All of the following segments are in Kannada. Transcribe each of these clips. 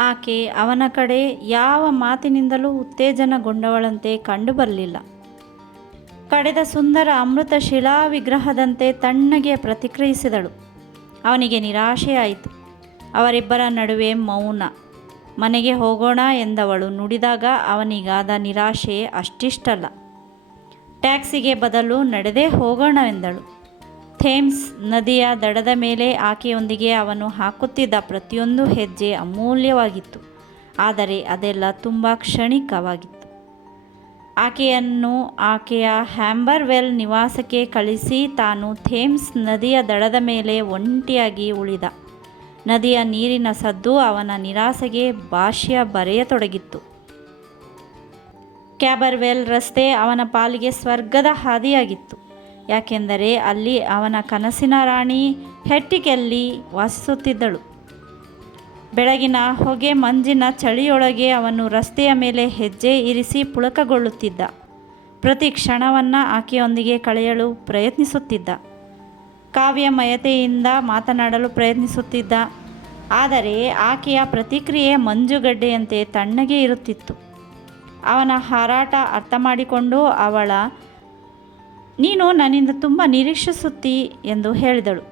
ಆಕೆ ಅವನ ಕಡೆ ಯಾವ ಮಾತಿನಿಂದಲೂ ಉತ್ತೇಜನಗೊಂಡವಳಂತೆ ಕಂಡುಬರಲಿಲ್ಲ. ಕಡೆದ ಸುಂದರ ಅಮೃತ ಶಿಲಾ ವಿಗ್ರಹದಂತೆ ತಣ್ಣಗೆ ಪ್ರತಿಕ್ರಿಯಿಸಿದಳು. ಅವನಿಗೆ ನಿರಾಶೆಯಾಯಿತು. ಅವರಿಬ್ಬರ ನಡುವೆ ಮೌನ. ಮನೆಗೆ ಹೋಗೋಣ ಎಂದವಳು ನುಡಿದಾಗ ಅವನಿಗಾದ ನಿರಾಶೆ ಅಷ್ಟಿಷ್ಟಲ್ಲ. ಟ್ಯಾಕ್ಸಿಗೆ ಬದಲು ನಡೆದೇ ಹೋಗೋಣವೆಂದಳು. ಥೇಮ್ಸ್ ನದಿಯ ದಡದ ಮೇಲೆ ಆಕೆಯೊಂದಿಗೆ ಅವನು ಹಾಕುತ್ತಿದ್ದ ಪ್ರತಿಯೊಂದು ಹೆಜ್ಜೆ ಅಮೂಲ್ಯವಾಗಿತ್ತು. ಆದರೆ ಅದೆಲ್ಲ ತುಂಬ ಕ್ಷಣಿಕವಾಗಿತ್ತು. ಆಕೆಯನ್ನು ಆಕೆಯ ಹ್ಯಾಂಬರ್ವೆಲ್ ನಿವಾಸಕ್ಕೆ ಕಳಿಸಿ ತಾನು ಥೇಮ್ಸ್ ನದಿಯ ದಡದ ಮೇಲೆ ಒಂಟಿಯಾಗಿ ಉಳಿದ. ನದಿಯ ನೀರಿನ ಸದ್ದು ಅವನ ನಿರಾಸೆಗೆ ಭಾಷ್ಯ ಬರೆಯತೊಡಗಿತ್ತು. ಕ್ಯಾಬರ್ವೆಲ್ ರಸ್ತೆ ಅವನ ಪಾಲಿಗೆ ಸ್ವರ್ಗದ ಹಾದಿಯಾಗಿತ್ತು. ಯಾಕೆಂದರೆ ಅಲ್ಲಿ ಅವನ ಕನಸಿನ ರಾಣಿ ಹೆಟ್ಟಿಕೆಲ್ಲಿ ವಾಸಿಸುತ್ತಿದ್ದಳು. ಬೆಳಗಿನ ಹೊಗೆ ಮಂಜಿನ ಚಳಿಯೊಳಗೆ ಅವನು ರಸ್ತೆಯ ಮೇಲೆ ಹೆಜ್ಜೆ ಇರಿಸಿ ಪುಳಕಗೊಳ್ಳುತ್ತಿದ್ದ. ಪ್ರತಿ ಕ್ಷಣವನ್ನು ಆಕೆಯೊಂದಿಗೆ ಕಳೆಯಲು ಪ್ರಯತ್ನಿಸುತ್ತಿದ್ದ. ಕಾವ್ಯಮಯತೆಯಿಂದ ಮಾತನಾಡಲು ಪ್ರಯತ್ನಿಸುತ್ತಿದ್ದ. ಆದರೆ ಆಕೆಯ ಪ್ರತಿಕ್ರಿಯೆ ಮಂಜುಗಡ್ಡೆಯಂತೆ ತಣ್ಣಗೆ ಇರುತ್ತಿತ್ತು. ಅವನ ಹಾರಾಟ ಅರ್ಥ ಮಾಡಿಕೊಂಡು ಅವಳ ನೀನು ನನ್ನಿಂದ ತುಂಬ ನಿರೀಕ್ಷಿಸುತ್ತೀ ಎಂದು ಹೇಳಿದಳು.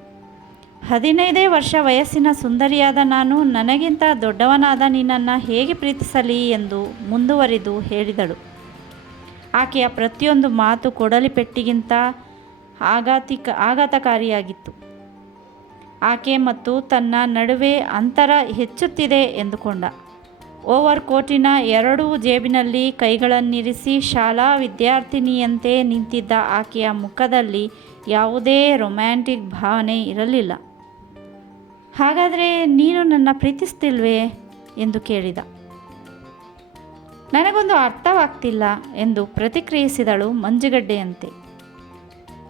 15 ವರ್ಷ ವಯಸ್ಸಿನ ಸುಂದರಿಯಾದ ನಾನು ನನಗಿಂತ ದೊಡ್ಡವನಾದ ನಿನ್ನನ್ನು ಹೇಗೆ ಪ್ರೀತಿಸಲಿ ಎಂದು ಮುಂದುವರಿದು ಹೇಳಿದಳು. ಆಕೆಯ ಪ್ರತಿಯೊಂದು ಮಾತು ಕೊಡಲಿ ಪೆಟ್ಟಿಗಿಂತ ಆಘಾತಕಾರಿಯಾಗಿತ್ತು. ಆಕೆ ಮತ್ತು ತನ್ನ ನಡುವೆ ಅಂತರ ಹೆಚ್ಚುತ್ತಿದೆ ಎಂದುಕೊಂಡ. ಓವರ್ ಕೋಟಿನ ಎರಡೂ ಜೇಬಿನಲ್ಲಿ ಕೈಗಳನ್ನಿರಿಸಿ ಶಾಲಾ ವಿದ್ಯಾರ್ಥಿನಿಯಂತೆ ನಿಂತಿದ್ದ ಆಕೆಯ ಮುಖದಲ್ಲಿ ಯಾವುದೇ ರೊಮ್ಯಾಂಟಿಕ್ ಭಾವನೆ ಇರಲಿಲ್ಲ. ಹಾಗಾದರೆ ನೀನು ನನ್ನ ಪ್ರೀತಿಸ್ತಿಲ್ವೇ ಎಂದು ಕೇಳಿದ. ನನಗೊಂದು ಅರ್ಥವಾಗ್ತಿಲ್ಲ ಎಂದು ಪ್ರತಿಕ್ರಿಯಿಸಿದಳು ಮಂಜುಗಡ್ಡೆಯಂತೆ.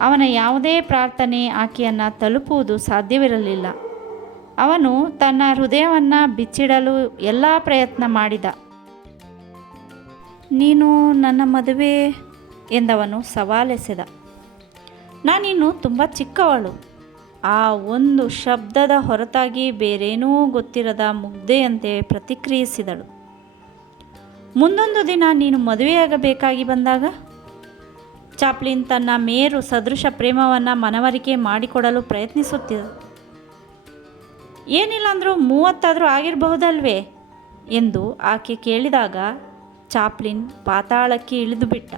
ಅವನ ಯಾವುದೇ ಪ್ರಾರ್ಥನೆ ಆಕೆಯನ್ನು ತಲುಪುವುದು ಸಾಧ್ಯವಿರಲಿಲ್ಲ. ಅವನು ತನ್ನ ಹೃದಯವನ್ನು ಬಿಚ್ಚಿಡಲು ಎಲ್ಲ ಪ್ರಯತ್ನ ಮಾಡಿದ. ನೀನು ನನ್ನ ಮದುವೆ ಎಂದವನು ಸವಾಲೆಸೆದ. ನಾನಿನ್ನು ತುಂಬ ಚಿಕ್ಕವಳು. ಆ ಒಂದು ಶಬ್ದದ ಹೊರತಾಗಿ ಬೇರೇನೂ ಗೊತ್ತಿರದ ಮುಗ್ಧೆಯಂತೆ ಪ್ರತಿಕ್ರಿಯಿಸಿದಳು. ಮುಂದೊಂದು ದಿನ ನೀನು ಮದುವೆಯಾಗಬೇಕಾಗಿ ಬಂದಾಗ ಚಾಪ್ಲಿನ್ ತನ್ನ ಮೇರು ಸದೃಶ ಪ್ರೇಮವನ್ನು ಮನವರಿಕೆ ಮಾಡಿಕೊಡಲು ಪ್ರಯತ್ನಿಸುತ್ತಿದ್ದ. ಏನಿಲ್ಲ ಅಂದರೂ 30 ಆಗಿರಬಹುದಲ್ವೇ ಎಂದು ಆಕೆ ಕೇಳಿದಾಗ ಚಾಪ್ಲಿನ್ ಪಾತಾಳಕ್ಕೆ ಇಳಿದು ಬಿಟ್ಟ.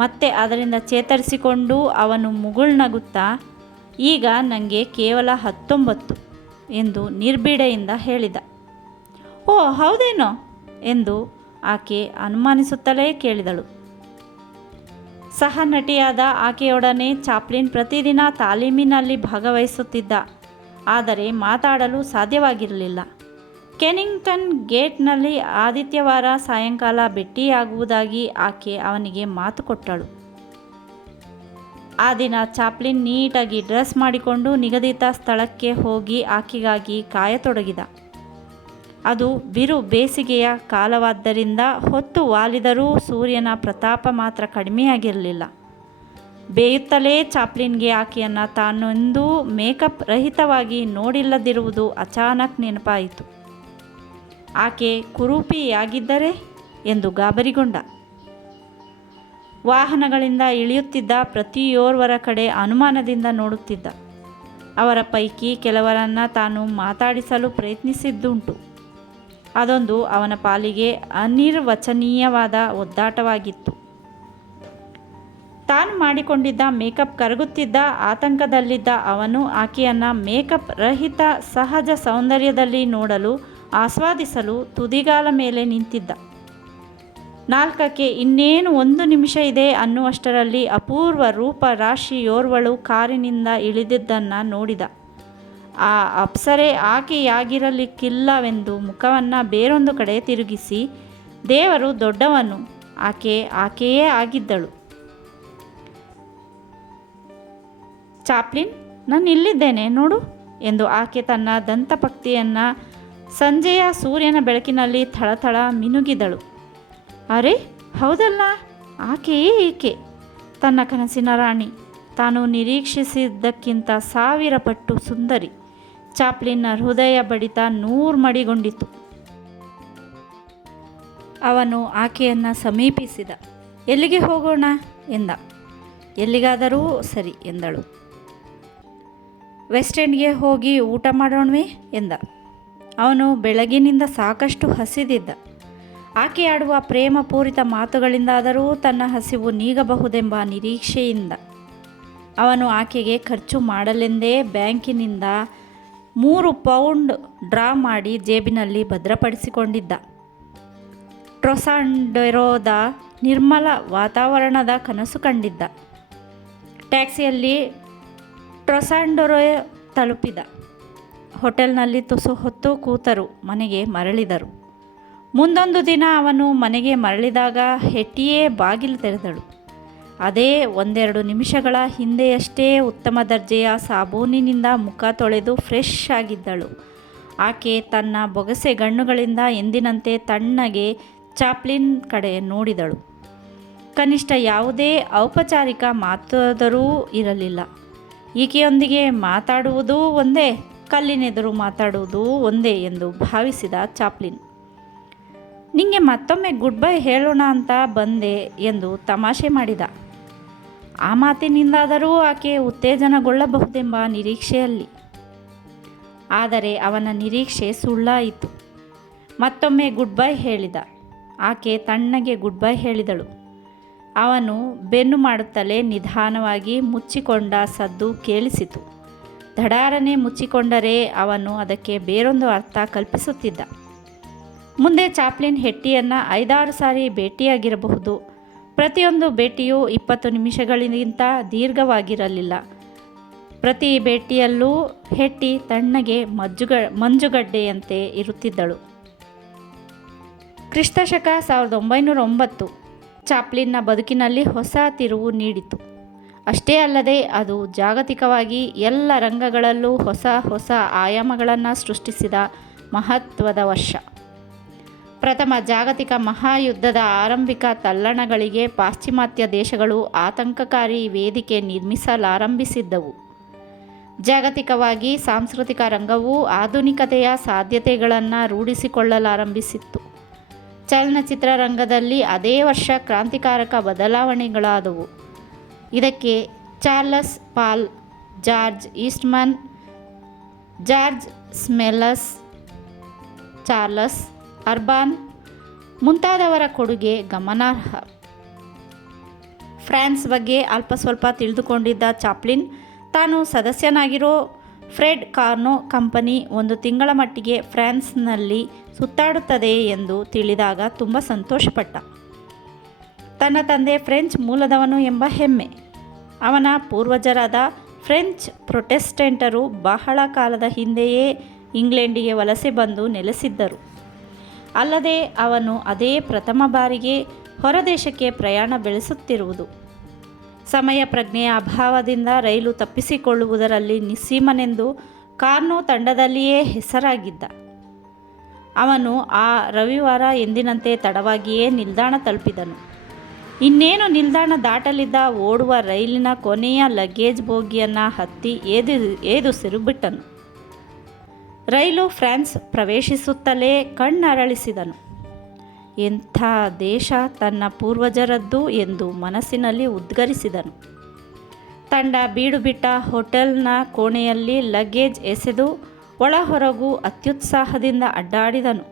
ಮತ್ತೆ ಅದರಿಂದ ಚೇತರಿಸಿಕೊಂಡು ಅವನು ಮುಗುಳ್ನಗುತ್ತಾ, ಈಗ ನನಗೆ ಕೇವಲ 19 ಎಂದು ನಿರ್ಭೀಡೆಯಿಂದ ಹೇಳಿದ. ಓ ಹೌದೇನೋ ಎಂದು ಆಕೆ ಅನುಮಾನಿಸುತ್ತಲೇ ಕೇಳಿದಳು. ಸಹ ನಟಿಯಾದ ಆಕೆಯೊಡನೆ ಚಾಪ್ಲಿನ್ ಪ್ರತಿದಿನ ತಾಲೀಮಿನಲ್ಲಿ ಭಾಗವಹಿಸುತ್ತಿದ್ದ. ಆದರೆ ಮಾತಾಡಲು ಸಾಧ್ಯವಾಗಿರಲಿಲ್ಲ. ಕೆನಿಂಗ್ಟನ್ ಗೇಟ್ನಲ್ಲಿ ಆದಿತ್ಯವಾರ ಸಾಯಂಕಾಲ ಭೇಟಿಯಾಗುವುದಾಗಿ ಆಕೆ ಅವನಿಗೆ ಮಾತು ಕೊಟ್ಟಳು. ಆ ದಿನ ಚಾಪ್ಲಿನ್ ನೀಟಾಗಿ ಡ್ರೆಸ್ ಮಾಡಿಕೊಂಡು ನಿಗದಿತ ಸ್ಥಳಕ್ಕೆ ಹೋಗಿ ಆಕೆಗಾಗಿ ಕಾಯತೊಡಗಿದ. ಅದು ಬಿರು ಬೇಸಿಗೆಯ ಕಾಲವಾದ್ದರಿಂದ ಹೊತ್ತು ವಾಲಿದರೂ ಸೂರ್ಯನ ಪ್ರತಾಪ ಮಾತ್ರ ಕಡಿಮೆಯಾಗಿರಲಿಲ್ಲ. ಬೇಯುತ್ತಲೇ ಚಾಪ್ಲಿನ್ಗೆ ಆಕೆಯನ್ನು ತಾನೆಂದೂ ಮೇಕಪ್ ರಹಿತವಾಗಿ ನೋಡಿಲ್ಲದಿರುವುದು ಅಚಾನಕ್ ನೆನಪಾಯಿತು. ಆಕೆ ಕುರೂಪಿಯಾಗಿದ್ದರೆ ಎಂದು ಗಾಬರಿಗೊಂಡ. ವಾಹನಗಳಿಂದ ಇಳಿಯುತ್ತಿದ್ದ ಪ್ರತಿಯೋರ್ವರ ಕಡೆ ಅನುಮಾನದಿಂದ ನೋಡುತ್ತಿದ್ದ. ಅವರ ಪೈಕಿ ಕೆಲವರನ್ನು ತಾನು ಮಾತಾಡಿಸಲು ಪ್ರಯತ್ನಿಸಿದ್ದುಂಟು. ಅದೊಂದು ಅವನ ಪಾಲಿಗೆ ಅನಿರ್ವಚನೀಯವಾದ ಒದ್ದಾಟವಾಗಿತ್ತು. ತಾನು ಮಾಡಿಕೊಂಡಿದ್ದ ಮೇಕಪ್ ಕರಗುತ್ತಿದ್ದ ಆತಂಕದಲ್ಲಿದ್ದ ಅವನು ಆಕೆಯನ್ನು ಮೇಕಪ್ ರಹಿತ ಸಹಜ ಸೌಂದರ್ಯದಲ್ಲಿ ನೋಡಲು ಆಸ್ವಾದಿಸಲು ತುದಿಗಾಲ ಮೇಲೆ ನಿಂತಿದ್ದ. 4ಕ್ಕೆ ಇನ್ನೇನು 1 ನಿಮಿಷ ಇದೆ ಅನ್ನುವಷ್ಟರಲ್ಲಿ ಅಪೂರ್ವ ರೂಪ ರಾಶಿಯೋರ್ವಳು ಕಾರಿನಿಂದ ಇಳಿದಿದ್ದನ್ನು ನೋಡಿದ. ಆ ಅಪ್ಸರೆ ಆಕೆಯಾಗಿರಲಿಕ್ಕಿಲ್ಲವೆಂದು ಮುಖವನ್ನು ಬೇರೊಂದು ಕಡೆ ತಿರುಗಿಸಿ, ದೇವರು ದೊಡ್ಡವನು, ಆಕೆಯೇ ಆಗಿದ್ದಳು. ಚಾಪ್ಲಿನ್, ನಾನು ಇಲ್ಲಿದ್ದೇನೆ ನೋಡು ಎಂದು ಆಕೆ ತನ್ನ ದಂತಪಕ್ತಿಯನ್ನು ಸಂಜೆಯ ಸೂರ್ಯನ ಬೆಳಕಿನಲ್ಲಿ ಥಳಥಳ ಮಿನುಗಿದಳು. ಅರೆ ಹೌದಲ್ಲ, ಆಕೆಯೇ ಈಕೆ, ತನ್ನ ಕನಸಿನ ರಾಣಿ, ತಾನು ನಿರೀಕ್ಷಿಸಿದ್ದಕ್ಕಿಂತ 1000 ಪಟ್ಟು ಸುಂದರಿ. ಚಾಪ್ಲಿನ್ನ ಹೃದಯ ಬಡಿತ 100 ಮಡಿಗೊಂಡಿತು. ಅವನು ಆಕೆಯನ್ನು ಸಮೀಪಿಸಿದ. ಎಲ್ಲಿಗೆ ಹೋಗೋಣ ಎಂದ. ಎಲ್ಲಿಗಾದರೂ ಸರಿ ಎಂದಳು. ವೆಸ್ಟ್ ಎಂಡ್ಗೆ ಹೋಗಿ ಊಟ ಮಾಡೋಣವೇ ಎಂದ. ಅವನು ಬೆಳಗಿನಿಂದ ಸಾಕಷ್ಟು ಹಸಿದಿದ್ದ. ಆಕೆ ಆಡುವ ಪ್ರೇಮಪೂರಿತ ಮಾತುಗಳಿಂದಾದರೂ ತನ್ನ ಹಸಿವು ನೀಗಬಹುದೆಂಬ ನಿರೀಕ್ಷೆಯಿಂದ ಅವನು ಆಕೆಗೆ ಖರ್ಚು ಮಾಡಲೆಂದೇ ಬ್ಯಾಂಕಿನಿಂದ 3 ಪೌಂಡ್ ಡ್ರಾ ಮಾಡಿ ಜೇಬಿನಲ್ಲಿ ಭದ್ರಪಡಿಸಿಕೊಂಡಿದ್ದ. ಟ್ರೊಸಾಂಡೊರದ ನಿರ್ಮಲ ವಾತಾವರಣದ ಕನಸು ಕಂಡಿದ್ದ. ಟ್ಯಾಕ್ಸಿಯಲ್ಲಿ ಟ್ರೊಸಾಂಡೊರೆ ತಲುಪಿದ. ಹೋಟೆಲ್ನಲ್ಲಿ ತುಸು ಹೊತ್ತು ಕೂತರು. ಮನೆಗೆ ಮರಳಿದರು. ಮುಂದೊಂದು ದಿನ ಅವನು ಮನೆಗೆ ಮರಳಿದಾಗ ಹೆಟ್ಟಿಯೇ ಬಾಗಿಲು ತೆರೆದಳು. ಅದೇ 1-2 ನಿಮಿಷಗಳ ಹಿಂದೆಯಷ್ಟೇ ಉತ್ತಮ ದರ್ಜೆಯ ಸಾಬೂನಿನಿಂದ ಮುಖ ತೊಳೆದು ಫ್ರೆಶ್ ಆಗಿದ್ದಳು. ಆಕೆ ತನ್ನ ಬೊಗಸೆ ಗಣ್ಣುಗಳಿಂದ ಎಂದಿನಂತೆ ತಣ್ಣಗೆ ಚಾಪ್ಲಿನ್ ಕಡೆ ನೋಡಿದಳು. ಕನಿಷ್ಠ ಯಾವುದೇ ಔಪಚಾರಿಕ ಮಾತಾದರೂ ಇರಲಿಲ್ಲ. ಈಕೆಯೊಂದಿಗೆ ಮಾತಾಡುವುದೂ ಒಂದೇ, ಕಲ್ಲಿನೆದುರು ಮಾತಾಡುವುದೂ ಒಂದೇ ಎಂದು ಭಾವಿಸಿದ ಚಾಪ್ಲಿನ್. ನಿಂಗೆ ಮತ್ತೊಮ್ಮೆ ಗುಡ್ ಬೈ ಹೇಳೋಣ ಅಂತ ಬಂದೆ ಎಂದು ತಮಾಷೆ ಮಾಡಿದ. ಆ ಮಾತಿನಿಂದಾದರೂ ಆಕೆ ಉತ್ತೇಜನಗೊಳ್ಳಬಹುದೆಂಬ ನಿರೀಕ್ಷೆಯಲ್ಲಿ. ಆದರೆ ಅವನ ನಿರೀಕ್ಷೆ ಸುಳ್ಳಾಯಿತು. ಮತ್ತೊಮ್ಮೆ ಗುಡ್ ಬೈ ಹೇಳಿದ. ಆಕೆ ತಣ್ಣಗೆ ಗುಡ್ ಬೈ ಹೇಳಿದಳು. ಅವನು ಬೆನ್ನು ಮಾಡುತ್ತಲೇ ನಿಧಾನವಾಗಿ ಮುಚ್ಚಿಕೊಂಡ ಸದ್ದು ಕೇಳಿಸಿತು. ಧಡಾರನೆ ಮುಚ್ಚಿಕೊಂಡರೆ ಅವನು ಅದಕ್ಕೆ ಬೇರೊಂದು ಅರ್ಥ ಕಲ್ಪಿಸುತ್ತಿದ್ದ. ಮುಂದೆ ಚಾಪ್ಲಿನ್ ಹೆಟ್ಟಿಯನ್ನು 5-6 ಸಾರಿ ಭೇಟಿಯಾಗಿರಬಹುದು. ಪ್ರತಿಯೊಂದು ಭೇಟಿಯೂ 20 ನಿಮಿಷಗಳಿಗಿಂತ ದೀರ್ಘವಾಗಿರಲಿಲ್ಲ. ಪ್ರತಿ ಭೇಟಿಯಲ್ಲೂ ಹೆಟ್ಟಿ ತಣ್ಣಗೆ ಮಂಜುಗಡ್ಡೆಯಂತೆ ಇರುತ್ತಿದ್ದಳು. ಕ್ರಿಸ್ತಶಕ 1909 ಚಾಪ್ಲಿನ್ನ ಬದುಕಿನಲ್ಲಿ ಹೊಸ ತಿರುವು ನೀಡಿತು. ಅಷ್ಟೇ ಅಲ್ಲದೆ ಅದು ಜಾಗತಿಕವಾಗಿ ಎಲ್ಲ ರಂಗಗಳಲ್ಲೂ ಹೊಸ ಆಯಾಮಗಳನ್ನು ಸೃಷ್ಟಿಸಿದ ಮಹತ್ವದ ವರ್ಷ. ಪ್ರಥಮ ಜಾಗತಿಕ ಮಹಾಯುದ್ಧದ ಆರಂಭಿಕ ತಲ್ಲಣಗಳಿಗೆ ಪಾಶ್ಚಿಮಾತ್ಯ ದೇಶಗಳು ಆತಂಕಕಾರಿ ವೇದಿಕೆ ನಿರ್ಮಿಸಲಾರಂಭಿಸಿದ್ದವು. ಜಾಗತಿಕವಾಗಿ ಸಾಂಸ್ಕೃತಿಕ ರಂಗವು ಆಧುನಿಕತೆಯ ಸಾಧ್ಯತೆಗಳನ್ನು ರೂಢಿಸಿಕೊಳ್ಳಲಾರಂಭಿಸಿತ್ತು. ಚಲನಚಿತ್ರ ರಂಗದಲ್ಲಿ ಅದೇ ವರ್ಷ ಕ್ರಾಂತಿಕಾರಕ ಬದಲಾವಣೆಗಳಾದವು. ಇದಕ್ಕೆ Charles Paul, George Eastman, George ಸ್ಮೆಲ್ಲಸ್, ಚಾರ್ಲಸ್ ಅರ್ಬಾನ್ ಮುಂತಾದವರ ಕೊಡುಗೆ ಗಮನಾರ್ಹ. ಫ್ರಾನ್ಸ್ ಬಗ್ಗೆ ಅಲ್ಪ ಸ್ವಲ್ಪ ತಿಳಿದುಕೊಂಡಿದ್ದ ಚಾಪ್ಲಿನ್ ತಾನು ಸದಸ್ಯನಾಗಿರೋ ಫ್ರೆಡ್ ಕಾರ್ನೋ ಕಂಪನಿ 1 ತಿಂಗಳ ಮಟ್ಟಿಗೆ ಫ್ರಾನ್ಸ್ನಲ್ಲಿ ಸುತ್ತಾಡುತ್ತದೆ ಎಂದು ತಿಳಿದಾಗ ತುಂಬ ಸಂತೋಷಪಟ್ಟ. ತನ್ನ ತಂದೆ ಫ್ರೆಂಚ್ ಮೂಲದವನು ಎಂಬ ಹೆಮ್ಮೆ. ಅವನ ಪೂರ್ವಜರಾದ ಫ್ರೆಂಚ್ ಪ್ರೊಟೆಸ್ಟೆಂಟರು ಬಹಳ ಕಾಲದ ಹಿಂದೆಯೇ ಇಂಗ್ಲೆಂಡಿಗೆ ವಲಸೆ ಬಂದು ನೆಲೆಸಿದ್ದರು. ಅಲ್ಲದೆ ಅವನು ಅದೇ ಪ್ರಥಮ ಬಾರಿಗೆ ಹೊರದೇಶಕ್ಕೆ ಪ್ರಯಾಣ ಬೆಳೆಸುತ್ತಿರುವುದು. ಸಮಯ ಪ್ರಜ್ಞೆಯ ಅಭಾವದಿಂದ ರೈಲು ತಪ್ಪಿಸಿಕೊಳ್ಳುವುದರಲ್ಲಿ ನಿಸ್ಸೀಮನೆಂದು ಕಾರ್ನೋ ತಂಡದಲ್ಲಿಯೇ ಹೆಸರಾಗಿದ್ದ. ಅವನು ಆ ರವಿವಾರ ಎಂದಿನಂತೆ ತಡವಾಗಿಯೇ ನಿಲ್ದಾಣ ತಲುಪಿದನು. ಇನ್ನೇನು ನಿಲ್ದಾಣ ದಾಟಲಿದ್ದ ಓಡುವ ರೈಲಿನ ಕೊನೆಯ ಲಗೇಜ್ ಬೋಗಿಯನ್ನು ಹತ್ತಿ ಏದು ಸಿರುಬಿಟ್ಟನು. ರೈಲು ಫ್ರಾನ್ಸ್ ಪ್ರವೇಶಿಸುತ್ತಲೇ ಕಣ್ಣರಳಿಸಿದನು. ಎಂಥ ದೇಶ ತನ್ನ ಪೂರ್ವಜರದ್ದು ಎಂದು ಮನಸ್ಸಿನಲ್ಲಿ ಉದ್ಗರಿಸಿದನು. ತಂಡ ಬೀಡು ಬಿಟ್ಟ ಹೋಟೆಲ್ನ ಕೋಣೆಯಲ್ಲಿ ಲಗೇಜ್ ಎಸೆದು ಒಳಹೊರಗೂ ಅತ್ಯುತ್ಸಾಹದಿಂದ ಅಡ್ಡಾಡಿದನು.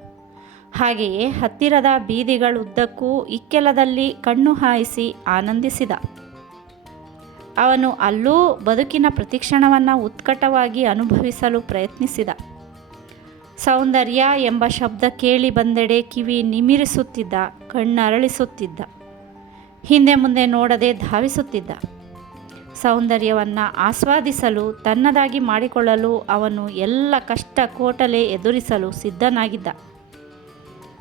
ಹಾಗೆಯೇ ಹತ್ತಿರದ ಬೀದಿಗಳುದ್ದಕ್ಕೂ ಇಕ್ಕೆಲದಲ್ಲಿ ಕಣ್ಣು ಹಾಯಿಸಿ ಆನಂದಿಸಿದ. ಅವನು ಅಲ್ಲೂ ಬದುಕಿನ ಪ್ರತಿಕ್ಷಣವನ್ನು ಉತ್ಕಟವಾಗಿ ಅನುಭವಿಸಲು ಪ್ರಯತ್ನಿಸಿದ. ಸೌಂದರ್ಯ ಎಂಬ ಶಬ್ದ ಕೇಳಿ ಬಂದೆಡೆ ಕಿವಿ ನಿಮಿರಿಸುತ್ತಿದ್ದ, ಕಣ್ಣರಳಿಸುತ್ತಿದ್ದ, ಹಿಂದೆ ಮುಂದೆ ನೋಡದೆ ಧಾವಿಸುತ್ತಿದ್ದ. ಸೌಂದರ್ಯವನ್ನು ಆಸ್ವಾದಿಸಲು, ತನ್ನದಾಗಿ ಮಾಡಿಕೊಳ್ಳಲು ಅವನು ಎಲ್ಲ ಕಷ್ಟ ಕೋಟಲೆ ಎದುರಿಸಲು ಸಿದ್ಧನಾಗಿದ್ದ.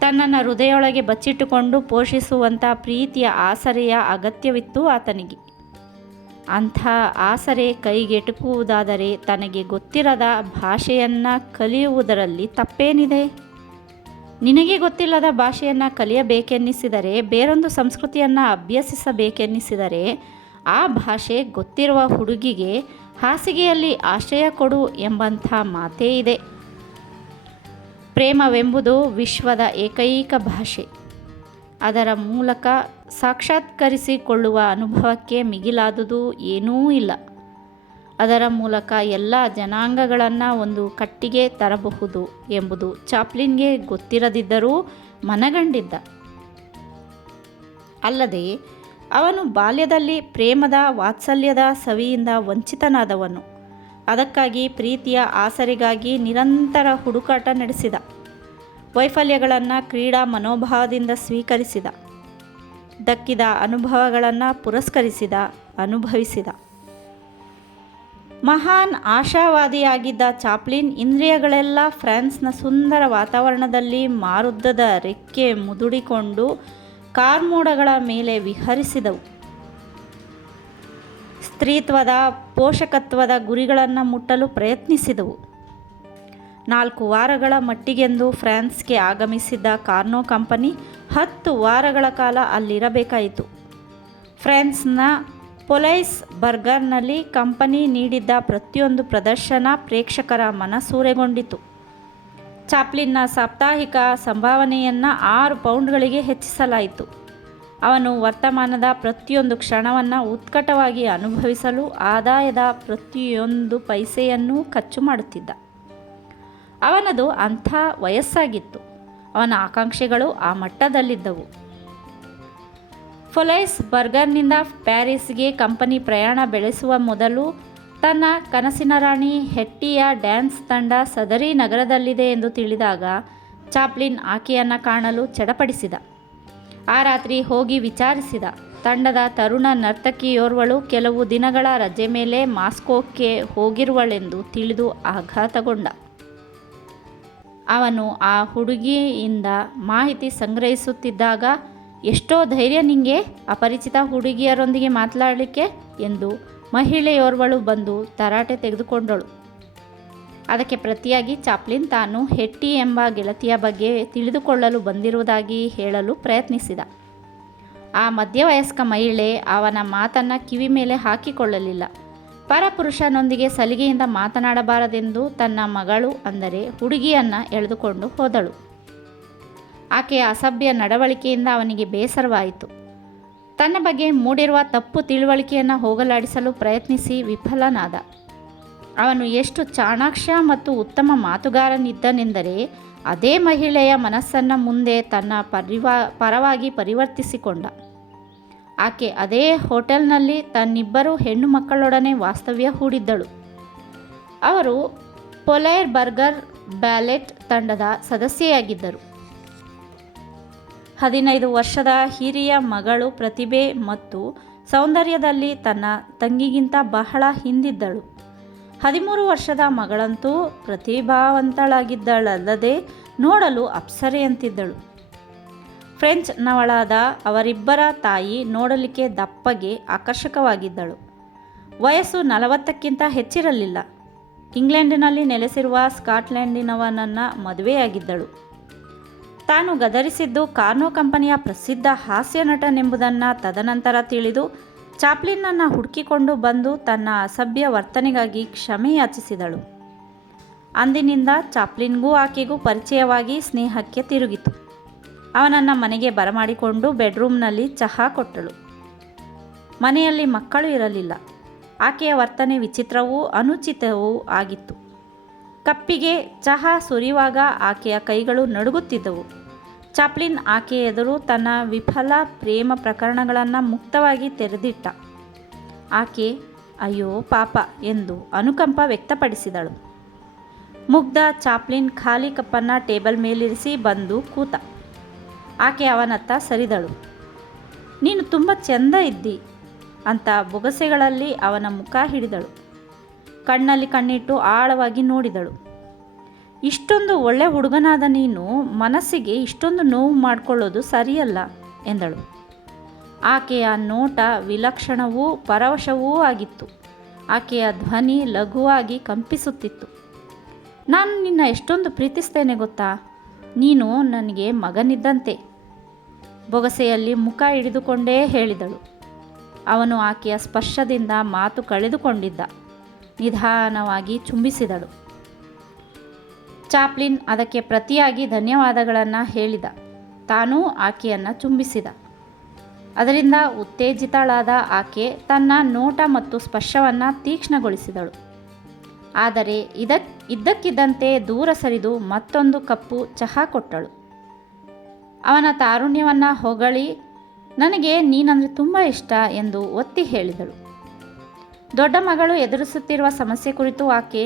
ತನ್ನನ್ನು ಹೃದಯೊಳಗೆ ಬಚ್ಚಿಟ್ಟುಕೊಂಡು ಪೋಷಿಸುವಂಥ ಪ್ರೀತಿಯ ಆಸರೆಯ ಅಗತ್ಯವಿತ್ತು ಆತನಿಗೆ. ಅಂಥ ಆಸರೆ ಕೈಗೆಟುಕುವುದಾದರೆ ತನಗೆ ಗೊತ್ತಿರದ ಭಾಷೆಯನ್ನು ಕಲಿಯುವುದರಲ್ಲಿ ತಪ್ಪೇನಿದೆ? ನಿನಗೆ ಗೊತ್ತಿಲ್ಲದ ಭಾಷೆಯನ್ನು ಕಲಿಯಬೇಕೆನ್ನಿಸಿದರೆ, ಬೇರೊಂದು ಸಂಸ್ಕೃತಿಯನ್ನು ಅಭ್ಯಸಿಸಬೇಕೆನ್ನಿಸಿದರೆ, ಆ ಭಾಷೆ ಗೊತ್ತಿರುವ ಹುಡುಗಿಗೆ ಹಾಸಿಗೆಯಲ್ಲಿ ಆಶ್ರಯ ಕೊಡು ಎಂಬಂಥ ಮಾತೇ ಇದೆ. ಪ್ರೇಮವೆಂಬುದು ವಿಶ್ವದ ಏಕೈಕ ಭಾಷೆ. ಅದರ ಮೂಲಕ ಸಾಕ್ಷಾತ್ಕರಿಸಿಕೊಳ್ಳುವ ಅನುಭವಕ್ಕೆ ಮಿಗಿಲಾದುದು ಏನೂ ಇಲ್ಲ. ಅದರ ಮೂಲಕ ಎಲ್ಲ ಜನಾಂಗಗಳನ್ನು ಒಂದು ಕಟ್ಟಿಗೆ ತರಬಹುದು ಎಂಬುದು ಚಾಪ್ಲಿನ್ಗೆ ಗೊತ್ತಿರದಿದ್ದರೂ ಮನಗಂಡಿದ್ದ. ಅಲ್ಲದೆ ಅವನು ಬಾಲ್ಯದಲ್ಲಿ ಪ್ರೇಮದ ವಾತ್ಸಲ್ಯದ ಸವಿಯಿಂದ ವಂಚಿತನಾದವನು. ಅದಕ್ಕಾಗಿ ಪ್ರೀತಿಯ ಆಸರೆಗಾಗಿ ನಿರಂತರ ಹುಡುಕಾಟ ನಡೆಸಿದ. ವೈಫಲ್ಯಗಳನ್ನು ಕ್ರೀಡಾ ಮನೋಭಾವದಿಂದ ಸ್ವೀಕರಿಸಿದ. ದಕ್ಕಿದ ಅನುಭವಗಳನ್ನು ಪುರಸ್ಕರಿಸಿದ, ಅನುಭವಿಸಿದ. ಮಹಾನ್ ಆಶಾವಾದಿಯಾಗಿದ್ದ ಚಾಪ್ಲಿನ್ ಇಂದ್ರಿಯಗಳೆಲ್ಲ ಫ್ರಾನ್ಸ್ನ ಸುಂದರ ವಾತಾವರಣದಲ್ಲಿ ಮಾರುದ್ದದ ರೆಕ್ಕೆ ಮುದುಡಿಕೊಂಡು ಕಾರ್ಮೋಡಗಳ ಮೇಲೆ ವಿಹರಿಸಿದವು. ಸ್ತ್ರೀತ್ವದ ಪೋಷಕತ್ವದ ಗುರಿಗಳನ್ನು ಮುಟ್ಟಲು ಪ್ರಯತ್ನಿಸಿದವು. 4 ವಾರಗಳ ಮಟ್ಟಿಗೆಂದು ಫ್ರಾನ್ಸ್ಗೆ ಆಗಮಿಸಿದ್ದ ಕಾರ್ನೋ ಕಂಪನಿ 10 ವಾರಗಳ ಕಾಲ ಅಲ್ಲಿರಬೇಕಾಯಿತು. ಫ್ರಾನ್ಸ್ನ ಪೊಲೈಸ್ ಬರ್ಗರ್ನಲ್ಲಿ ಕಂಪನಿ ನೀಡಿದ್ದ ಪ್ರತಿಯೊಂದು ಪ್ರದರ್ಶನ ಪ್ರೇಕ್ಷಕರ ಮನಸೂರೆಗೊಂಡಿತು. ಚಾಪ್ಲಿನ್ನ ಸಾಪ್ತಾಹಿಕ ಸಂಭಾವನೆಯನ್ನು 6 ಪೌಂಡ್ಗಳಿಗೆ ಹೆಚ್ಚಿಸಲಾಯಿತು. ಅವನು ವರ್ತಮಾನದ ಪ್ರತಿಯೊಂದು ಕ್ಷಣವನ್ನು ಉತ್ಕಟವಾಗಿ ಅನುಭವಿಸಲು ಆದಾಯದ ಪ್ರತಿಯೊಂದು ಪೈಸೆಯನ್ನೂ ಖರ್ಚು ಮಾಡುತ್ತಿದ್ದ. ಅವನದು ಅಂಥ ವಯಸ್ಸಾಗಿತ್ತು. ಅವನ ಆಕಾಂಕ್ಷೆಗಳು ಆ ಮಟ್ಟದಲ್ಲಿದ್ದವು. ಫೊಲೈಸ್ ಬರ್ಗರ್ನಿಂದ ಪ್ಯಾರಿಸ್ಗೆ ಕಂಪನಿ ಪ್ರಯಾಣ ಬೆಳೆಸುವ ಮೊದಲು ತನ್ನ ಕನಸಿನ ರಾಣಿ ಹೆಟ್ಟಿಯ ಡ್ಯಾನ್ಸ್ ತಂಡ ಸದರಿ ನಗರದಲ್ಲಿದೆ ಎಂದು ತಿಳಿದಾಗ ಚಾಪ್ಲಿನ್ ಆಕೆಯನ್ನು ಕಾಣಲು ಚಡಪಡಿಸಿದ. ಆ ರಾತ್ರಿ ಹೋಗಿ ವಿಚಾರಿಸಿದ. ತಂಡದ ತರುಣ ನರ್ತಕಿಯೋರ್ವಳು ಕೆಲವು ದಿನಗಳ ರಜೆ ಮೇಲೆ ಮಾಸ್ಕೋಕ್ಕೆ ಹೋಗಿರುವಳೆಂದು ತಿಳಿದು ಆಘಾತಗೊಂಡ. ಅವನು ಆ ಹುಡುಗಿಯಿಂದ ಮಾಹಿತಿ ಸಂಗ್ರಹಿಸುತ್ತಿದ್ದಾಗ, ಎಷ್ಟೋ ಧೈರ್ಯ ನಿಂಗೆ ಅಪರಿಚಿತ ಹುಡುಗಿಯರೊಂದಿಗೆ ಮಾತನಾಡಲಿಕ್ಕೆ ಎಂದು ಮಹಿಳೆಯೋರ್ವಳು ಬಂದು ತರಾಟೆ ತೆಗೆದುಕೊಂಡಳು. ಅದಕ್ಕೆ ಪ್ರತಿಯಾಗಿ ಚಾಪ್ಲಿನ್ ತಾನು ಹೆಟ್ಟಿ ಎಂಬ ಗೆಳತಿಯ ಬಗ್ಗೆ ತಿಳಿದುಕೊಳ್ಳಲು ಬಂದಿರುವುದಾಗಿ ಹೇಳಲು ಪ್ರಯತ್ನಿಸಿದ. ಆ ಮಧ್ಯವಯಸ್ಕ ಮಹಿಳೆ ಅವನ ಮಾತನ್ನು ಕಿವಿ ಮೇಲೆ ಹಾಕಿಕೊಳ್ಳಲಿಲ್ಲ. ಪರಪುರುಷನೊಂದಿಗೆ ಸಲಿಗೆಯಿಂದ ಮಾತನಾಡಬಾರದೆಂದು ತನ್ನ ಮಗಳು, ಅಂದರೆ ಹುಡುಗಿಯನ್ನು ಎಳೆದುಕೊಂಡು ಹೋದಳು. ಆಕೆಯ ಅಸಭ್ಯ ನಡವಳಿಕೆಯಿಂದ ಅವನಿಗೆ ಬೇಸರವಾಯಿತು. ತನ್ನ ಬಗ್ಗೆ ಮೂಡಿರುವ ತಪ್ಪು ತಿಳುವಳಿಕೆಯನ್ನು ಹೋಗಲಾಡಿಸಲು ಪ್ರಯತ್ನಿಸಿ ವಿಫಲನಾದ. ಅವನು ಎಷ್ಟು ಚಾಣಾಕ್ಷ ಮತ್ತು ಉತ್ತಮ ಮಾತುಗಾರನಿದ್ದನೆಂದರೆ ಅದೇ ಮಹಿಳೆಯ ಮನಸ್ಸನ್ನು ಮುಂದೆ ತನ್ನ ಪರವಾಗಿ ಪರಿವರ್ತಿಸಿಕೊಂಡ. ಆಕೆ ಅದೇ ಹೋಟೆಲ್ನಲ್ಲಿ ತನ್ನಿಬ್ಬರು ಹೆಣ್ಣು ಮಕ್ಕಳೊಡನೆ ವಾಸ್ತವ್ಯ ಹೂಡಿದ್ದಳು. ಅವರು ಪೊಲೈರ್ ಬರ್ಗರ್ ಬ್ಯಾಲೆಟ್ ತಂಡದ ಸದಸ್ಯೆಯಾಗಿದ್ದರು. 15 ವರ್ಷದ ಹಿರಿಯ ಮಗಳು ಪ್ರತಿಭೆ ಮತ್ತು ಸೌಂದರ್ಯದಲ್ಲಿ ತನ್ನ ತಂಗಿಗಿಂತ ಬಹಳ ಹಿಂದಿದ್ದಳು. 13 ವರ್ಷದ ಮಗಳಂತೂ ಪ್ರತಿಭಾವಂತಳಾಗಿದ್ದಳಲ್ಲದೆ ನೋಡಲು ಅಪ್ಸರೆಯಂತಿದ್ದಳು. ಫ್ರೆಂಚ್ನವಳಾದ ಅವರಿಬ್ಬರ ತಾಯಿ ನೋಡಲಿಕ್ಕೆ ದಪ್ಪಗೆ ಆಕರ್ಷಕವಾಗಿದ್ದಳು. ವಯಸ್ಸು 40ಕ್ಕಿಂತ ಹೆಚ್ಚಿರಲಿಲ್ಲ. ಇಂಗ್ಲೆಂಡಿನಲ್ಲಿ ನೆಲೆಸಿರುವ ಸ್ಕಾಟ್ಲೆಂಡಿನವನನ್ನು ಮದುವೆಯಾಗಿದ್ದಳು. ತಾನು ಗದರಿಸಿದ್ದು ಕಾರ್ನೋ ಕಂಪನಿಯ ಪ್ರಸಿದ್ಧ ಹಾಸ್ಯ ನಟನೆಂಬುದನ್ನು ತದನಂತರ ತಿಳಿದು ಚಾಪ್ಲಿನ್ನನ್ನು ಹುಡುಕಿಕೊಂಡು ಬಂದು ತನ್ನ ಅಸಭ್ಯ ವರ್ತನೆಗಾಗಿ ಕ್ಷಮೆ ಯಾಚಿಸಿದಳು. ಅಂದಿನಿಂದ ಚಾಪ್ಲಿನ್ಗೂ ಆಕೆಗೂ ಪರಿಚಯವಾಗಿ ಸ್ನೇಹಕ್ಕೆ ತಿರುಗಿತು. ಅವನನ್ನು ಮನೆಗೆ ಬರಮಾಡಿಕೊಂಡು ಬೆಡ್ರೂಮ್ನಲ್ಲಿ ಚಹಾ ಕೊಟ್ಟಳು. ಮನೆಯಲ್ಲಿ ಮಕ್ಕಳು ಇರಲಿಲ್ಲ. ಆಕೆಯ ವರ್ತನೆ ವಿಚಿತ್ರವೂ ಅನುಚಿತವೂ ಆಗಿತ್ತು. ಕಪ್ಪಿಗೆ ಚಹಾ ಸುರಿಯುವಾಗ ಆಕೆಯ ಕೈಗಳು ನಡುಗುತ್ತಿದ್ದವು. ಚಾಪ್ಲಿನ್ ಆಕೆಯ ಎದುರು ತನ್ನ ವಿಫಲ ಪ್ರೇಮ ಪ್ರಕರಣಗಳನ್ನು ಮುಕ್ತವಾಗಿ ತೆರೆದಿಟ್ಟ. ಆಕೆ ಅಯ್ಯೋ ಪಾಪ ಎಂದು ಅನುಕಂಪ ವ್ಯಕ್ತಪಡಿಸಿದಳು. ಮುಗ್ಧ ಚಾಪ್ಲಿನ್ ಖಾಲಿ ಕಪ್ಪನ್ನು ಟೇಬಲ್ ಮೇಲಿರಿಸಿ ಬಂದು ಕೂತ. ಆಕೆ ಅವನತ್ತ ಸರಿದಳು. ನೀನು ತುಂಬ ಚೆಂದ ಇದ್ದಿ ಅಂತ ಬೊಗಸೆಗಳಲ್ಲಿ ಅವನ ಮುಖ ಹಿಡಿದಳು. ಕಣ್ಣಲ್ಲಿ ಕಣ್ಣಿಟ್ಟು ಆಳವಾಗಿ ನೋಡಿದಳು. ಇಷ್ಟೊಂದು ಒಳ್ಳೆ ಹುಡುಗನಾದ ನೀನು ಮನಸ್ಸಿಗೆ ಇಷ್ಟೊಂದು ನೋವು ಮಾಡಿಕೊಳ್ಳೋದು ಸರಿಯಲ್ಲ ಎಂದಳು. ಆಕೆಯ ನೋಟ ವಿಲಕ್ಷಣವೂ ಪರವಶವೂ ಆಗಿತ್ತು. ಆಕೆಯ ಧ್ವನಿ ಲಘುವಾಗಿ ಕಂಪಿಸುತ್ತಿತ್ತು. ನಾನು ನಿನ್ನ ಎಷ್ಟೊಂದು ಪ್ರೀತಿಸ್ತೇನೆ ಗೊತ್ತಾ? ನೀನು ನನಗೆ ಮಗನಿದ್ದಂತೆ, ಬೊಗಸೆಯಲ್ಲಿ ಮುಖ ಹಿಡಿದುಕೊಂಡೇ ಹೇಳಿದಳು. ಅವನು ಆಕೆಯ ಸ್ಪರ್ಶದಿಂದ ಮಾತು ಕಳೆದುಕೊಂಡಿದ್ದ. ನಿಧಾನವಾಗಿ ಚುಂಬಿಸಿದಳು. ಚಾಪ್ಲಿನ್ ಅದಕ್ಕೆ ಪ್ರತಿಯಾಗಿ ಧನ್ಯವಾದಗಳನ್ನು ಹೇಳಿದ. ತಾನೂ ಆಕೆಯನ್ನು ಚುಂಬಿಸಿದ. ಅದರಿಂದ ಉತ್ತೇಜಿತಳಾದ ಆಕೆ ತನ್ನ ನೋಟ ಮತ್ತು ಸ್ಪರ್ಶವನ್ನು ತೀಕ್ಷ್ಣಗೊಳಿಸಿದಳು. ಆದರೆ ಇದ್ದಕ್ಕಿದ್ದಂತೆ ದೂರ ಸರಿದು ಮತ್ತೊಂದು ಕಪ್ಪು ಚಹಾ ಕೊಟ್ಟಳು. ಅವನ ತಾರುಣ್ಯವನ್ನು ಹೊಗಳಿ ನನಗೆ ನೀನಂದರೆ ತುಂಬ ಇಷ್ಟ ಎಂದು ಒತ್ತಿ ಹೇಳಿದಳು. ದೊಡ್ಡ ಮಗಳು ಎದುರಿಸುತ್ತಿರುವ ಸಮಸ್ಯೆ ಕುರಿತು ಆಕೆ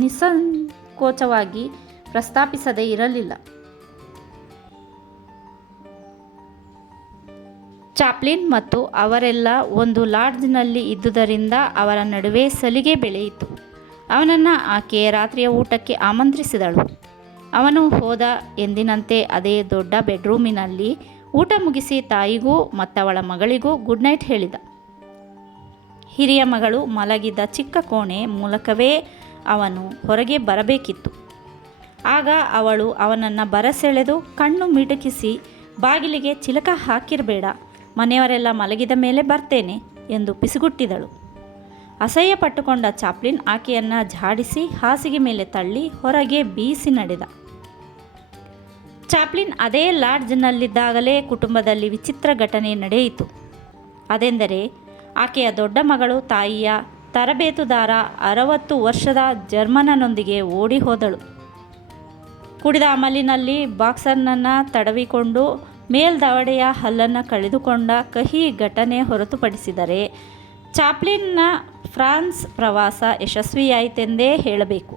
ನಿಸ್ಸಂಕೋಚವಾಗಿ ಪ್ರಸ್ತಾಪಿಸದೇ ಇರಲಿಲ್ಲ. ಚಾಪ್ಲಿನ್ ಮತ್ತು ಅವರೆಲ್ಲ ಒಂದು ಲಾಡ್ಜ್ನಲ್ಲಿ ಇದ್ದುದರಿಂದ ಅವರ ನಡುವೆ ಸಲಿಗೆ ಬೆಳೆಯಿತು. ಅವನನ್ನು ಆಕೆ ರಾತ್ರಿಯ ಊಟಕ್ಕೆ ಆಮಂತ್ರಿಸಿದಳು. ಅವನು ಹೋದ. ಎಂದಿನಂತೆ ಅದೇ ದೊಡ್ಡ ಬೆಡ್ರೂಮಿನಲ್ಲಿ ಊಟ ಮುಗಿಸಿ ತಾಯಿಗೂ ಮತ್ತವಳ ಮಗಳಿಗೂ ಗುಡ್ ನೈಟ್ ಹೇಳಿದ. ಹಿರಿಯ ಮಗಳು ಮಲಗಿದ್ದ ಚಿಕ್ಕ ಕೋಣೆ ಮೂಲಕವೇ ಅವನು ಹೊರಗೆ ಬರಬೇಕಿತ್ತು. ಆಗ ಅವಳು ಅವನನ್ನು ಬರಸೆಳೆದು ಕಣ್ಣು ಮಿಟುಕಿಸಿ ಬಾಗಿಲಿಗೆ ಚಿಲಕ ಹಾಕಿರಬೇಡ, ಮನೆಯವರೆಲ್ಲ ಮಲಗಿದ ಮೇಲೆ ಬರ್ತೇನೆ ಎಂದು ಪಿಸುಗುಟ್ಟಿದಳು. ಅಸಹ್ಯ ಪಟ್ಟುಕೊಂಡ ಚಾಪ್ಲಿನ್ ಆಕೆಯನ್ನು ಝಾಡಿಸಿ ಹಾಸಿಗೆ ಮೇಲೆ ತಳ್ಳಿ ಹೊರಗೆ ಬೀಸಿ ನಡೆದ. ಚಾಪ್ಲಿನ್ ಅದೇ ಲಾಡ್ಜ್ನಲ್ಲಿದ್ದಾಗಲೇ ಕುಟುಂಬದಲ್ಲಿ ವಿಚಿತ್ರ ಘಟನೆ ನಡೆಯಿತು. ಅದೆಂದರೆ ಆಕೆಯ ದೊಡ್ಡ ಮಗಳು ತಾಯಿಯ ತರಬೇತುದಾರ 60 ವರ್ಷದ ಜರ್ಮನನೊಂದಿಗೆ ಓಡಿ ಹೋದಳು. ಕುಡಿದ ಅಮಲಿನಲ್ಲಿ ಬಾಕ್ಸರ್ನನ್ನು ತಡವಿಕೊಂಡು ಮೇಲ್ದವಡೆಯ ಹಲ್ಲನ್ನು ಕಳೆದುಕೊಂಡ ಕಹಿ ಘಟನೆ ಹೊರತುಪಡಿಸಿದರೆ ಚಾಪ್ಲಿನ್ನ ಫ್ರಾನ್ಸ್ ಪ್ರವಾಸ ಯಶಸ್ವಿಯಾಯಿತೆಂದೇ ಹೇಳಬೇಕು.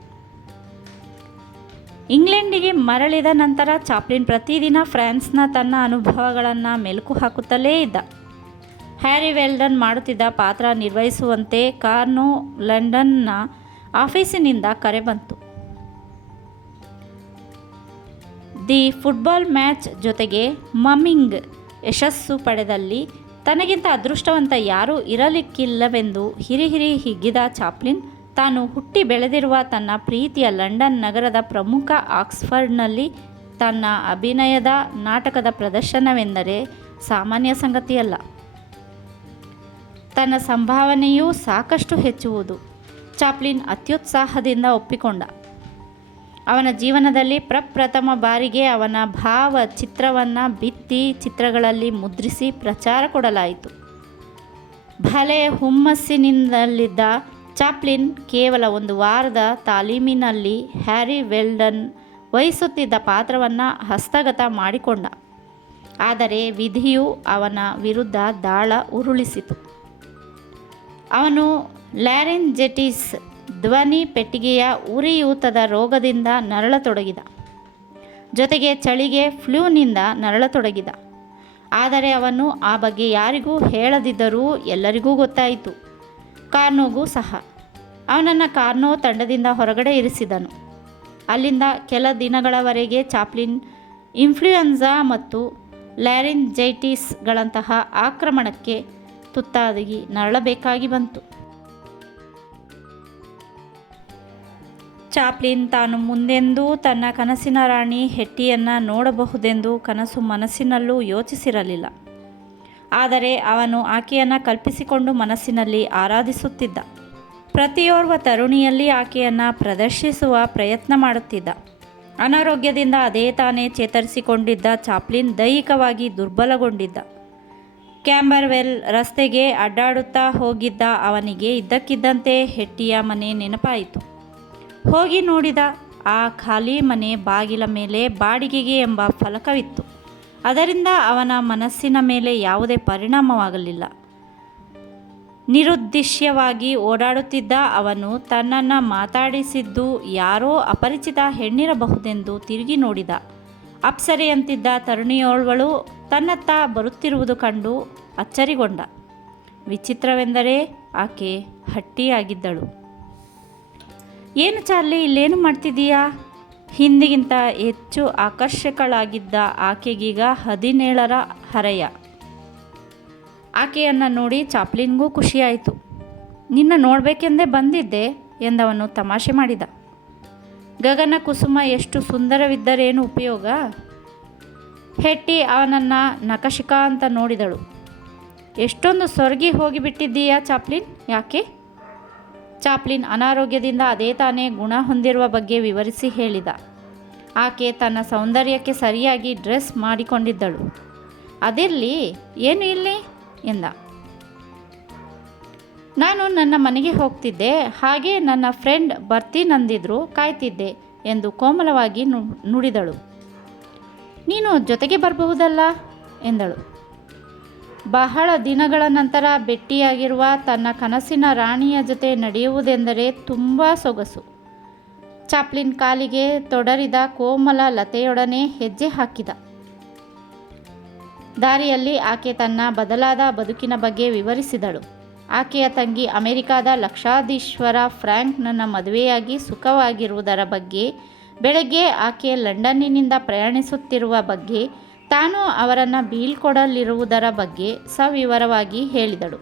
ಇಂಗ್ಲೆಂಡಿಗೆ ಮರಳಿದ ನಂತರ ಚಾಪ್ಲಿನ್ ಪ್ರತಿದಿನ ಫ್ರಾನ್ಸ್ನ ತನ್ನ ಅನುಭವಗಳನ್ನು ಮೆಲುಕು ಹಾಕುತ್ತಲೇ ಇದ್ದ. ಹ್ಯಾರಿ ವೆಲ್ಡನ್ ಮಾಡುತ್ತಿದ್ದ ಪಾತ್ರ ನಿರ್ವಹಿಸುವಂತೆ ಕಾರ್ನೋ ಲಂಡನ್ನ ಆಫೀಸಿನಿಂದ ಕರೆ ಬಂತು. ದಿ ಫುಟ್ಬಾಲ್ ಮ್ಯಾಚ್ ಜೊತೆಗೆ ಮಮ್ಮಿಂಗ್ ಯಶಸ್ಸು ಪಡೆದಲ್ಲಿ ತನಗಿಂತ ಅದೃಷ್ಟವಂತ ಯಾರೂ ಇರಲಿಕ್ಕಿಲ್ಲವೆಂದು ಹಿರಿ ಹಿಗ್ಗಿದ ಚಾಪ್ಲಿನ್ ತಾನು ಹುಟ್ಟಿ ಬೆಳೆದಿರುವ ತನ್ನ ಪ್ರೀತಿಯ ಲಂಡನ್ ನಗರದ ಪ್ರಮುಖ ಆಕ್ಸ್ಫರ್ಡ್ನಲ್ಲಿ ತನ್ನ ಅಭಿನಯದ ನಾಟಕದ ಪ್ರದರ್ಶನವೆಂದರೆ ಸಾಮಾನ್ಯ ಸಂಗತಿಯಲ್ಲ. ತನ್ನ ಸಂಭಾವನೆಯೂ ಸಾಕಷ್ಟು ಹೆಚ್ಚುವುದು ಚಾಪ್ಲಿನ್ ಅತ್ಯುತ್ಸಾಹದಿಂದ ಒಪ್ಪಿಕೊಂಡ. ಅವನ ಜೀವನದಲ್ಲಿ ಪ್ರಪ್ರಥಮ ಬಾರಿಗೆ ಅವನ ಭಾವಚಿತ್ರವನ್ನು ಭಿತ್ತಿ ಚಿತ್ರಗಳಲ್ಲಿ ಮುದ್ರಿಸಿ ಪ್ರಚಾರ ಕೊಡಲಾಯಿತು. ಭಲೆ ಹುಮ್ಮಸ್ಸಿನಿಂದಲಿದ್ದ ಚಾಪ್ಲಿನ್ ಕೇವಲ 1 ವಾರದ ತಾಲೀಮಿನಲ್ಲಿ ಹ್ಯಾರಿ ವೆಲ್ಡನ್ ವಹಿಸುತ್ತಿದ್ದ ಪಾತ್ರವನ್ನು ಹಸ್ತಗತ ಮಾಡಿಕೊಂಡ. ಆದರೆ ವಿಧಿಯು ಅವನ ವಿರುದ್ಧ ದಾಳ ಉರುಳಿಸಿತು. ಅವನು ಲ್ಯಾರಿಂಜೈಟಿಸ್ ಧ್ವನಿ ಪೆಟ್ಟಿಗೆಯ ಉರಿಯೂತದ ರೋಗದಿಂದ ನರಳತೊಡಗಿದ. ಜೊತೆಗೆ ಚಳಿಗೆ ಫ್ಲೂನಿಂದ ನರಳತೊಡಗಿದ. ಆದರೆ ಅವನು ಆ ಬಗ್ಗೆ ಯಾರಿಗೂ ಹೇಳದಿದ್ದರೂ ಎಲ್ಲರಿಗೂ ಗೊತ್ತಾಯಿತು, ಕಾರ್ನೋಗೂ ಸಹ. ಅವನನ್ನು ಕಾರ್ನೋ ತಂಡದಿಂದ ಹೊರಗಡೆ ಇರಿಸಿದನು. ಅಲ್ಲಿಂದ ಕೆಲ ದಿನಗಳವರೆಗೆ ಚಾಪ್ಲಿನ್ ಇನ್ಫ್ಲೂಯೆನ್ಸಾ ಮತ್ತು ಲ್ಯಾರಿಂಜೈಟಿಸ್ಗಳಂತಹ ಆಕ್ರಮಣಕ್ಕೆ ತುತ್ತಾಗಿ ನರಳಬೇಕಾಗಿ ಬಂತು. ಚಾಪ್ಲಿನ್ ತಾನು ಮುಂದೆಂದೂ ತನ್ನ ಕನಸಿನ ರಾಣಿ ಹೆಟ್ಟಿಯನ್ನು ನೋಡಬಹುದೆಂದು ಕನಸು ಮನಸ್ಸಿನಲ್ಲೂ ಯೋಚಿಸಿರಲಿಲ್ಲ. ಆದರೆ ಅವನು ಆಕೆಯನ್ನು ಕಲ್ಪಿಸಿಕೊಂಡು ಮನಸ್ಸಿನಲ್ಲಿ ಆರಾಧಿಸುತ್ತಿದ್ದ. ಪ್ರತಿಯೋರ್ವ ತರುಣಿಯಲ್ಲಿ ಆಕೆಯನ್ನು ಪ್ರದರ್ಶಿಸುವ ಪ್ರಯತ್ನ ಮಾಡುತ್ತಿದ್ದ. ಅನಾರೋಗ್ಯದಿಂದ ಅದೇ ತಾನೇ ಚೇತರಿಸಿಕೊಂಡಿದ್ದ ಚಾಪ್ಲಿನ್ ದೈಹಿಕವಾಗಿ ದುರ್ಬಲಗೊಂಡಿದ್ದ. ಕ್ಯಾಂಬರ್ವೆಲ್ ರಸ್ತೆಗೆ ಅಡ್ಡಾಡುತ್ತಾ ಹೋಗಿದ್ದ ಅವನಿಗೆ ಇದ್ದಕ್ಕಿದ್ದಂತೆ ಹೆಟ್ಟಿಯ ಮನೆ ನೆನಪಾಯಿತು. ಹೋಗಿ ನೋಡಿದ. ಆ ಖಾಲಿ ಮನೆ ಬಾಗಿಲ ಮೇಲೆ ಬಾಡಿಗೆಗೆ ಎಂಬ ಫಲಕವಿತ್ತು. ಅದರಿಂದ ಅವನ ಮನಸ್ಸಿನ ಮೇಲೆ ಯಾವುದೇ ಪರಿಣಾಮವಾಗಲಿಲ್ಲ. ನಿರುದ್ದೇಶ್ಯವಾಗಿ ಓಡಾಡುತ್ತಿದ್ದ ಅವನು ತನ್ನನ್ನು ಮಾತಾಡಿಸಿದ್ದು ಯಾರೋ ಅಪರಿಚಿತ ಹೆಣ್ಣಿರಬಹುದೆಂದು ತಿರುಗಿ ನೋಡಿದ. ಅಪ್ಸರೆಯಂತಿದ್ದ ತರುಣಿಯೋರ್ವಳು ತನ್ನತ್ತ ಬರುತ್ತಿರುವುದು ಕಂಡು ಅಚ್ಚರಿಗೊಂಡ. ವಿಚಿತ್ರವೆಂದರೆ ಆಕೆ ಹಟ್ಟಿಯಾಗಿದ್ದಳು. ಏನು ಚಾರ್ಲಿ, ಇಲ್ಲೇನು ಮಾಡ್ತಿದ್ದೀಯಾ? ಹಿಂದಿಗಿಂತ ಹೆಚ್ಚು ಆಕರ್ಷಕಳಾಗಿದ್ದ ಆಕೆಗೀಗ 17ರ ಹರೆಯ. ಆಕೆಯನ್ನು ನೋಡಿ ಚಾಪ್ಲಿನ್ಗೂ ಖುಷಿಯಾಯಿತು. ನಿನ್ನ ನೋಡಬೇಕೆಂದೇ ಬಂದಿದ್ದೆ ಎಂದವನು ತಮಾಷೆ ಮಾಡಿದ. ಗಗನ ಕುಸುಮ ಎಷ್ಟು ಸುಂದರವಿದ್ದರೇನು ಉಪಯೋಗ? ಹೆಟ್ಟಿ ಅವನನ್ನು ನಖಶಿಖಾ ಅಂತ ನೋಡಿದಳು. ಎಷ್ಟೊಂದು ಸೊರಗಿ ಹೋಗಿಬಿಟ್ಟಿದ್ದೀಯಾ ಚಾಪ್ಲಿನ್, ಯಾಕೆ? ಚಾಪ್ಲಿನ್ ಅನಾರೋಗ್ಯದಿಂದ ಅದೇ ತಾನೇ ಗುಣ ಹೊಂದಿರುವ ಬಗ್ಗೆ ವಿವರಿಸಿ ಹೇಳಿದ. ಆಕೆ ತನ್ನ ಸೌಂದರ್ಯಕ್ಕೆ ಸರಿಯಾಗಿ ಡ್ರೆಸ್ ಮಾಡಿಕೊಂಡಿದ್ದಳು. ಅದಿರಲಿ, ಏನು ಇಲ್ಲಿ ಎಂದ. ನಾನು ನನ್ನ ಮನೆಗೆ ಹೋಗ್ತಿದ್ದೆ, ಹಾಗೆ ನನ್ನ ಫ್ರೆಂಡ್ ಬರ್ತೀನಂದಿದ್ರು, ಕಾಯ್ತಿದ್ದೆ ಎಂದು ಕೋಮಲವಾಗಿ ನುಡಿದಳು. ನೀನು ಜೊತೆಗೆ ಬರಬಹುದಲ್ಲ ಎಂದಳು. ಬಹಳ ದಿನಗಳ ನಂತರ ಭೇಟಿಯಾಗಿರುವ ತನ್ನ ಕನಸಿನ ರಾಣಿಯ ಜೊತೆ ನಡೆಯುವುದೆಂದರೆ ತುಂಬ ಸೊಗಸು. ಚಾಪ್ಲಿನ್ ಕಾಲಿಗೆ ತೊಡರಿದ ಕೋಮಲ ಲತೆಯೊಡನೆ ಹೆಜ್ಜೆ ಹಾಕಿದ. ದಾರಿಯಲ್ಲಿ ಆಕೆ ತನ್ನ ಬದಲಾದ ಬದುಕಿನ ಬಗ್ಗೆ ವಿವರಿಸಿದಳು. ಆಕೆಯ ತಂಗಿ ಅಮೆರಿಕಾದ ಲಕ್ಷಾಧೀಶ್ವರ ಫ್ರ್ಯಾಂಕ್ನನ್ನ ಮದುವೆಯಾಗಿ ಸುಖವಾಗಿರುವುದರ ಬಗ್ಗೆ, ಬೆಳಗ್ಗೆ ಆಕೆ ಲಂಡನ್ನಿನಿಂದ ಪ್ರಯಾಣಿಸುತ್ತಿರುವ ಬಗ್ಗೆ, ತಾನು ಅವರನ್ನು ಬೀಳ್ಕೊಡಲಿರುವುದರ ಬಗ್ಗೆ ಸವಿವರವಾಗಿ ಹೇಳಿದಳು.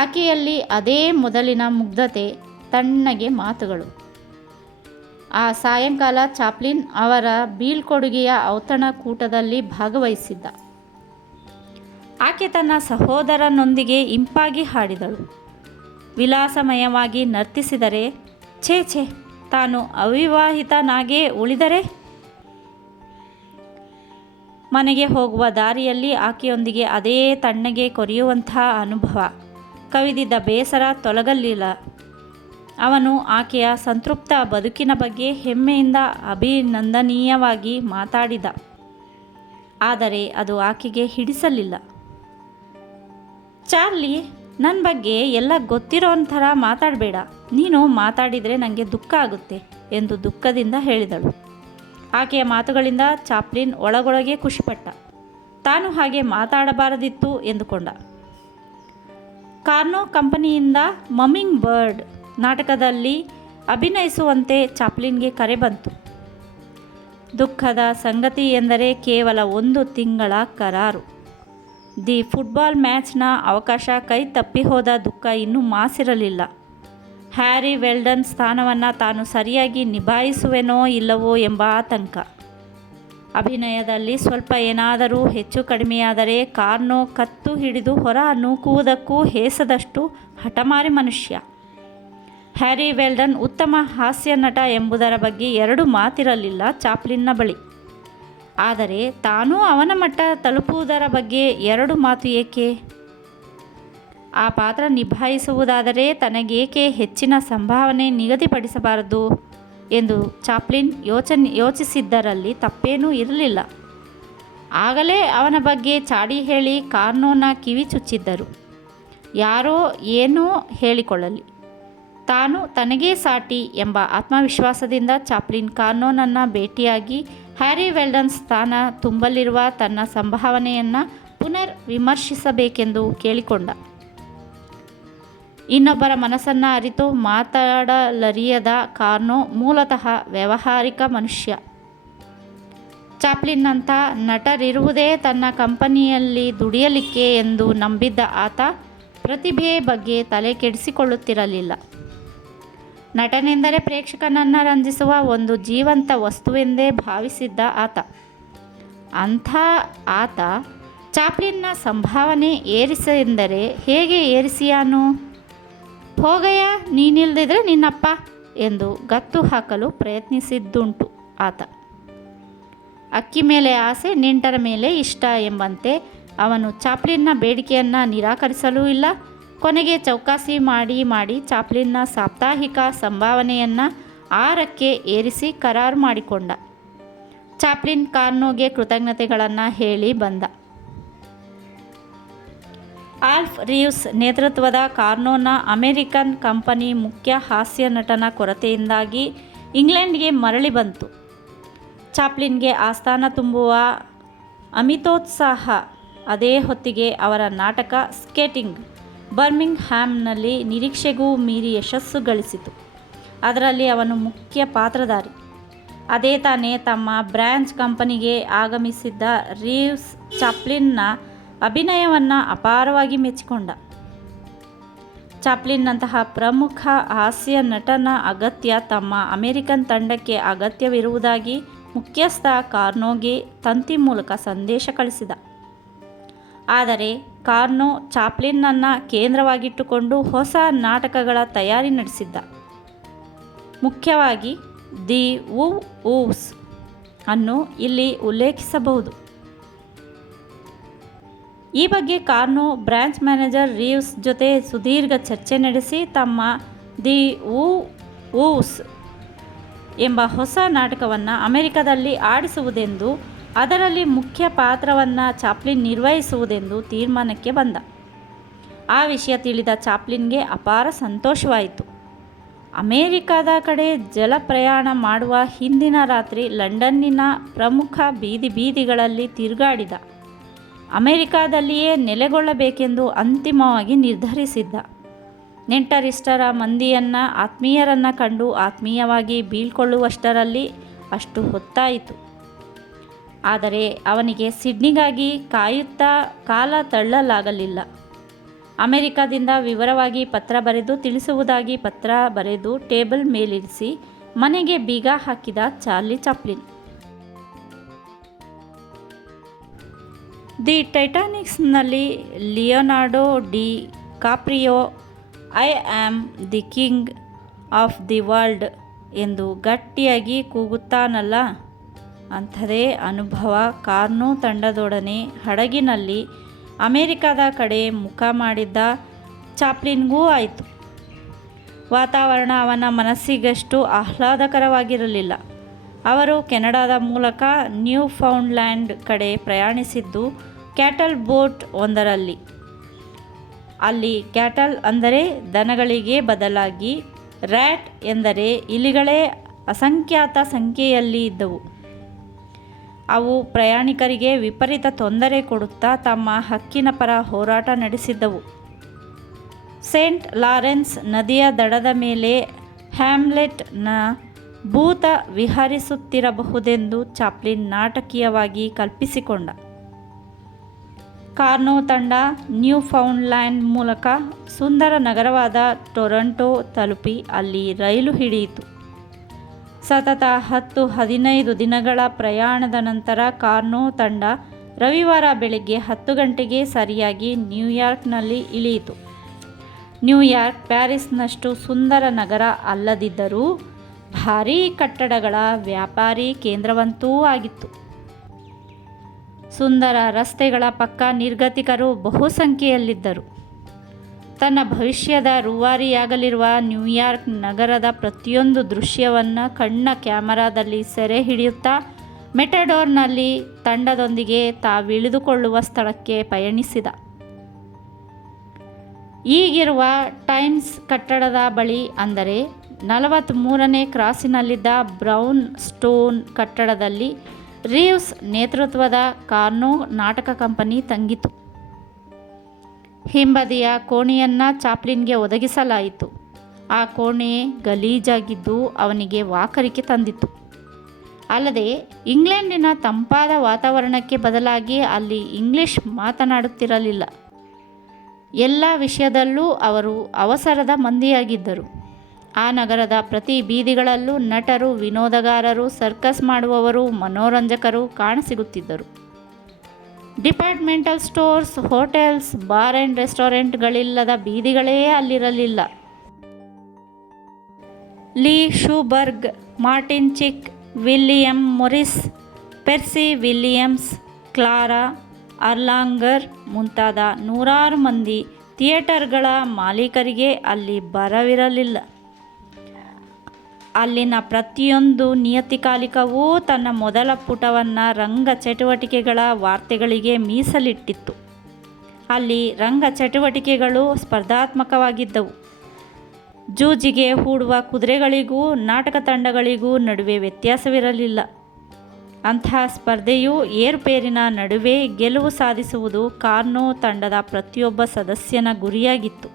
ಆಕೆಯಲ್ಲಿ ಅದೇ ಮೊದಲಿನ ಮುಗ್ಧತೆ, ತಣ್ಣಗೆ ಮಾತುಗಳು. ಆ ಸಾಯಂಕಾಲ ಚಾಪ್ಲಿನ್ ಅವರ ಬೀಳ್ಕೊಡುಗೆಯ ಔತಣಕೂಟದಲ್ಲಿ ಭಾಗವಹಿಸಿದ್ದ. ಆಕೆ ತನ್ನ ಸಹೋದರನೊಂದಿಗೆ ಇಂಪಾಗಿ ಹಾಡಿದಳು. ವಿಲಾಸಮಯವಾಗಿ ನರ್ತಿಸಿದರೆ, ಛೇ ತಾನು ಅವಿವಾಹಿತನಾಗೇ ಉಳಿದರೆ. ಮನೆಗೆ ಹೋಗುವ ದಾರಿಯಲ್ಲಿ ಆಕೆಯೊಂದಿಗೆ ಅದೇ ತಣ್ಣಗೆ ಕೊರೆಯುವಂತಹ ಅನುಭವ. ಕವಿದಿದ್ದ ಬೇಸರ ತೊಲಗಲಿಲ್ಲ. ಅವನು ಆಕೆಯ ಸಂತೃಪ್ತ ಬದುಕಿನ ಬಗ್ಗೆ ಹೆಮ್ಮೆಯಿಂದ ಅಭಿನಂದನೀಯವಾಗಿ ಮಾತಾಡಿದ. ಆದರೆ ಅದು ಆಕೆಗೆ ಹಿಡಿಸಲಿಲ್ಲ. ಚಾರ್ಲಿ, ನನ್ನ ಬಗ್ಗೆ ಎಲ್ಲ ಗೊತ್ತಿರೋ ಥರ ಮಾತಾಡಬೇಡ. ನೀನು ಮಾತಾಡಿದರೆ ನನಗೆ ದುಃಖ ಆಗುತ್ತೆ ಎಂದು ದುಃಖದಿಂದ ಹೇಳಿದಳು. ಆಕೆಯ ಮಾತುಗಳಿಂದ ಚಾಪ್ಲಿನ್ ಒಳಗೊಳಗೆ ಖುಷಿಪಟ್ಟ. ತಾನು ಹಾಗೆ ಮಾತಾಡಬಾರದಿತ್ತು ಎಂದುಕೊಂಡ. ಕಾರ್ನೋ ಕಂಪನಿಯಿಂದ ಮಮ್ಮಿಂಗ್ ಬರ್ಡ್ ನಾಟಕದಲ್ಲಿ ಅಭಿನಯಿಸುವಂತೆ ಚಾಪ್ಲಿನ್ಗೆ ಕರೆ ಬಂತು. ದುಃಖದ ಸಂಗತಿ ಎಂದರೆ ಕೇವಲ 1 ತಿಂಗಳ ಕರಾರು. ದಿ ಫುಟ್ಬಾಲ್ ಮ್ಯಾಚ್ನ ಅವಕಾಶ ಕೈ ತಪ್ಪಿಹೋದ ದುಃಖ ಇನ್ನೂ ಮಾಸಿರಲಿಲ್ಲ. ಹ್ಯಾರಿ ವೆಲ್ಡನ್ ಸ್ಥಾನವನ್ನು ತಾನು ಸರಿಯಾಗಿ ನಿಭಾಯಿಸುವೆನೋ ಇಲ್ಲವೋ ಎಂಬ ಆತಂಕ. ಅಭಿನಯದಲ್ಲಿ ಸ್ವಲ್ಪ ಏನಾದರೂ ಹೆಚ್ಚು ಕಡಿಮೆಯಾದರೆ ಕಾರ್ನೋ ಕತ್ತು ಹಿಡಿದು ಹೊರ ನೂಕುವುದಕ್ಕೂ ಹೇಸದಷ್ಟು ಹಠಮಾರಿ ಮನುಷ್ಯ. ಹ್ಯಾರಿ ವೆಲ್ಡನ್ ಉತ್ತಮ ಹಾಸ್ಯ ನಟ ಎಂಬುದರ ಬಗ್ಗೆ 2 ಮಾತಿರಲಿಲ್ಲ ಚಾಪ್ಲಿನ್ನ ಬಳಿ. ಆದರೆ ತಾನೂ ಅವನ ಮಟ್ಟ ತಲುಪುವುದರ ಬಗ್ಗೆ 2 ಮಾತು ಏಕೆ? ಆ ಪಾತ್ರ ನಿಭಾಯಿಸುವುದಾದರೆ ತನಗೇಕೆ ಹೆಚ್ಚಿನ ಸಂಭಾವನೆ ನಿಗದಿಪಡಿಸಬಾರದು ಎಂದು ಚಾಪ್ಲಿನ್ ಯೋಚಿಸಿದ್ದರಲ್ಲಿ ತಪ್ಪೇನೂ ಇರಲಿಲ್ಲ. ಆಗಲೇ ಅವನ ಬಗ್ಗೆ ಚಾಡಿ ಹೇಳಿ ಕಾರ್ನೋನ ಕಿವಿ ಚುಚ್ಚಿದ್ದರು. ಯಾರೋ ಏನೋ ಹೇಳಿಕೊಳ್ಳಲಿ, ತಾನು ತನಗೇ ಸಾಟಿ ಎಂಬ ಆತ್ಮವಿಶ್ವಾಸದಿಂದ ಚಾಪ್ಲಿನ್ ಕಾರ್ನೋನನ್ನು ಭೇಟಿಯಾಗಿ ಹ್ಯಾರಿ ವೆಲ್ಡನ್ ಸ್ಥಾನ ತುಂಬಲಿರುವ ತನ್ನ ಸಂಭಾವನೆಯನ್ನು ಪುನರ್ ವಿಮರ್ಶಿಸಬೇಕೆಂದು ಕೇಳಿಕೊಂಡ. ಇನ್ನೊಬ್ಬರ ಮನಸ್ಸನ್ನು ಅರಿತು ಮಾತಾಡಲರಿಯದ ಕಾರ್ನೋ ಮೂಲತಃ ವ್ಯಾವಹಾರಿಕ ಮನುಷ್ಯ. ಚಾಪ್ಲಿನ್ನಂಥ ನಟರಿರುವುದೇ ತನ್ನ ಕಂಪನಿಯಲ್ಲಿ ದುಡಿಯಲಿಕ್ಕೆ ಎಂದು ನಂಬಿದ್ದ ಆತ ಪ್ರತಿಭೆಯ ಬಗ್ಗೆ ತಲೆ ಕೆಡಿಸಿಕೊಳ್ಳುತ್ತಿರಲಿಲ್ಲ. ನಟನೆಂದರೆ ಪ್ರೇಕ್ಷಕನನ್ನು ರಂಜಿಸುವ ಒಂದು ಜೀವಂತ ವಸ್ತುವೆಂದೇ ಭಾವಿಸಿದ್ದ ಆತ. ಅಂಥ ಆತ ಚಾಪ್ಲಿನ್ನ ಸಂಭಾವನೆ ಏರಿಸೆಂದರೆ ಹೇಗೆ ಏರಿಸಿಯಾನು? ಹೋಗಯ್ಯ, ನೀನಿಲ್ದಿದ್ರೆ ನಿನ್ನಪ್ಪ ಎಂದು ಗತ್ತು ಹಾಕಲು ಪ್ರಯತ್ನಿಸಿದ್ದುಂಟು ಆತ. ಅಕ್ಕಿ ಮೇಲೆ ಆಸೆ, ನೆಂಟರ ಮೇಲೆ ಇಷ್ಟ ಎಂಬಂತೆ ಅವನು ಚಾಪ್ಲಿನ್ನ ಬೇಡಿಕೆಯನ್ನು ನಿರಾಕರಿಸಲೂ ಇಲ್ಲ. ಕೊನೆಗೆ ಚೌಕಾಸಿ ಮಾಡಿ ಚಾಪ್ಲಿನ್ನ ಸಾಪ್ತಾಹಿಕ ಸಂಭಾವನೆಯನ್ನು 6ಕ್ಕೆ ಏರಿಸಿ ಕರಾರು ಮಾಡಿಕೊಂಡ. ಚಾಪ್ಲಿನ್ ಕಾರ್ನೋಗೆ ಕೃತಜ್ಞತೆಗಳನ್ನು ಹೇಳಿ ಬಂದ. ಆಲ್ಫ್ ರೀವ್ಸ್ ನೇತೃತ್ವದ ಕಾರ್ನೋನ ಅಮೆರಿಕನ್ ಕಂಪನಿ ಮುಖ್ಯ ಹಾಸ್ಯ ನಟನ ಕೊರತೆಯಿಂದಾಗಿ ಇಂಗ್ಲೆಂಡ್ಗೆ ಮರಳಿ ಬಂತು. ಚಾಪ್ಲಿನ್ಗೆ ಆಸ್ಥಾನ ತುಂಬುವ ಅಮಿತೋತ್ಸಾಹ. ಅದೇ ಹೊತ್ತಿಗೆ ಅವರ ನಾಟಕ ಸ್ಕೇಟಿಂಗ್ ಬರ್ಮಿಂಗ್ ಹ್ಯಾಮ್ನಲ್ಲಿ ನಿರೀಕ್ಷೆಗೂ ಮೀರಿ ಯಶಸ್ಸು ಗಳಿಸಿತು. ಅದರಲ್ಲಿ ಅವನು ಮುಖ್ಯ ಪಾತ್ರಧಾರಿ. ಅದೇ ತಾನೇ ತಮ್ಮ ಬ್ರ್ಯಾಂಚ್ ಕಂಪನಿಗೆ ಆಗಮಿಸಿದ್ದ ರೀವ್ಸ್ ಚಾಪ್ಲಿನ್ನ ಅಭಿನಯವನ್ನು ಅಪಾರವಾಗಿ ಮೆಚ್ಚಿಕೊಂಡ. ಚಾಪ್ಲಿನ್ನಂತಹ ಪ್ರಮುಖ ಹಾಸ್ಯ ನಟನ ಅಗತ್ಯ ತಮ್ಮ ಅಮೆರಿಕನ್ ತಂಡಕ್ಕೆ ಅಗತ್ಯವಿರುವುದಾಗಿ ಮುಖ್ಯಸ್ಥ ಕಾರ್ನೋಗೆ ತಂತಿ ಮೂಲಕ ಸಂದೇಶ ಕಳಿಸಿದ. ಆದರೆ ಕಾರ್ನೋ ಚಾಪ್ಲಿನ್ನನ್ನು ಕೇಂದ್ರವಾಗಿಟ್ಟುಕೊಂಡು ಹೊಸ ನಾಟಕಗಳ ತಯಾರಿ ನಡೆಸಿದ್ದ. ಮುಖ್ಯವಾಗಿ ದಿ ಊವ್ಸ್ ಅನ್ನು ಇಲ್ಲಿ ಉಲ್ಲೇಖಿಸಬಹುದು. ಈ ಬಗ್ಗೆ ಕಾರ್ನೋ ಬ್ರಾಂಚ್ ಮ್ಯಾನೇಜರ್ ರೀವ್ಸ್ ಜೊತೆ ಸುದೀರ್ಘ ಚರ್ಚೆ ನಡೆಸಿ ತಮ್ಮ ದಿ ಊವ್ಸ್ ಎಂಬ ಹೊಸ ನಾಟಕವನ್ನು ಅಮೆರಿಕದಲ್ಲಿ ಆಡಿಸುವುದೆಂದು, ಅದರಲ್ಲಿ ಮುಖ್ಯ ಪಾತ್ರವನ್ನು ಚಾಪ್ಲಿನ್ ನಿರ್ವಹಿಸುವುದೆಂದು ತೀರ್ಮಾನಕ್ಕೆ ಬಂದ. ಆ ವಿಷಯ ತಿಳಿದ ಚಾಪ್ಲಿನ್ಗೆ ಅಪಾರ ಸಂತೋಷವಾಯಿತು. ಅಮೆರಿಕದ ಕಡೆ ಜಲ ಪ್ರಯಾಣ ಮಾಡುವ ಹಿಂದಿನ ರಾತ್ರಿ ಲಂಡನ್ನಿನ ಪ್ರಮುಖ ಬೀದಿಗಳಲ್ಲಿ ತಿರುಗಾಡಿದ. ಅಮೆರಿಕದಲ್ಲಿಯೇ ನೆಲೆಗೊಳ್ಳಬೇಕೆಂದು ಅಂತಿಮವಾಗಿ ನಿರ್ಧರಿಸಿದ್ದ. ನೆಂಟರಿಷ್ಟರ ಮಂದಿಯನ್ನು, ಆತ್ಮೀಯರನ್ನು ಕಂಡು ಆತ್ಮೀಯವಾಗಿ ಬೀಳ್ಕೊಳ್ಳುವಷ್ಟರಲ್ಲಿ ಅಷ್ಟು ಹೊತ್ತಾಯಿತು. ಆದರೆ ಅವನಿಗೆ ಸಿಡ್ನಿಗಾಗಿ ಕಾಯುತ್ತಾ ಕಾಲ ತಳ್ಳಲಾಗಲಿಲ್ಲ. ಅಮೆರಿಕದಿಂದ ವಿವರವಾಗಿ ಪತ್ರ ಬರೆದು ತಿಳಿಸುವುದಾಗಿ ಪತ್ರ ಬರೆದು ಟೇಬಲ್ ಮೇಲಿರಿಸಿ ಮನೆಗೆ ಬೀಗ ಹಾಕಿದ ಚಾರ್ಲಿ ಚಾಪ್ಲಿನ್. ದಿ ಟೈಟಾನಿಕ್ಸ್ನಲ್ಲಿ Leonardo DiCaprio I am the king of the world ಎಂದು ಗಟ್ಟಿಯಾಗಿ ಕೂಗುತ್ತಾನಲ್ಲ, ಅಂಥದೇ ಅನುಭವ ಕಾರ್ನೋ ತಂಡದೊಡನೆ ಹಡಗಿನಲ್ಲಿ ಅಮೆರಿಕದ ಕಡೆ ಮುಖ ಮಾಡಿದ್ದ ಚಾಪ್ಲಿನ್ಗೂ ಆಯಿತು. ವಾತಾವರಣ ಅವನ ಮನಸ್ಸಿಗಷ್ಟು ಆಹ್ಲಾದಕರವಾಗಿರಲಿಲ್ಲ. ಅವರು ಕೆನಡಾದ ಮೂಲಕ ನ್ಯೂ ಫೌಂಡ್ಲ್ಯಾಂಡ್ ಕಡೆ ಪ್ರಯಾಣಿಸಿದ್ದು ಕ್ಯಾಟಲ್ ಬೋಟ್ ಒಂದರಲ್ಲಿ. ಅಲ್ಲಿ ಕ್ಯಾಟಲ್ ಅಂದರೆ ದನಗಳಿಗೆ ಬದಲಾಗಿ ರ್ಯಾಟ್ ಎಂದರೆ ಇಲಿಗಳೇ ಅಸಂಖ್ಯಾತ ಸಂಖ್ಯೆಯಲ್ಲಿ ಇದ್ದವು. ಅವು ಪ್ರಯಾಣಿಕರಿಗೆ ವಿಪರೀತ ತೊಂದರೆ ಕೊಡುತ್ತಾ ತಮ್ಮ ಹಕ್ಕಿನ ಪರ ಹೋರಾಟ ನಡೆಸಿದ್ದವು. ಸೇಂಟ್ ಲಾರೆನ್ಸ್ ನದಿಯ ದಡದ ಮೇಲೆ ಹ್ಯಾಮ್ಲೆಟ್ನ ಭೂತ ವಿಹರಿಸುತ್ತಿರಬಹುದೆಂದು ಚಾಪ್ಲಿನ್ ನಾಟಕೀಯವಾಗಿ ಕಲ್ಪಿಸಿಕೊಂಡ. ಕಾರ್ನೋ ತಂಡ ನ್ಯೂ ಫೌಂಡ್ಲ್ಯಾಂಡ್ ಮೂಲಕ ಸುಂದರ ನಗರವಾದ ಟೊರಂಟೊ ತಲುಪಿ ಅಲ್ಲಿ ರೈಲು ಹಿಡಿಯಿತು. ಸತತ 10-15 ದಿನಗಳ ಪ್ರಯಾಣದ ನಂತರ ಕಾರ್ನೋ ತಂಡ ರವಿವಾರ ಬೆಳಗ್ಗೆ 10 ಗಂಟೆಗೆ ಸರಿಯಾಗಿ ನ್ಯೂಯಾರ್ಕ್ನಲ್ಲಿ ಇಳಿಯಿತು. ನ್ಯೂಯಾರ್ಕ್ ಪ್ಯಾರಿಸ್ನಷ್ಟು ಸುಂದರ ನಗರ ಅಲ್ಲದಿದ್ದರೂ ಭಾರೀ ಕಟ್ಟಡಗಳ ವ್ಯಾಪಾರಿ ಕೇಂದ್ರವಂತೂ ಆಗಿತ್ತು. ಸುಂದರ ರಸ್ತೆಗಳ ಪಕ್ಕ ನಿರ್ಗತಿಕರು ಬಹುಸಂಖ್ಯೆಯಲ್ಲಿದ್ದರು. ತನ್ನ ಭವಿಷ್ಯದ ರೂವಾರಿಯಾಗಲಿರುವ ನ್ಯೂಯಾರ್ಕ್ ನಗರದ ಪ್ರತಿಯೊಂದು ದೃಶ್ಯವನ್ನು ಕಣ್ಣ ಕ್ಯಾಮರಾದಲ್ಲಿ ಸೆರೆ ಹಿಡಿಯುತ್ತಾ ಮೆಟಡೋರ್ನಲ್ಲಿ ತಂಡದೊಂದಿಗೆ ತಾವಿಳಿದುಕೊಳ್ಳುವ ಸ್ಥಳಕ್ಕೆ ಪಯಣಿಸಿದ. ಈಗಿರುವ ಟೈಮ್ಸ್ ಕಟ್ಟಡದ ಬಳಿ, ಅಂದರೆ 43ನೇ ಕ್ರಾಸಿನಲ್ಲಿದ್ದ ಬ್ರೌನ್ ಸ್ಟೋನ್ ಕಟ್ಟಡದಲ್ಲಿ ರೀವ್ಸ್ ನೇತೃತ್ವದ ಕಾರ್ನೋ ನಾಟಕ ಕಂಪನಿ ತಂಗಿತು. ಹಿಂಬದಿಯ ಕೋಣೆಯನ್ನು ಚಾಪ್ಲಿನ್ಗೆ ಒದಗಿಸಲಾಯಿತು. ಆ ಕೋಣೆ ಗಲೀಜಾಗಿದ್ದು ಅವನಿಗೆ ವಾಕರಿಕೆ ತಂದಿತು. ಅಲ್ಲದೆ ಇಂಗ್ಲೆಂಡಿನ ತಂಪಾದ ವಾತಾವರಣಕ್ಕೆ ಬದಲಾಗಿ ಅಲ್ಲಿ ಇಂಗ್ಲಿಷ್ ಮಾತನಾಡುತ್ತಿರಲಿಲ್ಲ. ಎಲ್ಲ ವಿಷಯದಲ್ಲೂ ಅವರು ಅವಸರದ ಮಂದಿಯಾಗಿದ್ದರು. ಆ ನಗರದ ಪ್ರತಿ ಬೀದಿಗಳಲ್ಲೂ ನಟರು, ವಿನೋದಗಾರರು, ಸರ್ಕಸ್ ಮಾಡುವವರು, ಮನೋರಂಜಕರು ಕಾಣಸಿಗುತ್ತಿದ್ದರು. Departmental stores, hotels, bar and ರೆಸ್ಟೋರೆಂಟ್ಗಳಿಲ್ಲದ ಬೀದಿಗಳೇ ಅಲ್ಲಿರಲಿಲ್ಲ. Lee Shubert, Martin Chick, William Morris, Percy Williams, Clara Erlanger ಮುಂತಾದ ನೂರಾರು ಮಂದಿ ಥಿಯೇಟರ್ಗಳ ಮಾಲೀಕರಿಗೆ ಅಲ್ಲಿ ಬರವಿರಲಿಲ್ಲ. ಅಲ್ಲಿನ ಪ್ರತಿಯೊಂದು ನಿಯತಕಾಲಿಕವೂ ತನ್ನ ಮೊದಲ ಪುಟವನ್ನು ರಂಗ ಚಟುವಟಿಕೆಗಳ ವಾರ್ತೆಗಳಿಗೆ ಮೀಸಲಿಟ್ಟಿತ್ತು. ಅಲ್ಲಿ ರಂಗ ಚಟುವಟಿಕೆಗಳು ಸ್ಪರ್ಧಾತ್ಮಕವಾಗಿದ್ದವು. ಜೂಜಿಗೆ ಹೂಡುವ ಕುದುರೆಗಳಿಗೂ ನಾಟಕ ತಂಡಗಳಿಗೂ ನಡುವೆ ವ್ಯತ್ಯಾಸವಿರಲಿಲ್ಲ. ಅಂತಹ ಸ್ಪರ್ಧೆಯು ಏರುಪೇರಿನ ನಡುವೆ ಗೆಲುವು ಸಾಧಿಸುವುದು ಕಾರ್ನೋ ತಂಡದ ಪ್ರತಿಯೊಬ್ಬ ಸದಸ್ಯನ ಗುರಿಯಾಗಿತ್ತು.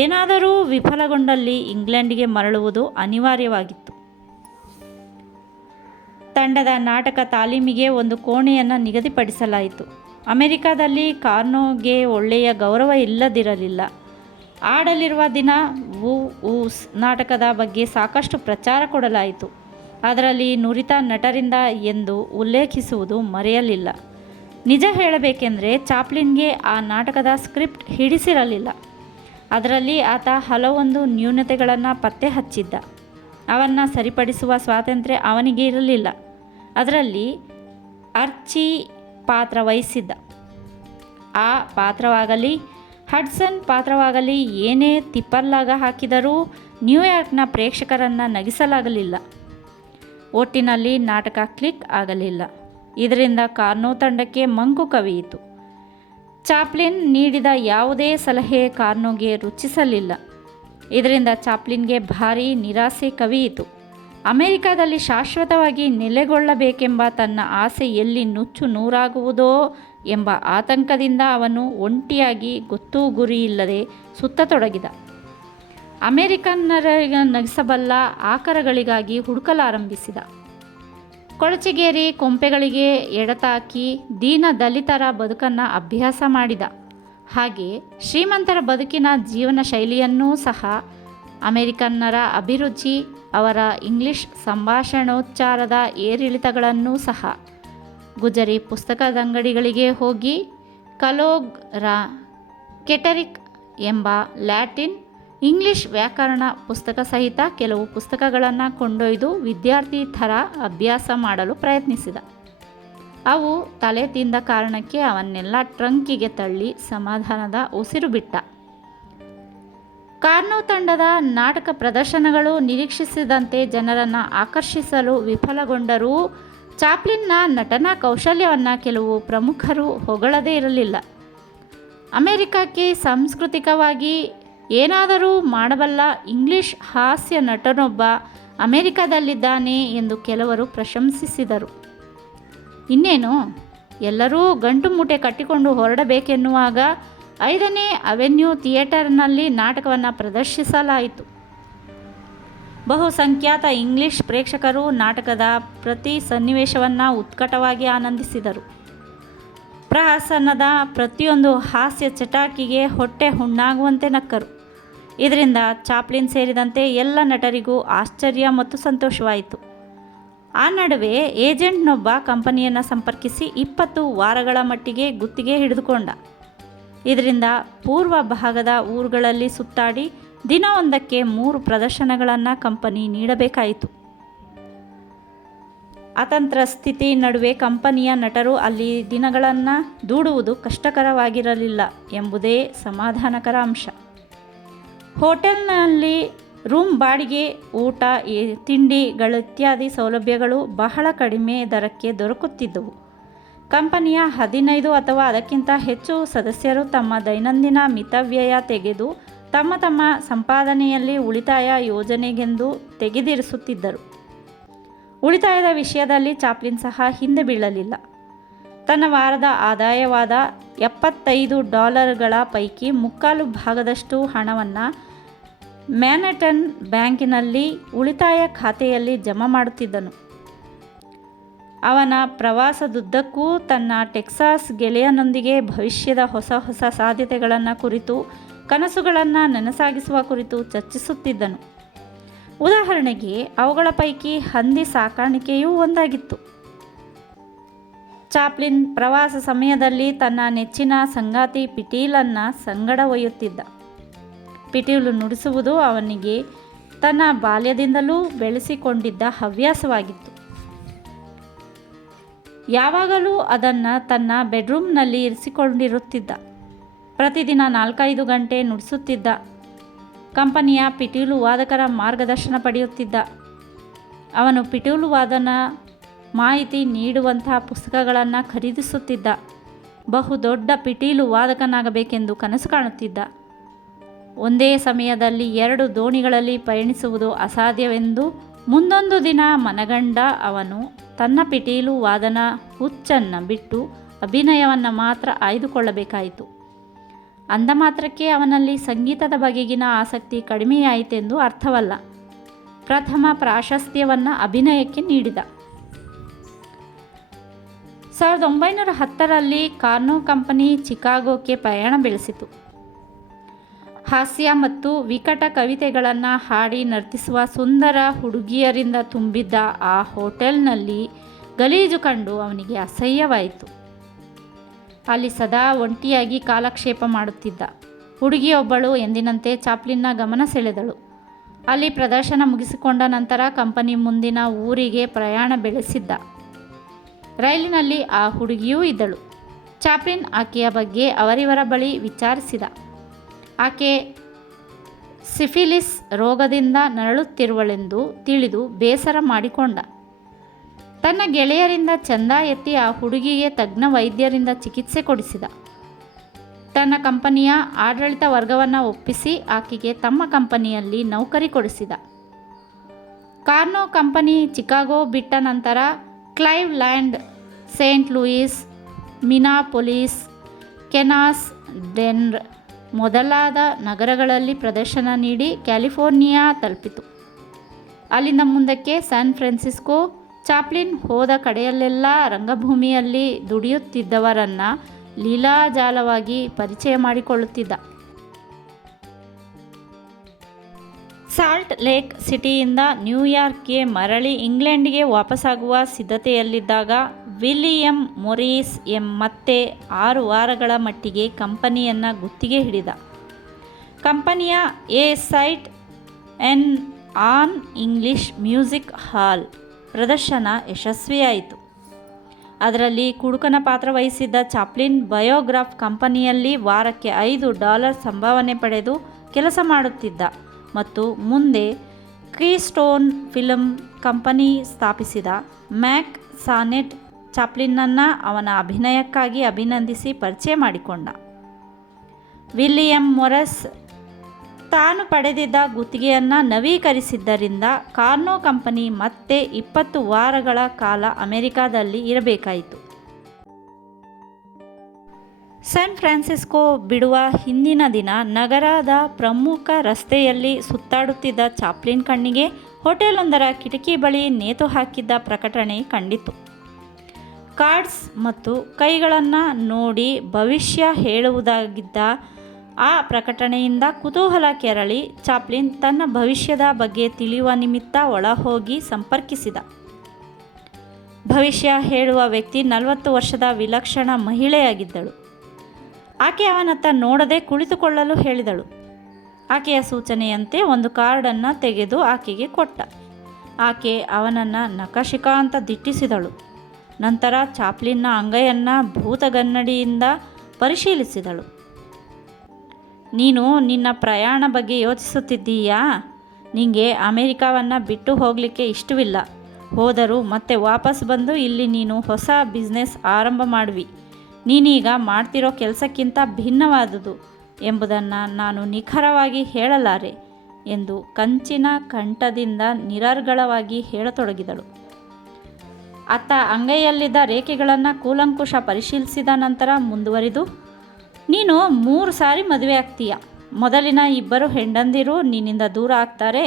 ಏನಾದರೂ ವಿಫಲಗೊಂಡಲ್ಲಿ ಇಂಗ್ಲೆಂಡಿಗೆ ಮರಳುವುದು ಅನಿವಾರ್ಯವಾಗಿತ್ತು. ತಂಡದ ನಾಟಕ ತಾಲೀಮಿಗೆ ಒಂದು ಕೋಣೆಯನ್ನು ನಿಗದಿಪಡಿಸಲಾಯಿತು. ಅಮೆರಿಕದಲ್ಲಿ ಕಾರ್ನೋಗೆ ಒಳ್ಳೆಯ ಗೌರವ ಇಲ್ಲದಿರಲಿಲ್ಲ. ಆಡಲಿರುವ ದಿನ ಊಸ್ ನಾಟಕದ ಬಗ್ಗೆ ಸಾಕಷ್ಟು ಪ್ರಚಾರ ಕೊಡಲಾಯಿತು. ಅದರಲ್ಲಿ ನುರಿತ ನಟರಿಂದ ಎಂದು ಉಲ್ಲೇಖಿಸುವುದು ಮರೆಯಲಿಲ್ಲ. ನಿಜ ಹೇಳಬೇಕೆಂದರೆ ಚಾಪ್ಲಿನ್ಗೆ ಆ ನಾಟಕದ ಸ್ಕ್ರಿಪ್ಟ್ ಹಿಡಿಸಿರಲಿಲ್ಲ. ಅದರಲ್ಲಿ ಆತ ಹಲವೊಂದು ನ್ಯೂನತೆಗಳನ್ನು ಪತ್ತೆ ಹಚ್ಚಿದ್ದ. ಅವನ್ನು ಸರಿಪಡಿಸುವ ಸ್ವಾತಂತ್ರ್ಯ ಅವನಿಗೆ ಇರಲಿಲ್ಲ. ಅದರಲ್ಲಿ ಅರ್ಚಿ ಪಾತ್ರ ವಹಿಸಿದ್ದ. ಆ ಪಾತ್ರವಾಗಲಿ ಹಡ್ಸನ್ ಪಾತ್ರವಾಗಲಿ ಏನೇ ತಿಪ್ಪರ್ಲಾಗ ಹಾಕಿದರೂ ನ್ಯೂಯಾರ್ಕ್ನ ಪ್ರೇಕ್ಷಕರನ್ನು ನಗಿಸಲಾಗಲಿಲ್ಲ. ಒಟ್ಟಿನಲ್ಲಿ ನಾಟಕ ಕ್ಲಿಕ್ ಆಗಲಿಲ್ಲ. ಇದರಿಂದ ಕಾರ್ನೋ ತಂಡಕ್ಕೆ ಮಂಕು ಕವಿಯಿತು. ಚಾಪ್ಲಿನ್ ನೀಡಿದ ಯಾವುದೇ ಸಲಹೆ ಕಾರ್ನೋಗೆ ರುಚಿಸಲಿಲ್ಲ. ಇದರಿಂದ ಚಾಪ್ಲಿನ್ಗೆ ಭಾರೀ ನಿರಾಸೆ ಕವಿಯಿತು. ಅಮೆರಿಕಾದಲ್ಲಿ ಶಾಶ್ವತವಾಗಿ ನೆಲೆಗೊಳ್ಳಬೇಕೆಂಬ ತನ್ನ ಆಸೆ ಎಲ್ಲಿ ನುಚ್ಚು ನೂರಾಗುವುದೋ ಎಂಬ ಆತಂಕದಿಂದ ಅವನು ಒಂಟಿಯಾಗಿ ಗೊತ್ತೂ ಗುರಿಯಿಲ್ಲದೆ ಸುತ್ತತೊಡಗಿದ. ಅಮೆರಿಕನ್ನರ ನಗಿಸಬಲ್ಲ ಆಕರಗಳಿಗಾಗಿ ಹುಡುಕಲಾರಂಭಿಸಿದ. ಕೊಳಚೆಗೇರಿ ಕೊಂಪೆಗಳಿಗೆ ಎಡತಾಕಿ ದೀನ ದಲಿತರ ಬದುಕನ್ನು ಅಭ್ಯಾಸ ಮಾಡಿದ. ಹಾಗೆ ಶ್ರೀಮಂತರ ಬದುಕಿನ ಜೀವನ ಶೈಲಿಯನ್ನೂ ಸಹ, ಅಮೆರಿಕನ್ನರ ಅಭಿರುಚಿ, ಅವರ ಇಂಗ್ಲಿಷ್ ಸಂಭಾಷಣೋಚ್ಚಾರದ ಏರಿಳಿತಗಳನ್ನೂ ಸಹ. ಗುಜರಿ ಪುಸ್ತಕದಂಗಡಿಗಳಿಗೆ ಹೋಗಿ ಕಲೋಗ್ ರ ಕೆಟರಿಕ್ ಎಂಬ ಲ್ಯಾಟಿನ್ ಇಂಗ್ಲಿಷ್ ವ್ಯಾಕರಣ ಪುಸ್ತಕ ಸಹಿತ ಕೆಲವು ಪುಸ್ತಕಗಳನ್ನು ಕೊಂಡೊಯ್ದು ವಿದ್ಯಾರ್ಥಿ ಥರ ಅಭ್ಯಾಸ ಮಾಡಲು ಪ್ರಯತ್ನಿಸಿದ. ಅವು ತಲೆ ತಿಂದ ಕಾರಣಕ್ಕೆ ಅವನ್ನೆಲ್ಲ ಟ್ರಂಕಿಗೆ ತಳ್ಳಿ ಸಮಾಧಾನದ ಉಸಿರು ಬಿಟ್ಟ. ಕಾರ್ನೋ ತಂಡದ ನಾಟಕ ಪ್ರದರ್ಶನಗಳು ನಿರೀಕ್ಷಿಸಿದಂತೆ ಜನರನ್ನು ಆಕರ್ಷಿಸಲು ವಿಫಲಗೊಂಡರೂ ಚಾಪ್ಲಿನ್ನ ನಟನಾ ಕೌಶಲ್ಯವನ್ನು ಕೆಲವು ಪ್ರಮುಖರು ಹೊಗಳದೇ ಇರಲಿಲ್ಲ. ಅಮೆರಿಕಕ್ಕೆ ಸಾಂಸ್ಕೃತಿಕವಾಗಿ ಏನಾದರೂ ಮಾಡಬಲ್ಲ ಇಂಗ್ಲಿಷ್ ಹಾಸ್ಯ ನಟನೊಬ್ಬ ಅಮೆರಿಕದಲ್ಲಿದ್ದಾನೆ ಎಂದು ಕೆಲವರು ಪ್ರಶಂಸಿಸಿದರು. ಇನ್ನೇನು, ಎಲ್ಲರೂ ಗಂಟು ಮೂಟೆ ಕಟ್ಟಿಕೊಂಡು ಹೊರಡಬೇಕೆನ್ನುವಾಗ 5ನೇ ಅವೆನ್ಯೂ ಥಿಯೇಟರ್ನಲ್ಲಿ ನಾಟಕವನ್ನು ಪ್ರದರ್ಶಿಸಲಾಯಿತು. ಬಹುಸಂಖ್ಯಾತ ಇಂಗ್ಲಿಷ್ ಪ್ರೇಕ್ಷಕರು ನಾಟಕದ ಪ್ರತಿ ಸನ್ನಿವೇಶವನ್ನು ಉತ್ಕಟವಾಗಿ ಆನಂದಿಸಿದರು. ಪ್ರಹಸನದ ಪ್ರತಿಯೊಂದು ಹಾಸ್ಯ ಚಟಾಕಿಗೆ ಹೊಟ್ಟೆ ಹುಣ್ಣಾಗುವಂತೆ ನಕ್ಕರು. ಇದರಿಂದ ಚಾಪ್ಲಿನ್ ಸೇರಿದಂತೆ ಎಲ್ಲ ನಟರಿಗೂ ಆಶ್ಚರ್ಯ ಮತ್ತು ಸಂತೋಷವಾಯಿತು. ಆ ನಡುವೆ ಏಜೆಂಟ್ನೊಬ್ಬ ಕಂಪನಿಯನ್ನು ಸಂಪರ್ಕಿಸಿ 20 ವಾರಗಳ ಮಟ್ಟಿಗೆ ಗುತ್ತಿಗೆ ಹಿಡಿದುಕೊಂಡ. ಇದರಿಂದ ಪೂರ್ವ ಭಾಗದ ಊರುಗಳಲ್ಲಿ ಸುತ್ತಾಡಿ ದಿನವೊಂದಕ್ಕೆ 3 ಪ್ರದರ್ಶನಗಳನ್ನು ಕಂಪನಿ ನೀಡಬೇಕಾಯಿತು. ಅತಂತ್ರ ಸ್ಥಿತಿ ನಡುವೆ ಕಂಪನಿಯ ನಟರು ಅಲ್ಲಿ ದಿನಗಳನ್ನು ದೂಡುವುದು ಕಷ್ಟಕರವಾಗಿರಲಿಲ್ಲ ಎಂಬುದೇ ಸಮಾಧಾನಕರ ಅಂಶ. ಹೋಟೆಲ್ನಲ್ಲಿ ರೂಮ್ ಬಾಡಿಗೆ, ಊಟ, ತಿಂಡಿಗಳಿತ್ಯಾದಿ ಸೌಲಭ್ಯಗಳು ಬಹಳ ಕಡಿಮೆ ದರಕ್ಕೆ ದೊರಕುತ್ತಿದ್ದವು. ಕಂಪನಿಯ 15 ಅಥವಾ ಅದಕ್ಕಿಂತ ಹೆಚ್ಚು ಸದಸ್ಯರು ತಮ್ಮ ದೈನಂದಿನ ಮಿತವ್ಯಯ ತೆಗೆದು ತಮ್ಮ ತಮ್ಮ ಸಂಪಾದನೆಯಲ್ಲಿ ಉಳಿತಾಯ ಯೋಜನೆಗೆಂದು ತೆಗೆದಿರಿಸುತ್ತಿದ್ದರು. ಉಳಿತಾಯದ ವಿಷಯದಲ್ಲಿ ಚಾಪ್ಲಿನ್ ಸಹ ಹಿಂದೆ ಬೀಳಲಿಲ್ಲ. ತನ್ನ ವಾರದ ಆದಾಯವಾದ $75 ಪೈಕಿ 3/4 ಭಾಗದಷ್ಟು ಹಣವನ್ನು ಮ್ಯಾನ್ಹ್ಯಾಟನ್ ಬ್ಯಾಂಕಿನಲ್ಲಿ ಉಳಿತಾಯ ಖಾತೆಯಲ್ಲಿ ಜಮಾ ಮಾಡುತ್ತಿದ್ದನು. ಅವನ ಪ್ರವಾಸದುದ್ದಕ್ಕೂ ತನ್ನ ಟೆಕ್ಸಾಸ್ ಗೆಳೆಯನೊಂದಿಗೆ ಭವಿಷ್ಯದ ಹೊಸ ಹೊಸ ಸಾಧ್ಯತೆಗಳನ್ನು ಕುರಿತು, ಕನಸುಗಳನ್ನು ನನಸಾಗಿಸುವ ಕುರಿತು ಚರ್ಚಿಸುತ್ತಿದ್ದನು. ಉದಾಹರಣೆಗೆ, ಅವುಗಳ ಪೈಕಿ ಹಂದಿ ಸಾಕಾಣಿಕೆಯೂ ಒಂದಾಗಿತ್ತು. ಚಾಪ್ಲಿನ್ ಪ್ರವಾಸ ಸಮಯದಲ್ಲಿ ತನ್ನ ನೆಚ್ಚಿನ ಸಂಗಾತಿ ಪಿಟೀಲನ್ನು ಸಂಗಡ ಒಯ್ಯುತ್ತಿದ್ದ. ಪಿಟೀಲು ನುಡಿಸುವುದು ಅವನಿಗೆ ತನ್ನ ಬಾಲ್ಯದಿಂದಲೂ ಬೆಳೆಸಿಕೊಂಡಿದ್ದ ಹವ್ಯಾಸವಾಗಿತ್ತು. ಯಾವಾಗಲೂ ಅದನ್ನು ತನ್ನ ಬೆಡ್ರೂಮ್ನಲ್ಲಿ ಇರಿಸಿಕೊಂಡಿರುತ್ತಿದ್ದ. ಪ್ರತಿದಿನ 4-5 ಗಂಟೆ ನುಡಿಸುತ್ತಿದ್ದ. ಕಂಪನಿಯ ಪಿಟೀಲು ವಾದಕರ ಮಾರ್ಗದರ್ಶನ ಪಡೆಯುತ್ತಿದ್ದ. ಅವನು ಪಿಟೀಲು ವಾದನ ಮಾಹಿತಿ ನೀಡುವಂತಹ ಪುಸ್ತಕಗಳನ್ನು ಖರೀದಿಸುತ್ತಿದ್ದ. ಬಹುದೊಡ್ಡ ಪಿಟೀಲು ವಾದಕನಾಗಬೇಕೆಂದು ಕನಸು ಕಾಣುತ್ತಿದ್ದ. ಒಂದೇ ಸಮಯದಲ್ಲಿ 2 ದೋಣಿಗಳಲ್ಲಿ ಪಯಣಿಸುವುದು ಅಸಾಧ್ಯವೆಂದು ಮುಂದೊಂದು ದಿನ ಮನಗಂಡ ಅವನು ತನ್ನ ಪಿಟೀಲು ವಾದನ ಹುಚ್ಚನ್ನು ಬಿಟ್ಟು ಅಭಿನಯವನ್ನು ಮಾತ್ರ ಆಯ್ದುಕೊಳ್ಳಬೇಕಾಯಿತು. ಅಂದ ಮಾತ್ರಕ್ಕೆ ಅವನಲ್ಲಿ ಸಂಗೀತದ ಬಗೆಗಿನ ಆಸಕ್ತಿ ಕಡಿಮೆಯಾಯಿತೆಂದು ಅರ್ಥವಲ್ಲ. ಪ್ರಥಮ ಪ್ರಾಶಸ್ತ್ಯವನ್ನು ಅಭಿನಯಕ್ಕೆ ನೀಡಿದ. 1910ರಲ್ಲಿ ಕಾರ್ನೋ ಕಂಪನಿ ಚಿಕಾಗೋಕ್ಕೆ ಪಯಣ ಬೆಳೆಸಿತು. ಹಾಸ್ಯ ಮತ್ತು ವಿಕಟ ಕವಿತೆಗಳನ್ನು ಹಾಡಿ ನರ್ತಿಸುವ ಸುಂದರ ಹುಡುಗಿಯರಿಂದ ತುಂಬಿದ್ದ ಆ ಹೋಟೆಲ್ನಲ್ಲಿ ಗಲೀಜು ಕಂಡು ಅವನಿಗೆ ಅಸಹ್ಯವಾಯಿತು. ಅಲ್ಲಿ ಸದಾ ಒಂಟಿಯಾಗಿ ಕಾಲಕ್ಷೇಪ ಮಾಡುತ್ತಿದ್ದ. ಹುಡುಗಿಯೊಬ್ಬಳು ಎಂದಿನಂತೆ ಚಾಪ್ಲಿನ್ನ ಗಮನ ಸೆಳೆದಳು. ಅಲ್ಲಿ ಪ್ರದರ್ಶನ ಮುಗಿಸಿಕೊಂಡ ನಂತರ ಕಂಪನಿ ಮುಂದಿನ ಊರಿಗೆ ಪ್ರಯಾಣ ಬೆಳೆಸಿದ್ದ. ರೈಲಿನಲ್ಲಿ ಆ ಹುಡುಗಿಯೂ ಇದ್ದಳು. ಚಾಪ್ಲಿನ್ ಆಕೆಯ ಬಗ್ಗೆ ಅವರಿವರ ಬಳಿ ವಿಚಾರಿಸಿದ. ಆಕೆ ಸಿಫಿಲಿಸ್ ರೋಗದಿಂದ ನರಳುತ್ತಿರುವಳೆಂದು ತಿಳಿದು ಬೇಸರ ಮಾಡಿಕೊಂಡ. ತನ್ನ ಗೆಳೆಯರಿಂದ ಚಂದ ಎತ್ತಿ ಆ ಹುಡುಗಿಗೆ ತಜ್ಞ ವೈದ್ಯರಿಂದ ಚಿಕಿತ್ಸೆ ಕೊಡಿಸಿದ. ತನ್ನ ಕಂಪನಿಯ ಆಡಳಿತ ವರ್ಗವನ್ನು ಒಪ್ಪಿಸಿ ಆಕೆಗೆ ತಮ್ಮ ಕಂಪನಿಯಲ್ಲಿ ನೌಕರಿ ಕೊಡಿಸಿದ. ಕಾರ್ನೋ ಕಂಪನಿ ಚಿಕಾಗೋ ಬಿಟ್ಟ ನಂತರ ಕ್ಲೈವ್ಲ್ಯಾಂಡ್, ಸೇಂಟ್ ಲೂಯಿಸ್, ಮಿನಾಪೊಲಿಸ್, ಕೆನಾಸ್, ಡೆನ್ವರ್ ಮೊದಲಾದ ನಗರಗಳಲ್ಲಿ ಪ್ರದರ್ಶನ ನೀಡಿ ಕ್ಯಾಲಿಫೋರ್ನಿಯಾ ತಲುಪಿತು. ಅಲ್ಲಿಂದ ಮುಂದಕ್ಕೆ ಸ್ಯಾನ್ ಫ್ರಾನ್ಸಿಸ್ಕೋ. ಚಾಪ್ಲಿನ್ ಹೋದ ಕಡೆಯಲ್ಲೆಲ್ಲ ರಂಗಭೂಮಿಯಲ್ಲಿ ದುಡಿಯುತ್ತಿದ್ದವರನ್ನು ಲೀಲಾಜಾಲವಾಗಿ ಪರಿಚಯ ಮಾಡಿಕೊಳ್ಳುತ್ತಿದ್ದ. ಸಾಲ್ಟ್ ಲೇಕ್ ಸಿಟಿಯಿಂದ ನ್ಯೂಯಾರ್ಕ್ಗೆ ಮರಳಿ ಇಂಗ್ಲೆಂಡ್ಗೆ ವಾಪಸ್ಸಾಗುವ ಸಿದ್ಧತೆಯಲ್ಲಿದ್ದಾಗ ವಿಲಿಯಂ ಮೊರೀಸ್ ಮತ್ತೆ 6 ವಾರಗಳ ಮಟ್ಟಿಗೆ ಕಂಪನಿಯನ್ನು ಗುತ್ತಿಗೆ ಹಿಡಿದ. ಕಂಪನಿಯ a site on English music hall ಪ್ರದರ್ಶನ ಯಶಸ್ವಿಯಾಯಿತು. ಅದರಲ್ಲಿ ಕುಡುಕನ ಪಾತ್ರ ವಹಿಸಿದ್ದ ಚಾಪ್ಲಿನ್ ಬಯೋಗ್ರಾಫ್ ಕಂಪನಿಯಲ್ಲಿ ವಾರಕ್ಕೆ $5 ಸಂಭಾವನೆ ಪಡೆದು ಕೆಲಸ ಮಾಡುತ್ತಿದ್ದ ಮತ್ತು ಮುಂದೆ ಕೀಸ್ಟೋನ್ ಫಿಲ್ಮ್ ಕಂಪನಿ ಸ್ಥಾಪಿಸಿದ. ಮ್ಯಾಕ್ ಸಾನೆಟ್ ಚಾಪ್ಲಿನ್ನನ್ನು ಅವನ ಅಭಿನಯಕ್ಕಾಗಿ ಅಭಿನಂದಿಸಿ ಪರಿಚಯ ಮಾಡಿಕೊಂಡ. ವಿಲಿಯಂ ಮೊರಸ್ ತಾನು ಪಡೆದಿದ್ದ ಗುತ್ತಿಗೆಯನ್ನು ನವೀಕರಿಸಿದ್ದರಿಂದ ಕಾರ್ನೋ ಕಂಪನಿ ಮತ್ತೆ 20 ವಾರಗಳ ಕಾಲ ಅಮೆರಿಕಾದಲ್ಲಿ ಇರಬೇಕಾಯಿತು. ಸ್ಯಾನ್ ಫ್ರಾನ್ಸಿಸ್ಕೋ ಬಿಡುವ ಹಿಂದಿನ ದಿನ ನಗರದ ಪ್ರಮುಖ ರಸ್ತೆಯಲ್ಲಿ ಸುತ್ತಾಡುತ್ತಿದ್ದ ಚಾಪ್ಲಿನ್ ಕಣ್ಣಿಗೆ ಹೋಟೆಲೊಂದರ ಕಿಟಕಿ ಬಳಿ ನೇತು ಹಾಕಿದ್ದ ಪ್ರಕಟಣೆ ಕಂಡಿತು. ಕಾರ್ಡ್ಸ್ ಮತ್ತು ಕೈಗಳನ್ನು ನೋಡಿ ಭವಿಷ್ಯ ಹೇಳುವುದಾಗಿದ್ದ ಆ ಪ್ರಕಟಣೆಯಿಂದ ಕುತೂಹಲ ಕೆರಳಿ ಚಾಪ್ಲಿನ್ ತನ್ನ ಭವಿಷ್ಯದ ಬಗ್ಗೆ ತಿಳಿಯುವ ನಿಮಿತ್ತ ಒಳಹೋಗಿ ಸಂಪರ್ಕಿಸಿದ. ಭವಿಷ್ಯ ಹೇಳುವ ವ್ಯಕ್ತಿ 40 ವರ್ಷದ ವಿಲಕ್ಷಣ ಮಹಿಳೆಯಾಗಿದ್ದಳು. ಆಕೆ ಅವನತ್ತ ನೋಡದೆ ಕುಳಿತುಕೊಳ್ಳಲು ಹೇಳಿದಳು. ಆಕೆಯ ಸೂಚನೆಯಂತೆ ಒಂದು ಕಾರ್ಡನ್ನು ತೆಗೆದು ಆಕೆಗೆ ಕೊಟ್ಟ. ಆಕೆ ಅವನನ್ನು ನಖಶಿಖಾಂತ ದಿಟ್ಟಿಸಿದಳು. ನಂತರ ಚಾಪ್ಲಿನ್ನ ಅಂಗೈಯನ್ನು ಭೂತಗನ್ನಡಿಯಿಂದ ಪರಿಶೀಲಿಸಿದಳು. ನೀನು ನಿನ್ನ ಪ್ರಯಾಣ ಬಗ್ಗೆ ಯೋಚಿಸುತ್ತಿದ್ದೀಯಾ? ನಿನಗೆ ಅಮೆರಿಕಾವನ್ನು ಬಿಟ್ಟು ಹೋಗಲಿಕ್ಕೆ ಇಷ್ಟವಿಲ್ಲ. ಹೋದರೂ ಮತ್ತೆ ವಾಪಸ್ ಬಂದು ಇಲ್ಲಿ ನೀನು ಹೊಸ ಬಿಸ್ನೆಸ್ ಆರಂಭ ಮಾಡುವಿ. ನೀನೀಗ ಮಾಡ್ತಿರೋ ಕೆಲಸಕ್ಕಿಂತ ಭಿನ್ನವಾದುದು ಎಂಬುದನ್ನು ನಾನು ನಿಖರವಾಗಿ ಹೇಳಲಾರೆ ಎಂದು ಕಂಚಿನ ಕಂಠದಿಂದ ನಿರರ್ಗಳವಾಗಿ ಹೇಳತೊಡಗಿದಳು. ಆತ ಅಂಗೈಯಲ್ಲಿದ್ದ ರೇಖೆಗಳನ್ನು ಕೂಲಂಕುಷ ಪರಿಶೀಲಿಸಿದ ನಂತರ ಮುಂದುವರಿದು, ನೀನು 3 ಸಾರಿ ಮದುವೆ ಆಗ್ತೀಯ. ಮೊದಲಿನ 2 ಹೆಂಡಂದಿರು ನಿನ್ನಿಂದ ದೂರ ಆಗ್ತಾರೆ.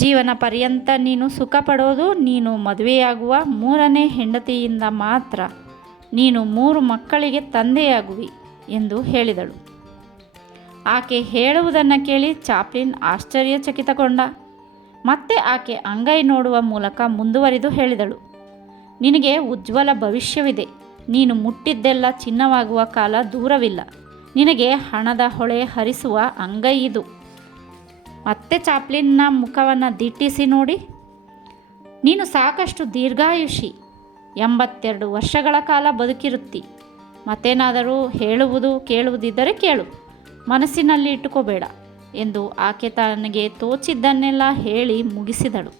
ಜೀವನ ಪರ್ಯಂತ ನೀನು ಸುಖ ಪಡೋದು ನೀನು ಮದುವೆಯಾಗುವ 3ನೇ ಹೆಂಡತಿಯಿಂದ ಮಾತ್ರ. ನೀನು 3 ಮಕ್ಕಳಿಗೆ ತಂದೆಯಾಗುವಿ ಎಂದು ಹೇಳಿದಳು. ಆಕೆ ಹೇಳುವುದನ್ನು ಕೇಳಿ ಚಾಪ್ಲಿನ್ ಆಶ್ಚರ್ಯಚಕಿತಗೊಂಡ. ಮತ್ತೆ ಆಕೆ ಅಂಗೈ ನೋಡುವ ಮೂಲಕ ಮುಂದುವರಿದು ಹೇಳಿದಳು, ನಿನಗೆ ಉಜ್ವಲ ಭವಿಷ್ಯವಿದೆ. ನೀನು ಮುಟ್ಟಿದ್ದೆಲ್ಲ ಚಿನ್ನವಾಗುವ ಕಾಲ ದೂರವಿಲ್ಲ. ನಿನಗೆ ಹಣದ ಹೊಳೆ ಹರಿಸುವ ಅಂಗೈ ಇದು. ಮತ್ತೆ ಚಾಪ್ಲಿನ್ನ ಮುಖವನ್ನು ದಿಟ್ಟಿಸಿ ನೋಡಿ, ನೀನು ಸಾಕಷ್ಟು ದೀರ್ಘಾಯುಷಿ. 82 ವರ್ಷಗಳ ಕಾಲ ಬದುಕಿರುತ್ತಿ. ಮತ್ತೇನಾದರೂ ಹೇಳುವುದು ಕೇಳುವುದಿದ್ದರೆ ಕೇಳು, ಮನಸ್ಸಿನಲ್ಲಿ ಇಟ್ಟುಕೋಬೇಡ ಎಂದು ಆಕೆ ತನಗೆ ತೋಚಿದ್ದನ್ನೆಲ್ಲ ಹೇಳಿ ಮುಗಿಸಿದಳು.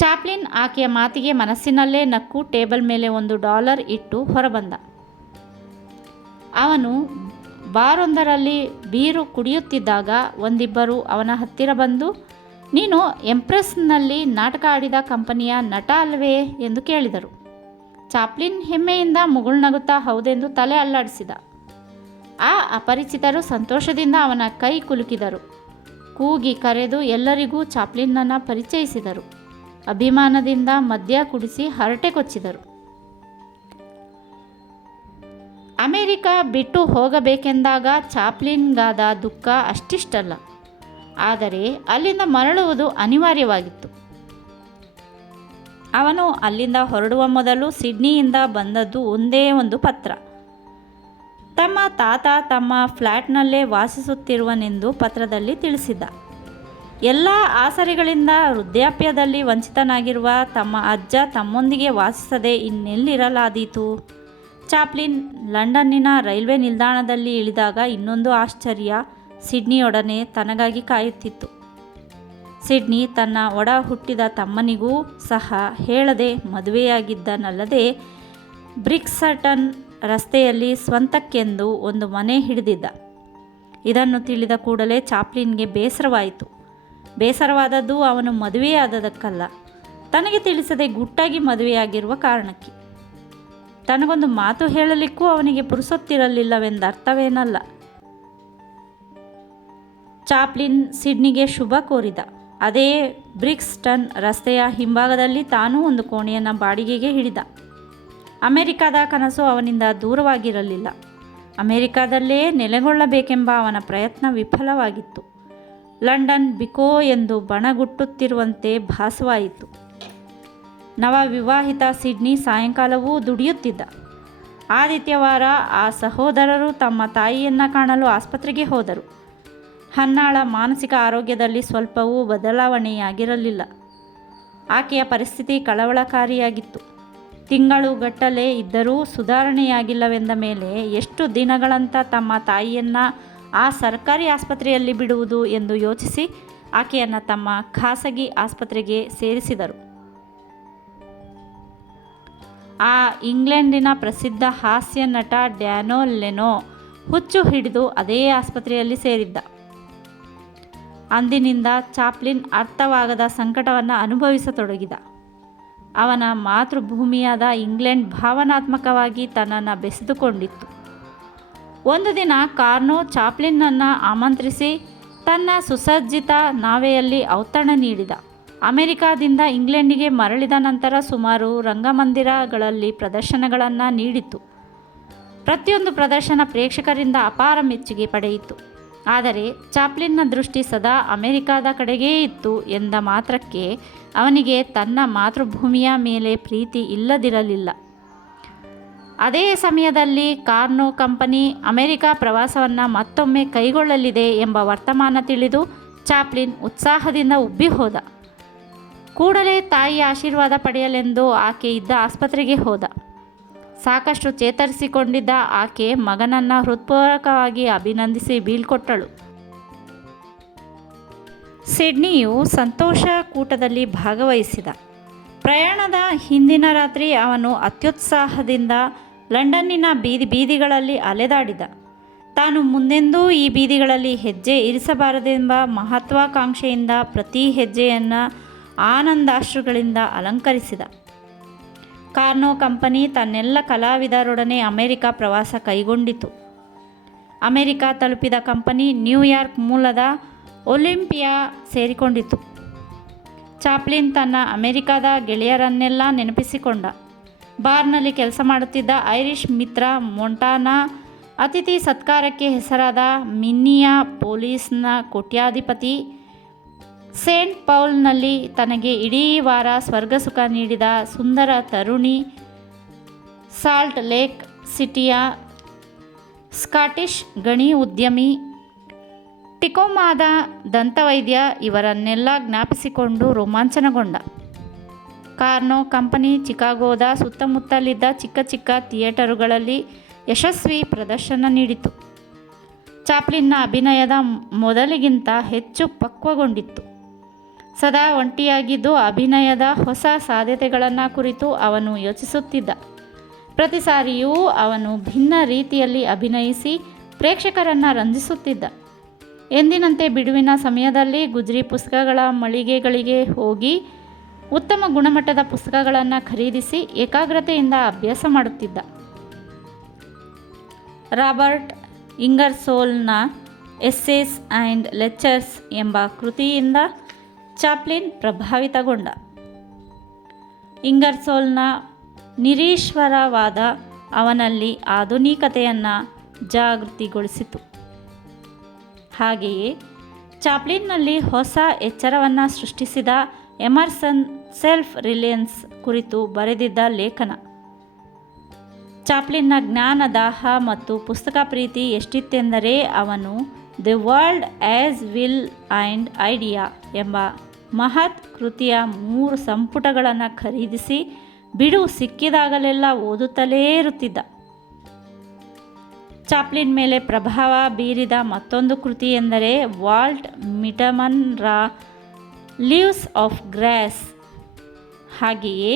ಚಾಪ್ಲಿನ್ ಆಕೆಯ ಮಾತಿಗೆ ಮನಸ್ಸಿನಲ್ಲೇ ನಕ್ಕು ಟೇಬಲ್ ಮೇಲೆ $1 ಇಟ್ಟು ಹೊರಬಂದ. ಅವನು ಬಾರೊಂದರಲ್ಲಿ ಬೀರು ಕುಡಿಯುತ್ತಿದ್ದಾಗ ಒಂದಿಬ್ಬರು ಅವನ ಹತ್ತಿರ ಬಂದು, ನೀನು ಎಂಪ್ರೆಸ್ನಲ್ಲಿ ನಾಟಕ ಆಡಿದ ಕಂಪನಿಯ ನಟ ಅಲ್ವೇ ಎಂದು ಕೇಳಿದರು. ಚಾಪ್ಲಿನ್ ಹೆಮ್ಮೆಯಿಂದ ಮುಗುಳ್ನಗುತ್ತಾ ಹೌದೆಂದು ತಲೆ ಅಲ್ಲಾಡಿಸಿದ. ಆ ಅಪರಿಚಿತರು ಸಂತೋಷದಿಂದ ಅವನ ಕೈ ಕುಲುಕಿದರು. ಕೂಗಿ ಕರೆದು ಎಲ್ಲರಿಗೂ ಚಾಪ್ಲಿನ್ನನ್ನು ಪರಿಚಯಿಸಿದರು. ಅಭಿಮಾನದಿಂದ ಮದ್ಯ ಕುಡಿಸಿ ಹರಟೆ ಕೊಚ್ಚಿದರು. ಅಮೆರಿಕ ಬಿಟ್ಟು ಹೋಗಬೇಕೆಂದಾಗ ಚಾಪ್ಲಿನ್ಗಾದ ದುಃಖ ಅಷ್ಟಿಷ್ಟಲ್ಲ. ಆದರೆ ಅಲ್ಲಿಂದ ಮರಳುವುದು ಅನಿವಾರ್ಯವಾಗಿತ್ತು. ಅವನು ಅಲ್ಲಿಂದ ಹೊರಡುವ ಮೊದಲು ಸಿಡ್ನಿಯಿಂದ ಬಂದದ್ದು ಒಂದೇ ಒಂದು ಪತ್ರ. ತಮ್ಮ ತಾತ ತಮ್ಮ ಫ್ಲ್ಯಾಟ್ನಲ್ಲೇ ವಾಸಿಸುತ್ತಿರುವನೆಂದು ಪತ್ರದಲ್ಲಿ ತಿಳಿಸಿದ್ದ. ಎಲ್ಲ ಆಸರೆಗಳಿಂದ ವೃದ್ಧಾಪ್ಯದಲ್ಲಿ ವಂಚಿತನಾಗಿರುವ ತಮ್ಮ ಅಜ್ಜ ತಮ್ಮೊಂದಿಗೆ ವಾಸಿಸದೆ ಇನ್ನೆಲ್ಲಿರಲಾದೀತು? ಚಾಪ್ಲಿನ್ ಲಂಡನ್ನಿನ ರೈಲ್ವೆ ನಿಲ್ದಾಣದಲ್ಲಿ ಇಳಿದಾಗ ಇನ್ನೊಂದು ಆಶ್ಚರ್ಯ ಸಿಡ್ನಿಯೊಡನೆ ತನಗಾಗಿ ಕಾಯುತ್ತಿತ್ತು. ಸಿಡ್ನಿ ತನ್ನ ಒಡ ಹುಟ್ಟಿದ ತಮ್ಮನಿಗೂ ಸಹ ಹೇಳದೆ ಮದುವೆಯಾಗಿದ್ದನಲ್ಲದೆ ಬ್ರಿಕ್ಸ್ಟನ್ ರಸ್ತೆಯಲ್ಲಿ ಸ್ವಂತಕ್ಕೆಂದು ಒಂದು ಮನೆ ಹಿಡಿದಿದ್ದ. ಇದನ್ನು ತಿಳಿದ ಕೂಡಲೇ ಚಾಪ್ಲಿನ್ಗೆ ಬೇಸರವಾಯಿತು. ಬೇಸರವಾದದ್ದು ಅವನು ಮದುವೆಯಾದದಕ್ಕಲ್ಲ, ತನಗೆ ತಿಳಿಸದೆ ಗುಟ್ಟಾಗಿ ಮದುವೆಯಾಗಿರುವ ಕಾರಣಕ್ಕೆ. ತನಗೊಂದು ಮಾತು ಹೇಳಲಿಕ್ಕೂ ಅವನಿಗೆ ಪುರುಸೊತ್ತಿರಲಿಲ್ಲವೆಂದರ್ಥವೇನಲ್ಲ. ಚಾಪ್ಲಿನ್ ಸಿಡ್ನಿಗೆ ಶುಭ ಕೋರಿದ. ಅದೇ ಬ್ರಿಕ್ಸ್ಟನ್ ರಸ್ತೆಯ ಹಿಂಭಾಗದಲ್ಲಿ ತಾನೂ ಒಂದು ಕೋಣೆಯನ್ನು ಬಾಡಿಗೆಗೆ ಹಿಡಿದ. ಅಮೆರಿಕದ ಕನಸು ಅವನಿಂದ ದೂರವಾಗಿರಲಿಲ್ಲ. ಅಮೆರಿಕದಲ್ಲೇ ನೆಲೆಗೊಳ್ಳಬೇಕೆಂಬ ಅವನ ಪ್ರಯತ್ನ ವಿಫಲವಾಗಿತ್ತು. ಲಂಡನ್ ಬಿಕೋ ಎಂದು ಬಣಗುಟ್ಟುತ್ತಿರುವಂತೆ ಭಾಸವಾಯಿತು. ನವವಿವಾಹಿತ ಸಿಡ್ನಿ ಸಾಯಂಕಾಲವೂ ದುಡಿಯುತ್ತಿದ್ದ. ಆದಿತ್ಯವಾರ ಆ ಸಹೋದರರು ತಮ್ಮ ತಾಯಿಯನ್ನು ಕಾಣಲು ಆಸ್ಪತ್ರೆಗೆ ಹೋದರು. ಹನ್ನಾಳ ಮಾನಸಿಕ ಆರೋಗ್ಯದಲ್ಲಿ ಸ್ವಲ್ಪವೂ ಬದಲಾವಣೆಯಾಗಿರಲಿಲ್ಲ. ಆಕೆಯ ಪರಿಸ್ಥಿತಿ ಕಳವಳಕಾರಿಯಾಗಿತ್ತು. ತಿಂಗಳುಗಟ್ಟಲೆ ಇದ್ದರೂ ಸುಧಾರಣೆಯಾಗಿಲ್ಲವೆಂದ ಮೇಲೆ ಎಷ್ಟು ದಿನಗಳಂತ ತಮ್ಮ ತಾಯಿಯನ್ನು ಆ ಸರ್ಕಾರಿ ಆಸ್ಪತ್ರೆಯಲ್ಲಿ ಬಿಡುವುದು ಎಂದು ಯೋಚಿಸಿ ಆಕೆಯನ್ನು ತಮ್ಮ ಖಾಸಗಿ ಆಸ್ಪತ್ರೆಗೆ ಸೇರಿಸಿದರು. ಆ ಇಂಗ್ಲೆಂಡಿನ ಪ್ರಸಿದ್ಧ ಹಾಸ್ಯ ನಟ ಡ್ಯಾನೋ ಲೆನೋ ಹುಚ್ಚು ಹಿಡಿದು ಅದೇ ಆಸ್ಪತ್ರೆಯಲ್ಲಿ ಸೇರಿದ್ದ. ಅಂದಿನಿಂದ ಚಾಪ್ಲಿನ್ ಅರ್ಥವಾಗದ ಸಂಕಟವನ್ನು ಅನುಭವಿಸತೊಡಗಿದ. ಅವನ ಮಾತೃಭೂಮಿಯಾದ ಇಂಗ್ಲೆಂಡ್ ಭಾವನಾತ್ಮಕವಾಗಿ ತನ್ನನ್ನು ಬೆಸೆದುಕೊಂಡಿತ್ತು. ಒಂದು ದಿನ ಕಾರ್ನೋ ಚಾಪ್ಲಿನ್ನನ್ನು ಆಮಂತ್ರಿಸಿ ತನ್ನ ಸುಸಜ್ಜಿತ ನಾವೆಯಲ್ಲಿ ಔತಣ ನೀಡಿದ. ಅಮೆರಿಕಾದಿಂದ ಇಂಗ್ಲೆಂಡಿಗೆ ಮರಳಿದ ನಂತರ ಸುಮಾರು ರಂಗಮಂದಿರಗಳಲ್ಲಿ ಪ್ರದರ್ಶನಗಳನ್ನು ನೀಡಿತು. ಪ್ರತಿಯೊಂದು ಪ್ರದರ್ಶನ ಪ್ರೇಕ್ಷಕರಿಂದ ಅಪಾರ ಮೆಚ್ಚುಗೆ ಪಡೆಯಿತು. ಆದರೆ ಚಾಪ್ಲಿನ್ನ ದೃಷ್ಟಿ ಸದಾ ಅಮೆರಿಕಾದ ಕಡೆಗೇ ಇತ್ತು ಎಂದ ಮಾತ್ರಕ್ಕೆ ಅವನಿಗೆ ತನ್ನ ಮಾತೃಭೂಮಿಯ ಮೇಲೆ ಪ್ರೀತಿ ಇಲ್ಲದಿರಲಿಲ್ಲ. ಅದೇ ಸಮಯದಲ್ಲಿ ಕಾರ್ನೋ ಕಂಪನಿ ಅಮೆರಿಕ ಪ್ರವಾಸವನ್ನು ಮತ್ತೊಮ್ಮೆ ಕೈಗೊಳ್ಳಲಿದೆ ಎಂಬ ವರ್ತಮಾನ ತಿಳಿದು ಚಾಪ್ಲಿನ್ ಉತ್ಸಾಹದಿಂದ ಉಬ್ಬಿ ಹೋದ. ಕೂಡಲೇ ತಾಯಿಯ ಆಶೀರ್ವಾದ ಪಡೆಯಲೆಂದು ಆಕೆ ಇದ್ದ ಆಸ್ಪತ್ರೆಗೆ ಹೋದ. ಸಾಕಷ್ಟು ಚೇತರಿಸಿಕೊಂಡಿದ್ದ ಆಕೆ ಮಗನನ್ನು ಹೃತ್ಪೂರ್ವಕವಾಗಿ ಅಭಿನಂದಿಸಿ ಬೀಳ್ಕೊಟ್ಟಳು. ಸಿಡ್ನಿಯು ಸಂತೋಷ ಕೂಟದಲ್ಲಿ ಭಾಗವಹಿಸಿದ. ಪ್ರಯಾಣದ ಹಿಂದಿನ ರಾತ್ರಿ ಅವನು ಅತ್ಯುತ್ಸಾಹದಿಂದ ಲಂಡನ್ನಿನ ಬೀದಿಗಳಲ್ಲಿ ಅಲೆದಾಡಿದ. ತಾನು ಮುಂದೆಂದೂ ಈ ಬೀದಿಗಳಲ್ಲಿ ಹೆಜ್ಜೆ ಇರಿಸಬಾರದೆಂಬ ಮಹತ್ವಾಕಾಂಕ್ಷೆಯಿಂದ ಪ್ರತಿ ಹೆಜ್ಜೆಯನ್ನು ಆನಂದಾಶ್ರುಗಳಿಂದ ಅಲಂಕರಿಸಿದ. ಕಾರ್ನೋ ಕಂಪನಿ ತನ್ನೆಲ್ಲ ಕಲಾವಿದರೊಡನೆ ಅಮೆರಿಕ ಪ್ರವಾಸ ಕೈಗೊಂಡಿತು. ಅಮೆರಿಕ ತಲುಪಿದ ಕಂಪನಿ ನ್ಯೂಯಾರ್ಕ್ ಮೂಲದ ಒಲಿಂಪಿಯಾ ಸೇರಿಕೊಂಡಿತು. ಚಾಪ್ಲಿನ್ ತನ್ನ ಅಮೆರಿಕದ ಗೆಳೆಯರನ್ನೆಲ್ಲ ನೆನಪಿಸಿಕೊಂಡ. ಬಾರ್ನಲ್ಲಿ ಕೆಲಸ ಮಾಡುತ್ತಿದ್ದ ಐರಿಷ್ ಮಿತ್ರ ಮೊಂಟಾನಾ, ಅತಿಥಿ ಸತ್ಕಾರಕ್ಕೆ ಹೆಸರಾದ ಮಿನ್ನಿಯಾ ಪೋಲಿಸ್ನ ಕೋಟ್ಯಾಧಿಪತಿ, ಸೇಂಟ್ ಪೌಲ್ನಲ್ಲಿ ತನಗೆ ಇಡೀ ವಾರ ಸ್ವರ್ಗಸುಖ ನೀಡಿದ ಸುಂದರ ತರುಣಿ, ಸಾಲ್ಟ್ ಲೇಕ್ ಸಿಟಿಯ ಸ್ಕಾಟಿಷ್ ಗಣಿ ಉದ್ಯಮಿ, ಟಿಕೋಮಾದ ದಂತವೈದ್ಯ ಇವರನ್ನೆಲ್ಲ ಜ್ಞಾಪಿಸಿಕೊಂಡು ರೋಮಾಂಚನಗೊಂಡ. ಕಾರ್ನೋ ಕಂಪನಿ ಚಿಕಾಗೋದ ಸುತ್ತಮುತ್ತಲಿದ್ದ ಚಿಕ್ಕ ಚಿಕ್ಕ ಥಿಯೇಟರುಗಳಲ್ಲಿ ಯಶಸ್ವಿ ಪ್ರದರ್ಶನ ನೀಡಿತು. ಚಾಪ್ಲಿನ್ನ ಅಭಿನಯದ ಮೊದಲಿಗಿಂತ ಹೆಚ್ಚು ಪಕ್ವಗೊಂಡಿತ್ತು. ಸದಾ ಒಂಟಿಯಾಗಿದ್ದು ಅಭಿನಯದ ಹೊಸ ಸಾಧ್ಯತೆಗಳನ್ನು ಕುರಿತು ಅವನು ಯೋಚಿಸುತ್ತಿದ್ದ. ಪ್ರತಿ ಸಾರಿಯೂ ಅವನು ಭಿನ್ನ ರೀತಿಯಲ್ಲಿ ಅಭಿನಯಿಸಿ ಪ್ರೇಕ್ಷಕರನ್ನು ರಂಜಿಸುತ್ತಿದ್ದ. ಎಂದಿನಂತೆ ಬಿಡುವಿನ ಸಮಯದಲ್ಲಿ ಗುಜರಿ ಪುಸ್ತಕಗಳ ಮಳಿಗೆಗಳಿಗೆ ಹೋಗಿ ಉತ್ತಮ ಗುಣಮಟ್ಟದ ಪುಸ್ತಕಗಳನ್ನು ಖರೀದಿಸಿ ಏಕಾಗ್ರತೆಯಿಂದ ಅಭ್ಯಾಸ ಮಾಡುತ್ತಿದ್ದ. ರಾಬರ್ಟ್ ಇಂಗರ್ಸೋಲ್ನ ಎಸ್ಸೇಸ್ ಆ್ಯಂಡ್ ಲೆಕ್ಚರ್ಸ್ ಎಂಬ ಕೃತಿಯಿಂದ ಚಾಪ್ಲಿನ್ ಪ್ರಭಾವಿತಗೊಂಡ. ಇಂಗರ್ಸೋಲ್ನ ನಿರೀಶ್ವರವಾದ ಅವನಲ್ಲಿ ಆಧುನಿಕತೆಯನ್ನು ಜಾಗೃತಿಗೊಳಿಸಿತು. ಹಾಗೆಯೇ ಚಾಪ್ಲಿನ್ನಲ್ಲಿ ಹೊಸ ಎಚ್ಚರವನ್ನು ಸೃಷ್ಟಿಸಿದ ಎಮರ್ಸನ್ ಸೆಲ್ಫ್ ರಿಲಿಯನ್ಸ್ ಕುರಿತು ಬರೆದಿದ್ದ ಲೇಖನ ಚಾಪ್ಲಿನ್ನ ಜ್ಞಾನದಾಹ ಮತ್ತು ಪುಸ್ತಕ ಪ್ರೀತಿ ಎಷ್ಟಿತ್ತೆಂದರೆ ಅವನು the world as will and idea ಎಂಬ ಮಹತ್ ಕೃತಿಯ 3 ಸಂಪುಟಗಳನ್ನು ಖರೀದಿಸಿ ಬಿಡುವು ಸಿಕ್ಕಿದಾಗಲೆಲ್ಲ ಓದುತ್ತಲೇ ಇರುತ್ತಿದ್ದ. ಚಾಪ್ಲಿನ್ ಮೇಲೆ ಪ್ರಭಾವ ಬೀರಿದ ಮತ್ತೊಂದು ಕೃತಿ ಎಂದರೆ ವಾಲ್ಟ್ ವಿಟ್ಮನ್ರ ಲೀವ್ಸ್ ಆಫ್ ಗ್ರಾಸ್. ಹಾಗೆಯೇ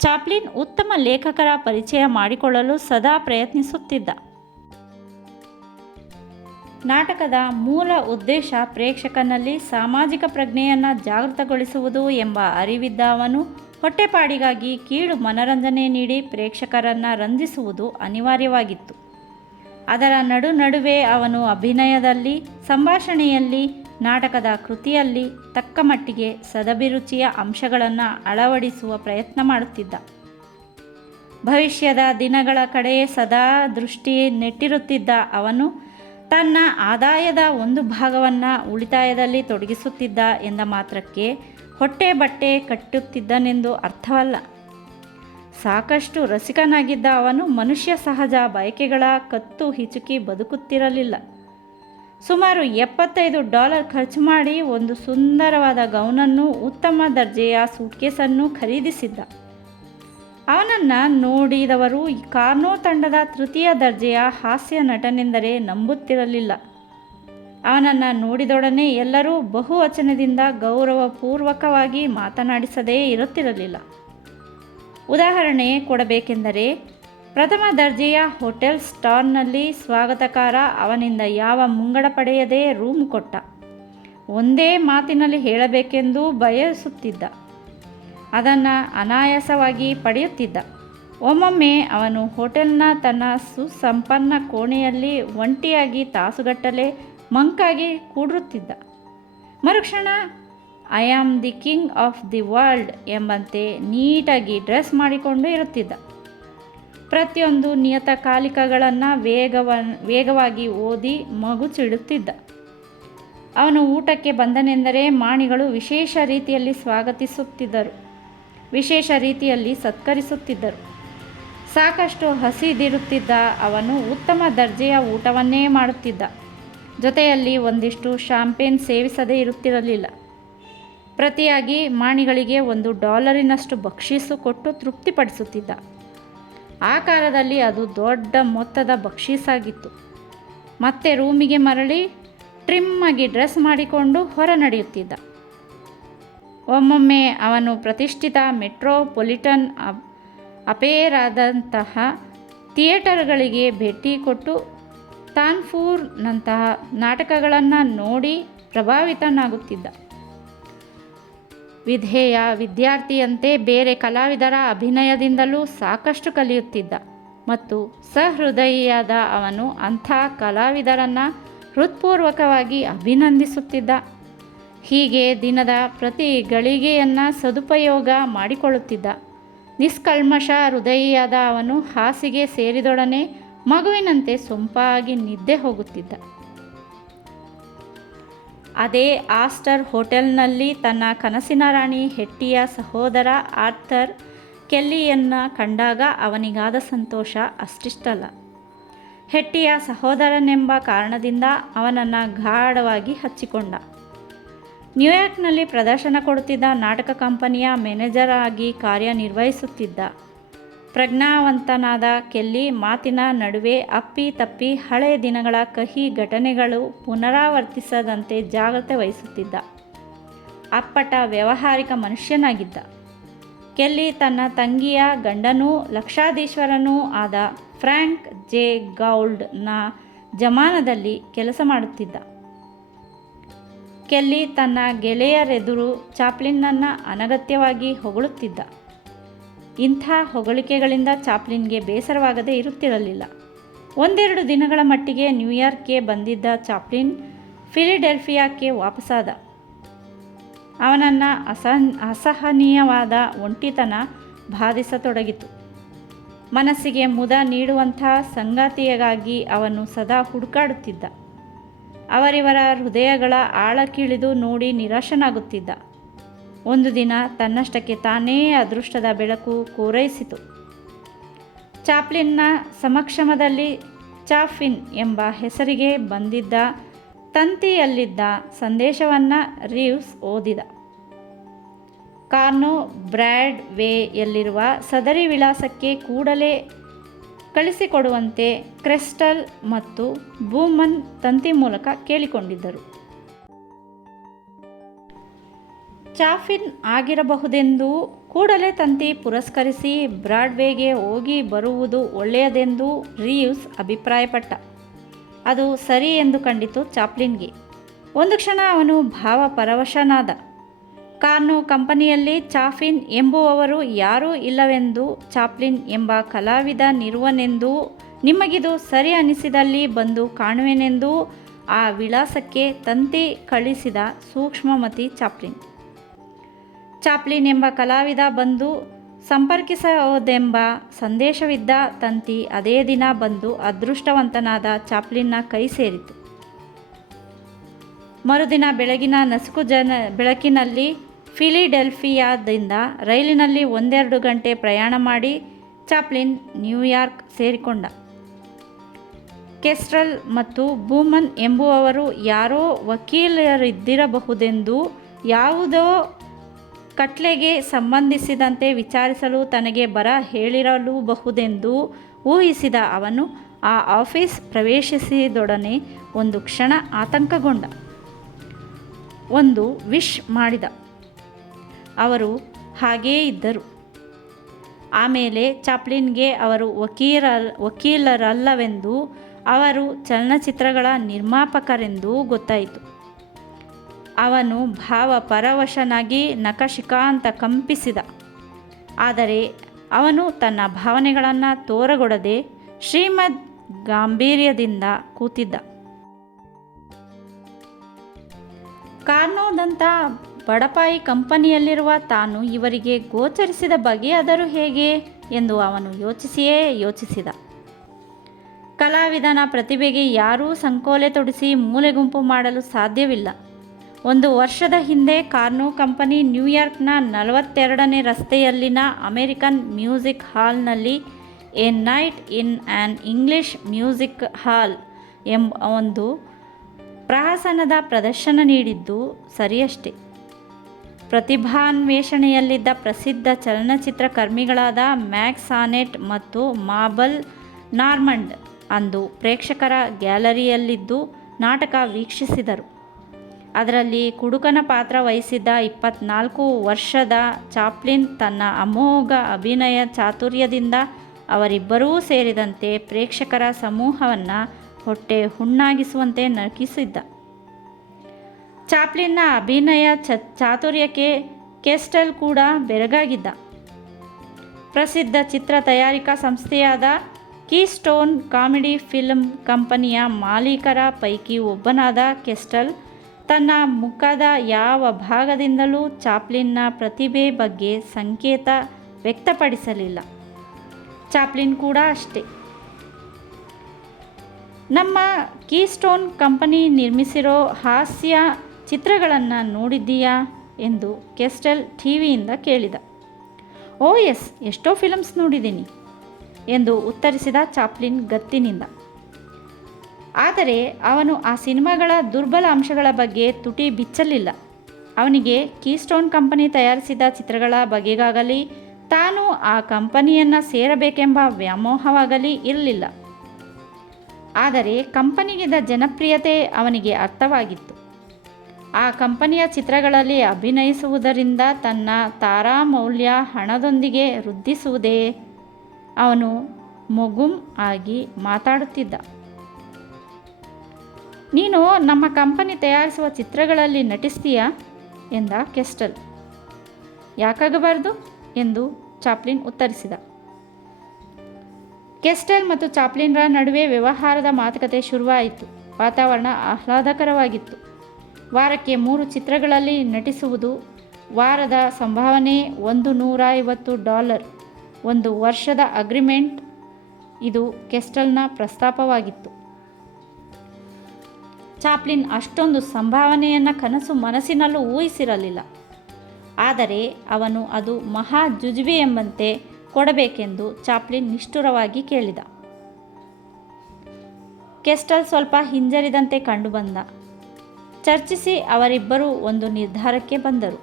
ಚಾಪ್ಲಿನ್ ಉತ್ತಮ ಲೇಖಕರ ಪರಿಚಯ ಮಾಡಿಕೊಳ್ಳಲು ಸದಾ ಪ್ರಯತ್ನಿಸುತ್ತಿದ್ದ. ನಾಟಕದ ಮೂಲ ಉದ್ದೇಶ ಪ್ರೇಕ್ಷಕನಲ್ಲಿ ಸಾಮಾಜಿಕ ಪ್ರಜ್ಞೆಯನ್ನು ಜಾಗೃತಗೊಳಿಸುವುದು ಎಂಬ ಅರಿವಿದ್ದ ಅವನು ಹೊಟ್ಟೆಪಾಡಿಗಾಗಿ ಕೀಳು ಮನರಂಜನೆ ನೀಡಿ ಪ್ರೇಕ್ಷಕರನ್ನು ರಂಜಿಸುವುದು ಅನಿವಾರ್ಯವಾಗಿತ್ತು. ಅದರ ನಡುವೆ ಅವನು ಅಭಿನಯದಲ್ಲಿ, ಸಂಭಾಷಣೆಯಲ್ಲಿ, ನಾಟಕದ ಕೃತಿಯಲ್ಲಿ ತಕ್ಕ ಮಟ್ಟಿಗೆ ಸದಭಿರುಚಿಯ ಅಂಶಗಳನ್ನು ಅಳವಡಿಸುವ ಪ್ರಯತ್ನ ಮಾಡುತ್ತಿದ್ದ. ಭವಿಷ್ಯದ ದಿನಗಳ ಕಡೆ ಸದಾ ದೃಷ್ಟಿ ನೆಟ್ಟಿರುತ್ತಿದ್ದ ಅವನು ತನ್ನ ಆದಾಯದ ಒಂದು ಭಾಗವನ್ನು ಉಳಿತಾಯದಲ್ಲಿ ತೊಡಗಿಸುತ್ತಿದ್ದ ಎಂದ ಮಾತ್ರಕ್ಕೆ ಹೊಟ್ಟೆ ಬಟ್ಟೆ ಕಟ್ಟುತ್ತಿದ್ದನೆಂದು ಅರ್ಥವಲ್ಲ. ಸಾಕಷ್ಟು ರಸಿಕನಾಗಿದ್ದ ಅವನು ಮನುಷ್ಯ ಸಹಜ ಬಯಕೆಗಳ ಕತ್ತು ಹಿಚುಕಿ ಬದುಕುತ್ತಿರಲಿಲ್ಲ. ಸುಮಾರು $75 ಖರ್ಚು ಮಾಡಿ ಒಂದು ಸುಂದರವಾದ ಗೌನನ್ನು, ಉತ್ತಮ ದರ್ಜೆಯ ಸೂಟ್ಕೇಸನ್ನು ಖರೀದಿಸಿದ್ದ. ಅವನನ್ನು ನೋಡಿದವರು ಕಾರ್ನೋ ತಂಡದ ತೃತೀಯ ದರ್ಜೆಯ ಹಾಸ್ಯ ನಟನೆಂದರೆ ನಂಬುತ್ತಿರಲಿಲ್ಲ. ಅವನನ್ನು ನೋಡಿದೊಡನೆ ಎಲ್ಲರೂ ಬಹುವಚನದಿಂದ ಗೌರವಪೂರ್ವಕವಾಗಿ ಮಾತನಾಡಿಸದೇ ಇರುತ್ತಿರಲಿಲ್ಲ. ಉದಾಹರಣೆ ಕೊಡಬೇಕೆಂದರೆ, ಪ್ರಥಮ ದರ್ಜೆಯ ಹೋಟೆಲ್ ಸ್ಟಾರ್ನಲ್ಲಿ ಸ್ವಾಗತಕಾರ ಅವನಿಂದ ಯಾವ ಮುಂಗಡ ಪಡೆಯದೇ ರೂಮ್ ಕೊಟ್ಟ. ಒಂದೇ ಮಾತಿನಲ್ಲಿ ಹೇಳಬೇಕೆಂದು ಬಯಸುತ್ತಿದ್ದ. ಅದನ್ನು ಅನಾಯಾಸವಾಗಿ ಪಡೆಯುತ್ತಿದ್ದ. ಒಮ್ಮೊಮ್ಮೆ ಅವನು ಹೋಟೆಲ್ನ ತನ್ನ ಸುಸಂಪನ್ನ ಕೋಣೆಯಲ್ಲಿ ಒಂಟಿಯಾಗಿ ತಾಸುಗಟ್ಟಲೆ ಮಂಕಾಗಿ ಕೂಡಿರುತ್ತಿದ್ದ. ಮರುಕ್ಷಣ I am the king of the world ಎಂಬಂತೆ ನೀಟಾಗಿ ಡ್ರೆಸ್ ಮಾಡಿಕೊಂಡು ಇರುತ್ತಿದ್ದ. ಪ್ರತಿಯೊಂದು ನಿಯತಕಾಲಿಕಗಳನ್ನು ವೇಗವಾಗಿ ಓದಿ ಮಗುಚಿಡುತ್ತಿದ್ದ. ಅವನು ಊಟಕ್ಕೆ ಬಂದನೆಂದರೆ ಮಾಣಿಗಳು ವಿಶೇಷ ರೀತಿಯಲ್ಲಿ ಸ್ವಾಗತಿಸುತ್ತಿದ್ದರು, ವಿಶೇಷ ರೀತಿಯಲ್ಲಿ ಸತ್ಕರಿಸುತ್ತಿದ್ದರು. ಸಾಕಷ್ಟು ಹಸಿದಿರುತ್ತಿದ್ದ ಅವನು ಉತ್ತಮ ದರ್ಜೆಯ ಊಟವನ್ನೇ ಮಾಡುತ್ತಿದ್ದ. ಜೊತೆಯಲ್ಲಿ ಒಂದಿಷ್ಟು ಶಾಂಪೇನ್ ಸೇವಿಸದೇ ಇರುತ್ತಿರಲಿಲ್ಲ. ಪ್ರತಿಯಾಗಿ ಮಾಣಿಗಳಿಗೆ $1 ಬಕ್ಷೀಸು ಕೊಟ್ಟು ತೃಪ್ತಿಪಡಿಸುತ್ತಿದ್ದ. ಆ ಕಾಲದಲ್ಲಿ ಅದು ದೊಡ್ಡ ಮೊತ್ತದ ಬಕ್ಷೀಸಾಗಿತ್ತು. ಮತ್ತೆ ರೂಮಿಗೆ ಮರಳಿ ಟ್ರಿಮ್ಮಾಗಿ ಡ್ರೆಸ್ ಮಾಡಿಕೊಂಡು ಹೊರ ನಡೆಯುತ್ತಿದ್ದ. ಒಮ್ಮೊಮ್ಮೆ ಅವನು ಪ್ರತಿಷ್ಠಿತ ಮೆಟ್ರೋಪೊಲಿಟನ್ ಅಪೇರಾದಂತಹ ಥಿಯೇಟರ್ಗಳಿಗೆ ಭೇಟಿ ಕೊಟ್ಟು ತಾನ್ಪೂರ್ನಂತಹ ನಾಟಕಗಳನ್ನು ನೋಡಿ ಪ್ರಭಾವಿತನಾಗುತ್ತಿದ್ದ. ವಿಧೇಯ ವಿದ್ಯಾರ್ಥಿಯಂತೆ ಬೇರೆ ಕಲಾವಿದರ ಅಭಿನಯದಿಂದಲೂ ಸಾಕಷ್ಟು ಕಲಿಯುತ್ತಿದ್ದ ಮತ್ತು ಸಹೃದಯಿಯಾದ ಅವನು ಅಂಥ ಕಲಾವಿದರನ್ನು ಹೃತ್ಪೂರ್ವಕವಾಗಿ ಅಭಿನಂದಿಸುತ್ತಿದ್ದ. ಹೀಗೆ ದಿನದ ಪ್ರತಿ ಗಳಿಗೆಯನ್ನು ಸದುಪಯೋಗ ಮಾಡಿಕೊಳ್ಳುತ್ತಿದ್ದ. ನಿಷ್ಕಲ್ಮಶ ಹೃದಯಿಯಾದ ಅವನು ಹಾಸಿಗೆ ಸೇರಿದೊಡನೆ ಮಗುವಿನಂತೆ ಸೊಂಪಾಗಿ ನಿದ್ದೆ ಹೋಗುತ್ತಿದ್ದ. ಅದೇ ಆಸ್ಟರ್ ಹೋಟೆಲ್ನಲ್ಲಿ ತನ್ನ ಕನಸಿನ ರಾಣಿ ಹೆಟ್ಟಿಯ ಸಹೋದರ ಆರ್ಥರ್ ಕೆಲ್ಲಿಯನ್ನು ಕಂಡಾಗ ಅವನಿಗಾದ ಸಂತೋಷ ಅಷ್ಟಿಷ್ಟಲ್ಲ. ಹೆಟ್ಟಿಯ ಸಹೋದರನೆಂಬ ಕಾರಣದಿಂದ ಅವನನ್ನು ಗಾಢವಾಗಿ ಹಚ್ಚಿಕೊಂಡ. ನ್ಯೂಯಾರ್ಕ್ನಲ್ಲಿ ಪ್ರದರ್ಶನ ಕೊಡುತ್ತಿದ್ದ ನಾಟಕ ಕಂಪನಿಯ ಮ್ಯಾನೇಜರ್ ಆಗಿ ಕಾರ್ಯನಿರ್ವಹಿಸುತ್ತಿದ್ದ. ಪ್ರಜ್ಞಾವಂತನಾದ ಕೆಲ್ಲಿ ಮಾತಿನ ನಡುವೆ ಅಪ್ಪಿ ತಪ್ಪಿ ಹಳೆಯ ದಿನಗಳ ಕಹಿ ಘಟನೆಗಳು ಪುನರಾವರ್ತಿಸದಂತೆ ಜಾಗ್ರತೆ ವಹಿಸುತ್ತಿದ್ದ. ಅಪ್ಪಟ ವ್ಯಾವಹಾರಿಕ ಮನುಷ್ಯನಾಗಿದ್ದ. ಕೆಲ್ಲಿ ತನ್ನ ತಂಗಿಯ ಗಂಡನೂ ಲಕ್ಷಾಧೀಶ್ವರನೂ ಆದ ಫ್ರ್ಯಾಂಕ್ ಜೆ ಗೌಲ್ಡ್ನ ಜಮಾನದಲ್ಲಿ ಕೆಲಸ ಮಾಡುತ್ತಿದ್ದ. ಕೆಲ್ಲಿ ತನ್ನ ಗೆಳೆಯರೆದುರು ಚಾಪ್ಲಿನ್ನನ್ನು ಅನಗತ್ಯವಾಗಿ ಹೊಗಳುತ್ತಿದ್ದ. ಇಂಥ ಹೊಗಳಿಕೆಗಳಿಂದ ಚಾಪ್ಲಿನ್ಗೆ ಬೇಸರವಾಗದೇ ಇರುತ್ತಿರಲಿಲ್ಲ. 1-2 ದಿನಗಳ ಮಟ್ಟಿಗೆ ನ್ಯೂಯಾರ್ಕ್ಗೆ ಬಂದಿದ್ದ ಚಾಪ್ಲಿನ್ ಫಿಲಿಡೆಲ್ಫಿಯಾಕ್ಕೆ ವಾಪಸ್ಸಾದ. ಅವನನ್ನು ಅಸಹನೀಯವಾದ ಒಂಟಿತನ ಬಾಧಿಸತೊಡಗಿತು. ಮನಸ್ಸಿಗೆ ಮುದ ನೀಡುವಂಥ ಸಂಗತಿಯಾಗಿ ಅವನು ಸದಾ ಹುಡುಕಾಡುತ್ತಿದ್ದ. ಅವರಿವರ ಹೃದಯಗಳ ಆಳಕ್ಕಿಳಿದು ನೋಡಿ ನಿರಾಶನಾಗುತ್ತಿದ್ದ. ಒಂದು ದಿನ ತನ್ನಷ್ಟಕ್ಕೆ ತಾನೇ ಅದೃಷ್ಟದ ಬೆಳಕು ಕೋರೈಸಿತು. ಚಾಪ್ಲಿನ್ನ ಸಮಕ್ಷಮದಲ್ಲಿ ಚಾಫಿನ್ ಎಂಬ ಹೆಸರಿಗೆ ಬಂದಿದ್ದ ತಂತಿಯಲ್ಲಿದ್ದ ಸಂದೇಶವನ್ನು ರೀವ್ಸ್ ಓದಿದ. ಕಾರ್ನೋ ಬ್ರಾಡ್ ವೇಯಲ್ಲಿರುವ ಸದರಿ ವಿಳಾಸಕ್ಕೆ ಕೂಡಲೇ ಕಳಿಸಿಕೊಡುವಂತೆ ಕ್ರೆಸ್ಟಲ್ ಮತ್ತು ಬೂಮನ್ ತಂತಿ ಮೂಲಕ ಕೇಳಿಕೊಂಡಿದ್ದರು. ಚಾಫಿನ್ ಆಗಿರಬಹುದೆಂದೂ ಕೂಡಲೇ ತಂತಿ ಪುರಸ್ಕರಿಸಿ ಬ್ರಾಡ್ವೇಗೆ ಹೋಗಿ ಬರುವುದು ಒಳ್ಳೆಯದೆಂದು ರೀವ್ಸ್ ಅಭಿಪ್ರಾಯಪಟ್ಟ. ಅದು ಸರಿ ಎಂದು ಕಂಡಿತು ಚಾಪ್ಲಿನ್ಗೆ. ಒಂದು ಕ್ಷಣ ಅವನು ಭಾವಪರವಶನಾದ. ಕಾರ್ನೋ ಕಂಪನಿಯಲ್ಲಿ ಚಾಫಿನ್ ಎಂಬುವವರು ಯಾರೂ ಇಲ್ಲವೆಂದೂ ಚಾಪ್ಲಿನ್ ಎಂಬ ಕಲಾವಿದನಿರುವನೆಂದೂ ನಿಮಗಿದು ಸರಿ ಅನಿಸಿದಲ್ಲಿ ಬಂದು ಕಾಣುವೆನೆಂದೂ ಆ ವಿಳಾಸಕ್ಕೆ ತಂತಿ ಕಳಿಸಿದ ಸೂಕ್ಷ್ಮಮತಿ ಚಾಪ್ಲಿನ್. ಚಾಪ್ಲಿನ್ ಎಂಬ ಕಲಾವಿದ ಬಂದು ಸಂಪರ್ಕಿಸೋದೆಂಬ ಸಂದೇಶವಿದ್ದ ತಂತಿ ಅದೇ ದಿನ ಬಂದು ಅದೃಷ್ಟವಂತನಾದ ಚಾಪ್ಲಿನ್ನ ಕೈ ಸೇರಿತು. ಮರುದಿನ ಬೆಳಗಿನ ನಸುಕು ಬೆಳಕಿನಲ್ಲಿ ಫಿಲಿಡೆಲ್ಫಿಯಾದಿಂದ ರೈಲಿನಲ್ಲಿ 1-2 ಗಂಟೆ ಪ್ರಯಾಣ ಮಾಡಿ ಚಾಪ್ಲಿನ್ ನ್ಯೂಯಾರ್ಕ್ ಸೇರಿಕೊಂಡ. ಕೆಸ್ಟ್ರಲ್ ಮತ್ತು ಬೂಮನ್ ಎಂಬುವವರು ಯಾರೋ ವಕೀಲರಿದ್ದಿರಬಹುದೆಂದೂ ಯಾವುದೋ ಕಟ್ಲೆಗೆ ಸಂಬಂಧಿಸಿದಂತೆ ವಿಚಾರಿಸಲು ತನಗೆ ಬರ ಹೇಳಿರಲೂಬಹುದೆಂದೂ ಊಹಿಸಿದ ಅವನು ಆ ಆಫೀಸ್ ಪ್ರವೇಶಿಸಿದೊಡನೆ ಒಂದು ಕ್ಷಣ ಆತಂಕಗೊಂಡ. ಒಂದು ವಿಶ್ ಮಾಡಿದ. ಅವರು ಹಾಗೇ ಇದ್ದರು. ಆಮೇಲೆ ಚಾಪ್ಲಿನ್ಗೆ ಅವರು ವಕೀಲರಲ್ಲವೆಂದೂ ಅವರು ಚಲನಚಿತ್ರಗಳ ನಿರ್ಮಾಪಕರೆಂದೂ ಗೊತ್ತಾಯಿತು. ಅವನು ಭಾವಪರವಶನಾಗಿ ನಖಶಿಖಾಂತ ಕಂಪಿಸಿದ. ಆದರೆ ಅವನು ತನ್ನ ಭಾವನೆಗಳನ್ನು ತೋರಗೊಡದೆ ಶ್ರೀಮದ್ ಗಾಂಭೀರ್ಯದಿಂದ ಕೂತಿದ್ದ. ಕಾರ್ನೋದಂಥ ಬಡಪಾಯಿ ಕಂಪನಿಯಲ್ಲಿರುವ ತಾನು ಇವರಿಗೆ ಗೋಚರಿಸಿದ ಬಗೆಯಾದರೂ ಹೇಗೆ ಎಂದು ಅವನು ಯೋಚಿಸಿದ. ಕಲಾವಿದನ ಪ್ರತಿಭೆಗೆ ಯಾರೂ ಸಂಕೋಲೆ ತೊಡಿಸಿ ಮೂಲೆಗುಂಪು ಮಾಡಲು ಸಾಧ್ಯವಿಲ್ಲ. 1 ವರ್ಷದ ಹಿಂದೆ ಕಾರ್ನೋ ಕಂಪನಿ ನ್ಯೂಯಾರ್ಕ್ನ 42ನೇ ರಸ್ತೆಯಲ್ಲಿನ ಅಮೆರಿಕನ್ ಮ್ಯೂಸಿಕ್ ಹಾಲ್ನಲ್ಲಿ a night in an English music hall ಎಂಬ ಒಂದು ಪ್ರಹಸನದ ಪ್ರದರ್ಶನ ನೀಡಿದ್ದು ಸರಿಯಷ್ಟೇ. ಪ್ರತಿಭಾನ್ವೇಷಣೆಯಲ್ಲಿದ್ದ ಪ್ರಸಿದ್ಧ ಚಲನಚಿತ್ರಕರ್ಮಿಗಳಾದ ಮ್ಯಾಕ್ಸ್ ಸಾನೆಟ್ ಮತ್ತು ಮಾಬಲ್ ನಾರ್ಮಂಡ್ ಅಂದು ಪ್ರೇಕ್ಷಕರ ಗ್ಯಾಲರಿಯಲ್ಲಿದ್ದು ನಾಟಕ ವೀಕ್ಷಿಸಿದರು. ಅದರಲ್ಲಿ ಕುಡುಕನ ಪಾತ್ರ ವಹಿಸಿದ್ದ 24 ವರ್ಷದ ಚಾಪ್ಲಿನ್ ತನ್ನ ಅಮೋಘ ಅಭಿನಯ ಚಾತುರ್ಯದಿಂದ ಅವರಿಬ್ಬರೂ ಸೇರಿದಂತೆ ಪ್ರೇಕ್ಷಕರ ಸಮೂಹವನ್ನು ಹೊಟ್ಟೆ ಹುಣ್ಣಾಗಿಸುವಂತೆ ನಟಿಸಿದ್ದ. ಚಾಪ್ಲಿನ್ನ ಅಭಿನಯ ಚಾತುರ್ಯಕ್ಕೆ ಕೆಸ್ಟಲ್ ಕೂಡ ಬೆರಗಾಗಿದ್ದ. ಪ್ರಸಿದ್ಧ ಚಿತ್ರ ತಯಾರಿಕಾ ಸಂಸ್ಥೆಯಾದ ಕೀಸ್ಟೋನ್ ಕಾಮಿಡಿ ಫಿಲ್ಮ್ ಕಂಪನಿಯ ಮಾಲೀಕರ ಪೈಕಿ ಒಬ್ಬನಾದ ಕೆಸ್ಟಲ್ ತನ್ನ ಮುಖದ ಯಾವ ಭಾಗದಿಂದಲೂ ಚಾಪ್ಲಿನ್ನ ಪ್ರತಿಭೆ ಬಗ್ಗೆ ಸಂಕೇತ ವ್ಯಕ್ತಪಡಿಸಲಿಲ್ಲ. ಚಾಪ್ಲಿನ್ ಕೂಡ ಅಷ್ಟೇ. ನಮ್ಮ ಕೀಸ್ಟೋನ್ ಕಂಪನಿ ನಿರ್ಮಿಸಿರೋ ಹಾಸ್ಯ ಚಿತ್ರಗಳನ್ನು ನೋಡಿದ್ದೀಯಾ ಎಂದು ಕೆಸ್ಟಲ್ ಟಿವಿಯಿಂದ ಕೇಳಿದ. ಓ ಎಸ್, ಎಷ್ಟೋ ಫಿಲಮ್ಸ್ ನೋಡಿದ್ದೀನಿ ಎಂದು ಉತ್ತರಿಸಿದ ಚಾಪ್ಲಿನ್ ಗತ್ತಿನಿಂದ. ಆದರೆ ಅವನು ಆ ಸಿನಿಮಾಗಳ ದುರ್ಬಲ ಅಂಶಗಳ ಬಗ್ಗೆ ತುಟಿ ಬಿಚ್ಚಲಿಲ್ಲ. ಅವನಿಗೆ ಕೀಸ್ಟೋನ್ ಕಂಪನಿ ತಯಾರಿಸಿದ ಚಿತ್ರಗಳ ಬಗೆಗಾಗಲಿ ತಾನು ಆ ಕಂಪನಿಯನ್ನು ಸೇರಬೇಕೆಂಬ ವ್ಯಾಮೋಹವಾಗಲಿ ಇರಲಿಲ್ಲ. ಆದರೆ ಕಂಪನಿಗಿದ್ದ ಜನಪ್ರಿಯತೆ ಅವನಿಗೆ ಅರ್ಥವಾಗಿತ್ತು. ಆ ಕಂಪನಿಯ ಚಿತ್ರಗಳಲ್ಲಿ ಅಭಿನಯಿಸುವುದರಿಂದ ತನ್ನ ತಾರಾಮೌಲ್ಯ ಹಣದೊಂದಿಗೆ ವೃದ್ಧಿಸುವುದೇ? ಅವನು ಮೊಗುಂ ಆಗಿ ಮಾತಾಡುತ್ತಿದ್ದ. ನೀನು ನಮ್ಮ ಕಂಪನಿ ತಯಾರಿಸುವ ಚಿತ್ರಗಳಲ್ಲಿ ನಟಿಸ್ತೀಯಾ ಎಂದ ಕೆಸ್ಟಲ್. ಯಾಕಾಗಬಾರ್ದು ಎಂದು ಚಾಪ್ಲಿನ್ ಉತ್ತರಿಸಿದ. ಕೆಸ್ಟಲ್ ಮತ್ತು ಚಾಪ್ಲಿನ್ರ ನಡುವೆ ವ್ಯವಹಾರದ ಮಾತುಕತೆ ಶುರುವಾಯಿತು. ವಾತಾವರಣ ಆಹ್ಲಾದಕರವಾಗಿತ್ತು. ವಾರಕ್ಕೆ 3 ಚಿತ್ರಗಳಲ್ಲಿ ನಟಿಸುವುದು, ವಾರದ ಸಂಭಾವನೆ $150, 1 ವರ್ಷದ ಅಗ್ರಿಮೆಂಟ್, ಇದು ಕೆಸ್ಟಲ್ನ ಪ್ರಸ್ತಾಪವಾಗಿತ್ತು. ಚಾಪ್ಲಿನ್ ಅಷ್ಟೊಂದು ಸಂಭಾವನೆಯನ್ನು ಕನಸು ಮನಸ್ಸಿನಲ್ಲೂ ಊಹಿಸಿರಲಿಲ್ಲ. ಆದರೆ ಅವನು ಅದು ಮಹಾ ಜುಜುಬಿ ಎಂಬಂತೆ ಕೊಡಬೇಕೆಂದು ಚಾಪ್ಲಿನ್ ನಿಷ್ಠುರವಾಗಿ ಕೇಳಿದ. ಕೆಸ್ಟಲ್ ಸ್ವಲ್ಪ ಹಿಂಜರಿದಂತೆ ಕಂಡುಬಂದ. ಚರ್ಚಿಸಿ ಅವರಿಬ್ಬರೂ ಒಂದು ನಿರ್ಧಾರಕ್ಕೆ ಬಂದರು.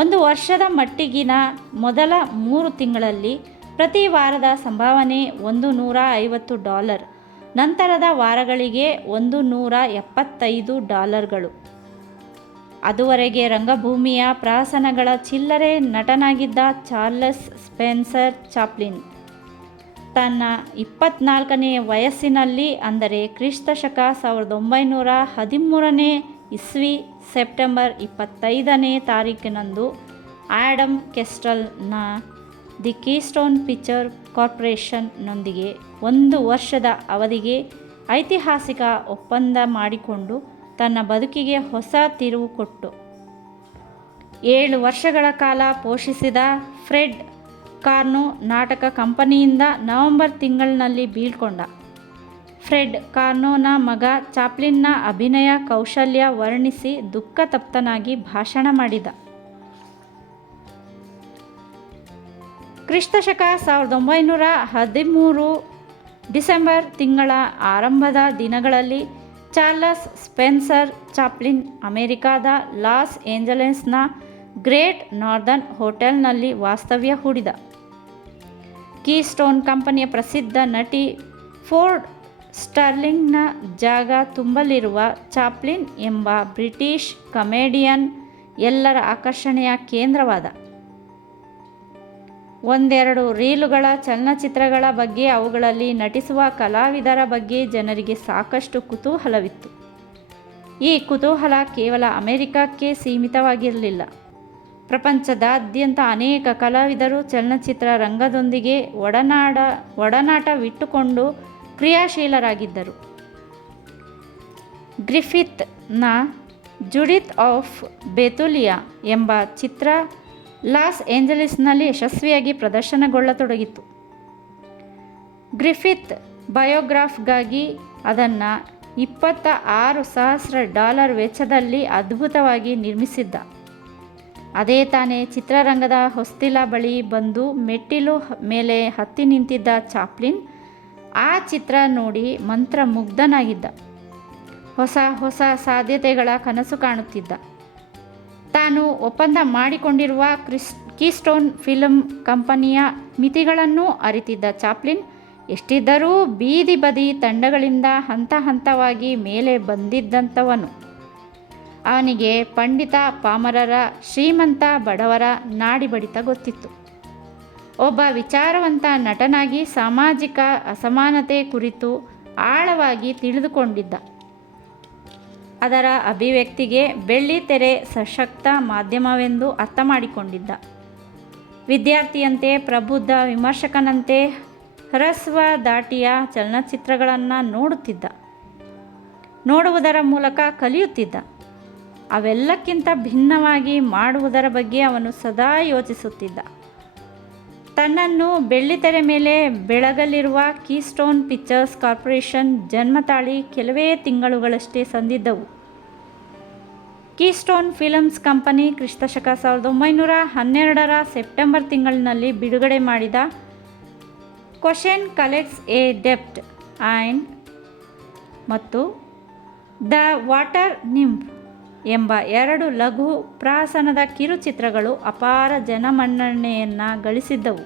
1 ವರ್ಷದ ಮಟ್ಟಿಗಿನ ಮೊದಲ 3 ತಿಂಗಳಲ್ಲಿ ಪ್ರತಿ ವಾರದ ಸಂಭಾವನೆ $150, ನಂತರದ ವಾರಗಳಿಗೆ $175. ಅದುವರೆಗೆ ರಂಗಭೂಮಿಯ ಪ್ರಹಸನಗಳ ಚಿಲ್ಲರೆ ನಟನಾಗಿದ್ದ ಚಾರ್ಲ್ಸ್ ಸ್ಪೆನ್ಸರ್ ಚಾಪ್ಲಿನ್ ತನ್ನ 24ನೇ ವಯಸ್ಸಿನಲ್ಲಿ, ಅಂದರೆ ಕ್ರಿಸ್ತಶಕ 1913ನೇ ಇಸ್ವಿ ಸೆಪ್ಟೆಂಬರ್ 25ನೇ ತಾರೀಕಿನಂದು ಆಡಮ್ ಕೆಸ್ಟಲ್ನ ದಿ ಕೀಸ್ಟೋನ್ ಪಿಕ್ಚರ್ ಕಾರ್ಪೊರೇಷನ್ನೊಂದಿಗೆ 1 ವರ್ಷದ ಅವಧಿಗೆ ಐತಿಹಾಸಿಕ ಒಪ್ಪಂದ ಮಾಡಿಕೊಂಡು ತನ್ನ ಬದುಕಿಗೆ ಹೊಸ ತಿರುವು ಕೊಟ್ಟು 7 ವರ್ಷಗಳ ಕಾಲ ಪೋಷಿಸಿದ ಫ್ರೆಡ್ ಕಾರ್ನೋ ನಾಟಕ ಕಂಪನಿಯಿಂದ ನವೆಂಬರ್ ತಿಂಗಳಿನಲ್ಲಿ ಬೀಳ್ಕೊಂಡ. ಫ್ರೆಡ್ ಕಾರ್ನೋನ ಮಗ ಚಾಪ್ಲಿನ್ನ ಅಭಿನಯ ಕೌಶಲ್ಯ ವರ್ಣಿಸಿ ದುಃಖತಪ್ತನಾಗಿ ಭಾಷಣ ಮಾಡಿದ. ಕ್ರಿಸ್ತಶಕ 1913 ಡಿಸೆಂಬರ್ ತಿಂಗಳ ಆರಂಭದ ದಿನಗಳಲ್ಲಿ ಚಾರ್ಲ್ಸ್ ಸ್ಪೆನ್ಸರ್ ಚಾಪ್ಲಿನ್ ಅಮೆರಿಕಾದ ಲಾಸ್ ಏಂಜಲೀಸ್ನ ಗ್ರೇಟ್ ನಾರ್ದರ್ನ್ ಹೋಟೆಲ್ನಲ್ಲಿ ವಾಸ್ತವ್ಯ ಹೂಡಿದ. ಕೀಸ್ಟೋನ್ ಕಂಪನಿಯ ಪ್ರಸಿದ್ಧ ನಟಿ ಫೋರ್ಡ್ ಸ್ಟರ್ಲಿಂಗ್ನ ಜಾಗ ತುಂಬಲಿರುವ ಚಾಪ್ಲಿನ್ ಎಂಬ ಬ್ರಿಟಿಷ್ ಕಮೆಡಿಯನ್ ಎಲ್ಲರ ಆಕರ್ಷಣೆಯ ಕೇಂದ್ರವಾದ. 1-2 ರೀಲುಗಳ ಚಲನಚಿತ್ರಗಳ ಬಗ್ಗೆ, ಅವುಗಳಲ್ಲಿ ನಟಿಸುವ ಕಲಾವಿದರ ಬಗ್ಗೆ ಜನರಿಗೆ ಸಾಕಷ್ಟು ಕುತೂಹಲವಿತ್ತು. ಈ ಕುತೂಹಲ ಕೇವಲ ಅಮೆರಿಕಕ್ಕೆ ಸೀಮಿತವಾಗಿರಲಿಲ್ಲ. ಪ್ರಪಂಚದಾದ್ಯಂತ ಅನೇಕ ಕಲಾವಿದರು ಚಲನಚಿತ್ರ ರಂಗದೊಂದಿಗೆ ಒಡನಾಟವಿಟ್ಟುಕೊಂಡು ಕ್ರಿಯಾಶೀಲರಾಗಿದ್ದರು. ಗ್ರಿಫಿತ್ನ ಜುಡಿತ್ ಆಫ್ ಬೆಥುಲಿಯಾ ಎಂಬ ಚಿತ್ರ ಲಾಸ್ ಏಂಜಲೀಸ್ನಲ್ಲಿ ಯಶಸ್ವಿಯಾಗಿ ಪ್ರದರ್ಶನಗೊಳ್ಳತೊಡಗಿತು. ಗ್ರಿಫಿತ್ ಬಯೋಗ್ರಾಫ್ಗಾಗಿ ಅದನ್ನು $26,000 ವೆಚ್ಚದಲ್ಲಿ ಅದ್ಭುತವಾಗಿ ನಿರ್ಮಿಸಿದ್ದ. ಅದೇ ತಾನೇ ಚಿತ್ರರಂಗದ ಹೊಸ್ತಿಲ ಬಳಿ ಬಂದು ಮೆಟ್ಟಿಲು ಮೇಲೆ ಹತ್ತಿ ನಿಂತಿದ್ದ ಚಾಪ್ಲಿನ್ ಆ ಚಿತ್ರ ನೋಡಿ ಮಂತ್ರಮುಗ್ಧನಾಗಿದ್ದ. ಹೊಸ ಸಾಧ್ಯತೆಗಳ ಕನಸು ಕಾಣುತ್ತಿದ್ದ. ತಾನು ಒಪ್ಪಂದ ಮಾಡಿಕೊಂಡಿರುವ ಕೀಸ್ಟೋನ್ ಫಿಲ್ಮ್ ಕಂಪನಿಯ ಮಿತಿಗಳನ್ನೂ ಅರಿತಿದ್ದ ಚಾಪ್ಲಿನ್ ಎಷ್ಟಿದ್ದರೂ ಬೀದಿ ಬದಿ ತಂಡಗಳಿಂದ ಹಂತವಾಗಿ ಮೇಲೆ ಬಂದಿದ್ದಂಥವನು. ಅವನಿಗೆ ಪಂಡಿತ ಪಾಮರರ, ಶ್ರೀಮಂತ ಬಡವರ ನಾಡಿಬಡಿತ ಗೊತ್ತಿತ್ತು. ಒಬ್ಬ ವಿಚಾರವಂತ ನಟನಾಗಿ ಸಾಮಾಜಿಕ ಅಸಮಾನತೆ ಕುರಿತು ಆಳವಾಗಿ ತಿಳಿದುಕೊಂಡಿದ್ದ. ಅದರ ಅಭಿವ್ಯಕ್ತಿಗೆ ಬೆಳ್ಳಿತೆರೆ ಸಶಕ್ತ ಮಾಧ್ಯಮವೆಂದು ಅರ್ಥ ಮಾಡಿಕೊಂಡಿದ್ದ. ವಿದ್ಯಾರ್ಥಿಯಂತೆ, ಪ್ರಬುದ್ಧ ವಿಮರ್ಶಕನಂತೆ ಹ್ರಸ್ವ ದಾಟಿಯ ಚಲನಚಿತ್ರಗಳನ್ನು ನೋಡುವುದರ ಮೂಲಕ ಕಲಿಯುತ್ತಿದ್ದ. ಅವೆಲ್ಲಕ್ಕಿಂತ ಭಿನ್ನವಾಗಿ ಮಾಡುವುದರ ಬಗ್ಗೆ ಅವನು ಸದಾ ಯೋಚಿಸುತ್ತಿದ್ದ. ತನ್ನನ್ನು ಬೆಳ್ಳಿತೆರೆ ಮೇಲೆ ಬೆಳಗಲಿರುವ ಕೀಸ್ಟೋನ್ ಪಿಕ್ಚರ್ಸ್ ಕಾರ್ಪೊರೇಷನ್ ಜನ್ಮ ತಾಳಿ ಕೆಲವೇ ತಿಂಗಳುಗಳಷ್ಟೇ ಸಂದಿದ್ದವು. ಕೀಸ್ಟೋನ್ ಫಿಲ್ಮ್ಸ್ ಕಂಪನಿ ಕ್ರಿಸ್ತಶಕ 1912ರ ಸೆಪ್ಟೆಂಬರ್ ತಿಂಗಳಿನಲ್ಲಿ ಬಿಡುಗಡೆ ಮಾಡಿದ ಕ್ವಶನ್ ಕಲೆಕ್ಟ್ಸ್ ಎ ಡೆಬ್ಟ್ ಆ್ಯಂಡ್ ಮತ್ತು ದ ವಾಟರ್ ನಿಂಫ್ ಎಂಬ 2 ಲಘು ಪ್ರಹಸನದ ಕಿರುಚಿತ್ರಗಳು ಅಪಾರ ಜನಮನ್ನಣೆಯನ್ನು ಗಳಿಸಿದ್ದವು.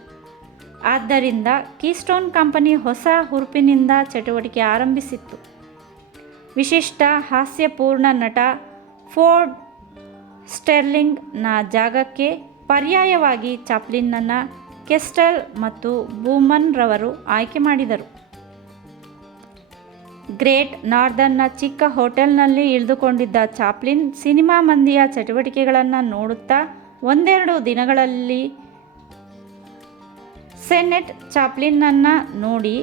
ಆದ್ದರಿಂದ ಕೀಸ್ಟೋನ್ ಕಂಪನಿ ಹೊಸ ಹುರುಪಿನಿಂದ ಚಟುವಟಿಕೆ ಆರಂಭಿಸಿತ್ತು. ವಿಶಿಷ್ಟ ಹಾಸ್ಯಪೂರ್ಣ ನಟ ಫೋರ್ಡ್ ಸ್ಟೆರ್ಲಿಂಗ್ನ ಜಾಗಕ್ಕೆ ಪರ್ಯಾಯವಾಗಿ ಚಾಪ್ಲಿನ್ನನ್ನು ಕೆಸ್ಟಲ್ ಮತ್ತು ಬೂಮನ್ರವರು ಆಯ್ಕೆ ಮಾಡಿದರು. ಗ್ರೇಟ್ ನಾರ್ದರ್ನ್ನ ಚಿಕ್ಕ ಹೋಟೆಲ್ನಲ್ಲಿ ಇಳಿದುಕೊಂಡಿದ್ದ ಚಾಪ್ಲಿನ್ ಸಿನಿಮಾ ಮಂದಿಯ ಚಟುವಟಿಕೆಗಳನ್ನು ನೋಡುತ್ತಾ 1-2 ದಿನಗಳಲ್ಲಿ ಸೆನೆಟ್ ಚಾಪ್ಲಿನ್ನನ್ನು ನೋಡಿ,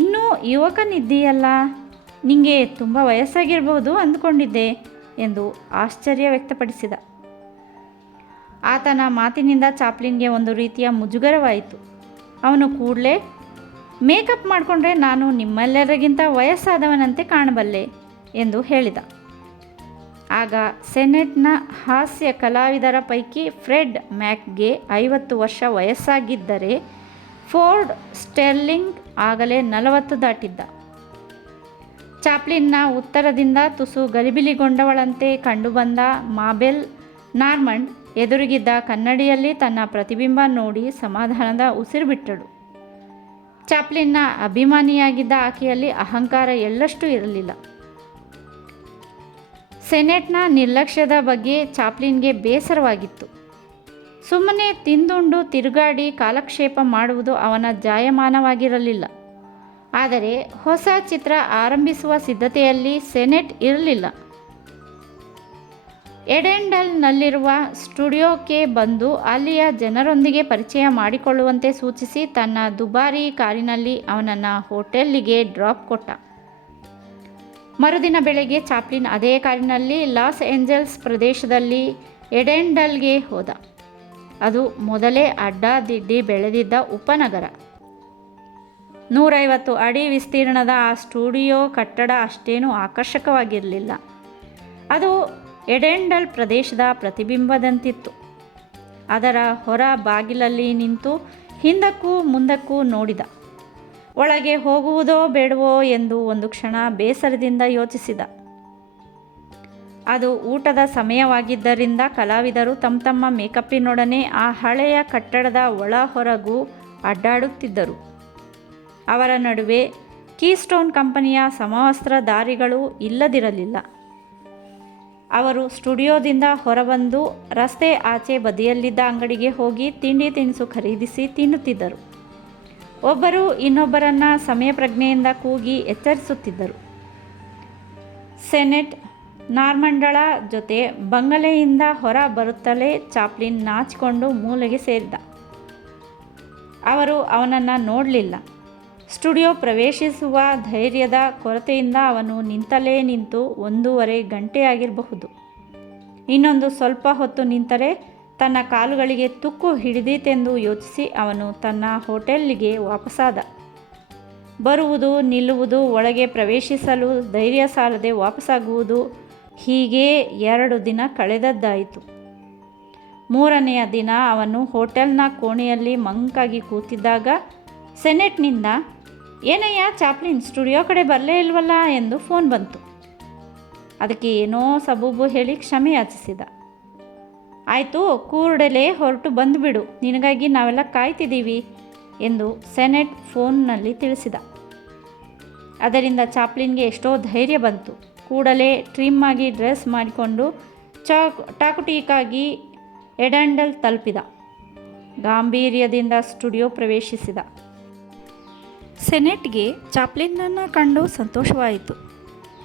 ಇನ್ನೂ ಯುವಕನಿದ್ದೀಯಲ್ಲ, ನಿಂಗೆ ತುಂಬ ವಯಸ್ಸಾಗಿರ್ಬೋದು ಅಂದುಕೊಂಡಿದ್ದೆ ಎಂದು ಆಶ್ಚರ್ಯ ವ್ಯಕ್ತಪಡಿಸಿದ. ಆತನ ಮಾತಿನಿಂದ ಚಾಪ್ಲಿನ್ಗೆ ಒಂದು ರೀತಿಯ ಮುಜುಗರವಾಯಿತು. ಅವನು ಕೂಡಲೇ, ಮೇಕಪ್ ಮಾಡಿಕೊಂಡ್ರೆ ನಾನು ನಿಮ್ಮೆಲ್ಲರಿಗಿಂತ ವಯಸ್ಸಾದವನಂತೆ ಕಾಣಬಲ್ಲೆ ಎಂದು ಹೇಳಿದ. ಆಗ ಸೆನೆಟ್ನ ಹಾಸ್ಯ ಕಲಾವಿದರ ಪೈಕಿ ಫ್ರೆಡ್ ಮ್ಯಾಕ್ಗೆ 50 ವರ್ಷ ವಯಸ್ಸಾಗಿದ್ದರೆ ಫೋರ್ಡ್ ಸ್ಟೆರ್ಲಿಂಗ್ ಆಗಲೇ 40 ದಾಟಿದ್ದ. ಚಾಪ್ಲಿನ್ನ ಉತ್ತರದಿಂದ ತುಸು ಗಲಿಬಿಲಿಗೊಂಡವಳಂತೆ ಕಂಡುಬಂದ ಮಾಬೆಲ್ ನಾರ್ಮಂಡ್ ಎದುರಿಗಿದ್ದ ಕನ್ನಡಿಯಲ್ಲಿ ತನ್ನ ಪ್ರತಿಬಿಂಬ ನೋಡಿ ಸಮಾಧಾನದ ಉಸಿರು ಬಿಟ್ಟಳು. ಚಾಪ್ಲಿನ್ನ ಅಭಿಮಾನಿಯಾಗಿದ್ದ ಆಕೆಯಲ್ಲಿ ಅಹಂಕಾರ ಎಳ್ಳಷ್ಟೂ ಇರಲಿಲ್ಲ. ಸೆನೆಟ್ನ ನಿರ್ಲಕ್ಷ್ಯದ ಬಗ್ಗೆ ಚಾಪ್ಲಿನ್ಗೆ ಬೇಸರವಾಗಿತ್ತು. ಸುಮ್ಮನೆ ತಿಂದುಂಡು ತಿರುಗಾಡಿ ಕಾಲಕ್ಷೇಪ ಮಾಡುವುದು ಅವನ ಜಾಯಮಾನವಾಗಿರಲಿಲ್ಲ. ಆದರೆ ಹೊಸ ಚಿತ್ರ ಆರಂಭಿಸುವ ಸಿದ್ಧತೆಯಲ್ಲಿ ಸೆನೆಟ್ ಇರಲಿಲ್ಲ. ಎಡೆನ್ಡಲ್ನಲ್ಲಿರುವ ಸ್ಟುಡಿಯೋಕ್ಕೆ ಬಂದು ಅಲ್ಲಿಯ ಜನರೊಂದಿಗೆ ಪರಿಚಯ ಮಾಡಿಕೊಳ್ಳುವಂತೆ ಸೂಚಿಸಿ ತನ್ನ ದುಬಾರಿ ಕಾರಿನಲ್ಲಿ ಅವನನ್ನು ಹೋಟೆಲ್ಲಿಗೆ ಡ್ರಾಪ್ ಕೊಟ್ಟ. ಮರುದಿನ ಬೆಳಗ್ಗೆ ಚಾಪ್ಲಿನ್ ಅದೇ ಕಾರಿನಲ್ಲಿ ಲಾಸ್ ಏಂಜಲ್ಸ್ ಪ್ರದೇಶದಲ್ಲಿ ಎಡೆನ್ಡಲ್ಗೆ ಹೋದ. ಅದು ಮೊದಲೇ ಅಡ್ಡಾದಿಡ್ಡಿ ಬೆಳೆದಿದ್ದ ಉಪನಗರ. 150 ಅಡಿ ವಿಸ್ತೀರ್ಣದ ಆ ಸ್ಟುಡಿಯೋ ಕಟ್ಟಡ ಅಷ್ಟೇನೂ ಆಕರ್ಷಕವಾಗಿರಲಿಲ್ಲ. ಅದು ಎಡೆನ್ಡಲ್ ಪ್ರದೇಶದ ಪ್ರತಿಬಿಂಬದಂತಿತ್ತು. ಅದರ ಹೊರ ಬಾಗಿಲಲ್ಲಿ ನಿಂತು ಹಿಂದಕ್ಕೂ ಮುಂದಕ್ಕೂ ನೋಡಿದ. ಒಳಗೆ ಹೋಗುವುದೋ ಬೇಡವೋ ಎಂದು ಒಂದು ಕ್ಷಣ ಬೇಸರದಿಂದ ಯೋಚಿಸಿದ. ಅದು ಊಟದ ಸಮಯವಾಗಿದ್ದರಿಂದ ಕಲಾವಿದರು ತಮ್ಮ ತಮ್ಮ ಮೇಕಪ್ಪಿನೊಡನೆ ಆ ಹಳೆಯ ಕಟ್ಟಡದ ಒಳ ಹೊರಗೂ ಅಡ್ಡಾಡುತ್ತಿದ್ದರು. ಅವರ ನಡುವೆ ಕೀಸ್ಟೋನ್ ಕಂಪನಿಯ ಸಮವಸ್ತ್ರಧಾರಿಗಳು ಇಲ್ಲದಿರಲಿಲ್ಲ. ಅವರು ಸ್ಟುಡಿಯೋದಿಂದ ಹೊರಬಂದು ರಸ್ತೆ ಆಚೆ ಬದಿಯಲ್ಲಿದ್ದ ಅಂಗಡಿಗೆ ಹೋಗಿ ತಿಂಡಿ ತಿನಿಸು ಖರೀದಿಸಿ ತಿನ್ನುತ್ತಿದ್ದರು. ಒಬ್ಬರು ಇನ್ನೊಬ್ಬರನ್ನು ಸಮಯ ಪ್ರಜ್ಞೆಯಿಂದ ಕೂಗಿ ಎಚ್ಚರಿಸುತ್ತಿದ್ದರು. ಸೆನೆಟ್ ನಾರ್ಮಂಡಳ ಜೊತೆ ಬಂಗಲೆಯಿಂದ ಹೊರ ಬರುತ್ತಲೇ ಚಾಪ್ಲಿನ್ ನಾಚಿಕೊಂಡು ಮೂಲೆಗೆ ಸೇರಿದ. ಅವರು ಅವನನ್ನು ನೋಡಲಿಲ್ಲ. ಸ್ಟುಡಿಯೋ ಪ್ರವೇಶಿಸುವ ಧೈರ್ಯದ ಕೊರತೆಯಿಂದ ಅವನು ನಿಂತಲೇ ನಿಂತು 1.5 ಗಂಟೆಯಾಗಿರಬಹುದು. ಇನ್ನೊಂದು ಸ್ವಲ್ಪ ಹೊತ್ತು ನಿಂತರೆ ತನ್ನ ಕಾಲುಗಳಿಗೆ ತುಕ್ಕು ಹಿಡಿದೀತೆಂದು ಯೋಚಿಸಿ ಅವನು ತನ್ನ ಹೋಟೆಲ್ಲಿಗೆ ವಾಪಸ್ಸಾದ. ಬರುವುದು, ನಿಲ್ಲುವುದು, ಒಳಗೆ ಪ್ರವೇಶಿಸಲು ಧೈರ್ಯ ಸಾಲದೆ ವಾಪಸ್ಸಾಗುವುದು, ಹೀಗೇ 2 ದಿನ ಕಳೆದದ್ದಾಯಿತು. 3ನೆಯ ದಿನ ಅವನು ಹೋಟೆಲ್ನ ಕೋಣೆಯಲ್ಲಿ ಮಂಕಾಗಿ ಕೂತಿದ್ದಾಗ ಸೆನೆಟ್ನಿಂದ ಏನಯ್ಯ ಚಾಪ್ಲಿನ್ ಸ್ಟುಡಿಯೋ ಕಡೆ ಬರಲೇ ಇಲ್ವಲ್ಲ ಎಂದು ಫೋನ್ ಬಂತು. ಅದಕ್ಕೆ ಏನೋ ಸಬೂಬು ಹೇಳಿ ಕ್ಷಮೆ ಯಾಚಿಸಿದ. ಆಯಿತು, ಕೂಡಲೇ ಹೊರಟು ಬಂದುಬಿಡು, ನಿನಗಾಗಿ ನಾವೆಲ್ಲ ಕಾಯ್ತಿದ್ದೀವಿ ಎಂದು ಸೆನೆಟ್ ಫೋನ್ನಲ್ಲಿ ತಿಳಿಸಿದ. ಅದರಿಂದ ಚಾಪ್ಲಿನ್ಗೆ ಎಷ್ಟೋ ಧೈರ್ಯ ಬಂತು. ಕೂಡಲೇ ಟ್ರಿಮ್ ಆಗಿ ಡ್ರೆಸ್ ಮಾಡಿಕೊಂಡು ಟಾಕುಟೀಕಾಗಿ ಎಡೆನ್ಡಲ್ ತಲುಪಿದ. ಗಾಂಭೀರ್ಯದಿಂದ ಸ್ಟುಡಿಯೋ ಪ್ರವೇಶಿಸಿದ. ಸೆನೆಟ್ಗೆ ಚಾಪ್ಲಿನ್ನನ್ನು ಕಂಡು ಸಂತೋಷವಾಯಿತು.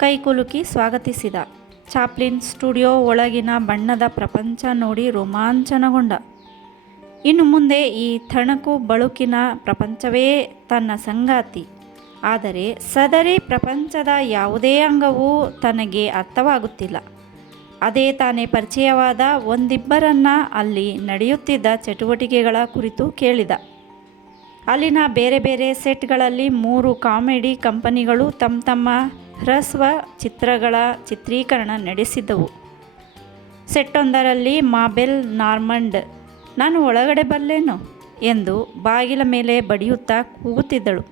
ಕೈಕುಲುಕಿ ಸ್ವಾಗತಿಸಿದ. ಚಾಪ್ಲಿನ್ ಸ್ಟುಡಿಯೋ ಒಳಗಿನ ಬಣ್ಣದ ಪ್ರಪಂಚ ನೋಡಿ ರೋಮಾಂಚನಗೊಂಡ. ಇನ್ನು ಮುಂದೆ ಈ ತಣಕು ಬಳುಕಿನ ಪ್ರಪಂಚವೇ ತನ್ನ ಸಂಗಾತಿ. ಆದರೆ ಸದರಿ ಪ್ರಪಂಚದ ಯಾವುದೇ ಅಂಗವೂ ತನಗೆ ಅರ್ಥವಾಗುತ್ತಿಲ್ಲ. ಅದೇ ತಾನೇ ಪರಿಚಯವಾದ ಒಂದಿಬ್ಬರನ್ನು ಅಲ್ಲಿ ನಡೆಯುತ್ತಿದ್ದ ಚಟುವಟಿಕೆಗಳ ಕುರಿತು ಕೇಳಿದ. ಅಲ್ಲಿನ ಬೇರೆ ಬೇರೆ ಸೆಟ್ಗಳಲ್ಲಿ 3 ಕಾಮಿಡಿ ಕಂಪನಿಗಳು ತಮ್ಮ ತಮ್ಮ ಹ್ರಸ್ವ ಚಿತ್ರಗಳ ಚಿತ್ರೀಕರಣ ನಡೆಸಿದ್ದವು. ಸೆಟ್ಟೊಂದರಲ್ಲಿ ಮಾಬೆಲ್ ನಾರ್ಮಂಡ್ ನಾನು ಒಳಗಡೆ ಬರಲೇನೋ ಎಂದು ಬಾಗಿಲ ಮೇಲೆ ಬಡಿಯುತ್ತಾ ಕೂಗುತ್ತಿದ್ದಳು.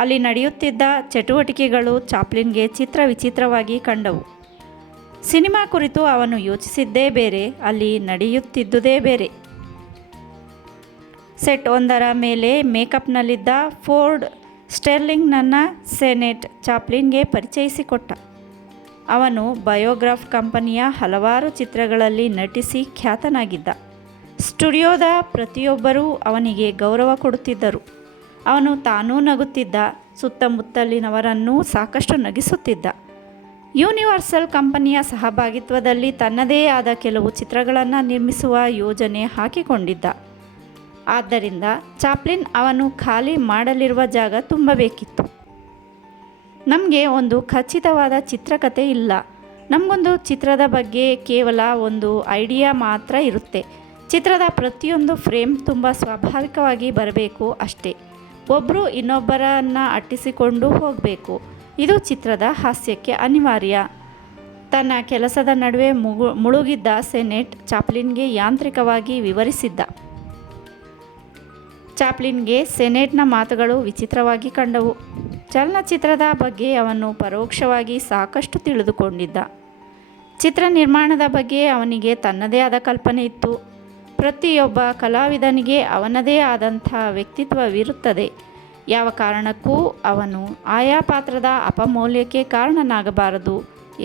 ಅಲ್ಲಿ ನಡೆಯುತ್ತಿದ್ದ ಚಟುವಟಿಕೆಗಳು ಚಾಪ್ಲಿನ್ಗೆ ವಿಚಿತ್ರವಾಗಿ ಕಂಡವು. ಸಿನಿಮಾ ಕುರಿತು ಅವನು ಯೋಚಿಸಿದ್ದೇ ಬೇರೆ, ಅಲ್ಲಿ ನಡೆಯುತ್ತಿದ್ದುದೇ ಬೇರೆ. ಸೆಟ್ ಒಂದರ ಮೇಲೆ ಮೇಕಪ್ನಲ್ಲಿದ್ದ ಫೋರ್ಡ್ ಸ್ಟೆರ್ಲಿಂಗ್ನನ್ನು ಸೆನೆಟ್ ಚಾಪ್ಲಿನ್ಗೆ ಪರಿಚಯಿಸಿಕೊಟ್ಟ. ಅವನು ಬಯೋಗ್ರಾಫ್ ಕಂಪನಿಯ ಹಲವಾರು ಚಿತ್ರಗಳಲ್ಲಿ ನಟಿಸಿ ಖ್ಯಾತನಾಗಿದ್ದ. ಸ್ಟುಡಿಯೋದ ಪ್ರತಿಯೊಬ್ಬರೂ ಅವನಿಗೆ ಗೌರವ ಕೊಡುತ್ತಿದ್ದರು. ಅವನು ತಾನೂ ನಗುತ್ತಿದ್ದ, ಸುತ್ತಮುತ್ತಲಿನವರನ್ನೂ ಸಾಕಷ್ಟು ನಗಿಸುತ್ತಿದ್ದ. ಯೂನಿವರ್ಸಲ್ ಕಂಪನಿಯ ಸಹಭಾಗಿತ್ವದಲ್ಲಿ ತನ್ನದೇ ಆದ ಕೆಲವು ಚಿತ್ರಗಳನ್ನು ನಿರ್ಮಿಸುವ ಯೋಜನೆ ಹಾಕಿಕೊಂಡಿದ್ದ. ಆದ್ದರಿಂದ ಚಾಪ್ಲಿನ್ ಅವನು ಖಾಲಿ ಮಾಡಲಿರುವ ಜಾಗ ತುಂಬಬೇಕಿತ್ತು. ನಮಗೆ ಒಂದು ಖಚಿತವಾದ ಚಿತ್ರಕಥೆ ಇಲ್ಲ. ನಮಗೊಂದು ಚಿತ್ರದ ಬಗ್ಗೆ ಕೇವಲ ಒಂದು ಐಡಿಯಾ ಮಾತ್ರ ಇರುತ್ತೆ. ಚಿತ್ರದ ಪ್ರತಿಯೊಂದು ಫ್ರೇಮ್ ತುಂಬ ಸ್ವಾಭಾವಿಕವಾಗಿ ಬರಬೇಕು ಅಷ್ಟೇ. ಒಬ್ಬರು ಇನ್ನೊಬ್ಬರನ್ನು ಅಟ್ಟಿಸಿಕೊಂಡು ಹೋಗಬೇಕು. ಇದು ಚಿತ್ರದ ಹಾಸ್ಯಕ್ಕೆ ಅನಿವಾರ್ಯ. ತನ್ನ ಕೆಲಸದ ನಡುವೆ ಮುಳುಗಿದ್ದ ಸೆನೆಟ್ ಚಾಪ್ಲಿನ್ಗೆ ಯಾಂತ್ರಿಕವಾಗಿ ವಿವರಿಸಿದ್ದ. ಚಾಪ್ಲಿನ್ಗೆ ಸೆನೆಟ್ನ ಮಾತುಗಳು ವಿಚಿತ್ರವಾಗಿ ಕಂಡವು. ಚಲನಚಿತ್ರದ ಬಗ್ಗೆ ಅವನು ಪರೋಕ್ಷವಾಗಿ ಸಾಕಷ್ಟು ತಿಳಿದುಕೊಂಡಿದ್ದ. ಚಿತ್ರ ನಿರ್ಮಾಣದ ಬಗ್ಗೆ ಅವನಿಗೆ ತನ್ನದೇ ಆದ ಕಲ್ಪನೆ ಇತ್ತು. ಪ್ರತಿಯೊಬ್ಬ ಕಲಾವಿದನಿಗೆ ಅವನದೇ ಆದಂಥ ವ್ಯಕ್ತಿತ್ವವಿರುತ್ತದೆ. ಯಾವ ಕಾರಣಕ್ಕೂ ಅವನು ಆಯಾ ಪಾತ್ರದ ಅಪಮೌಲ್ಯಕ್ಕೆ ಕಾರಣನಾಗಬಾರದು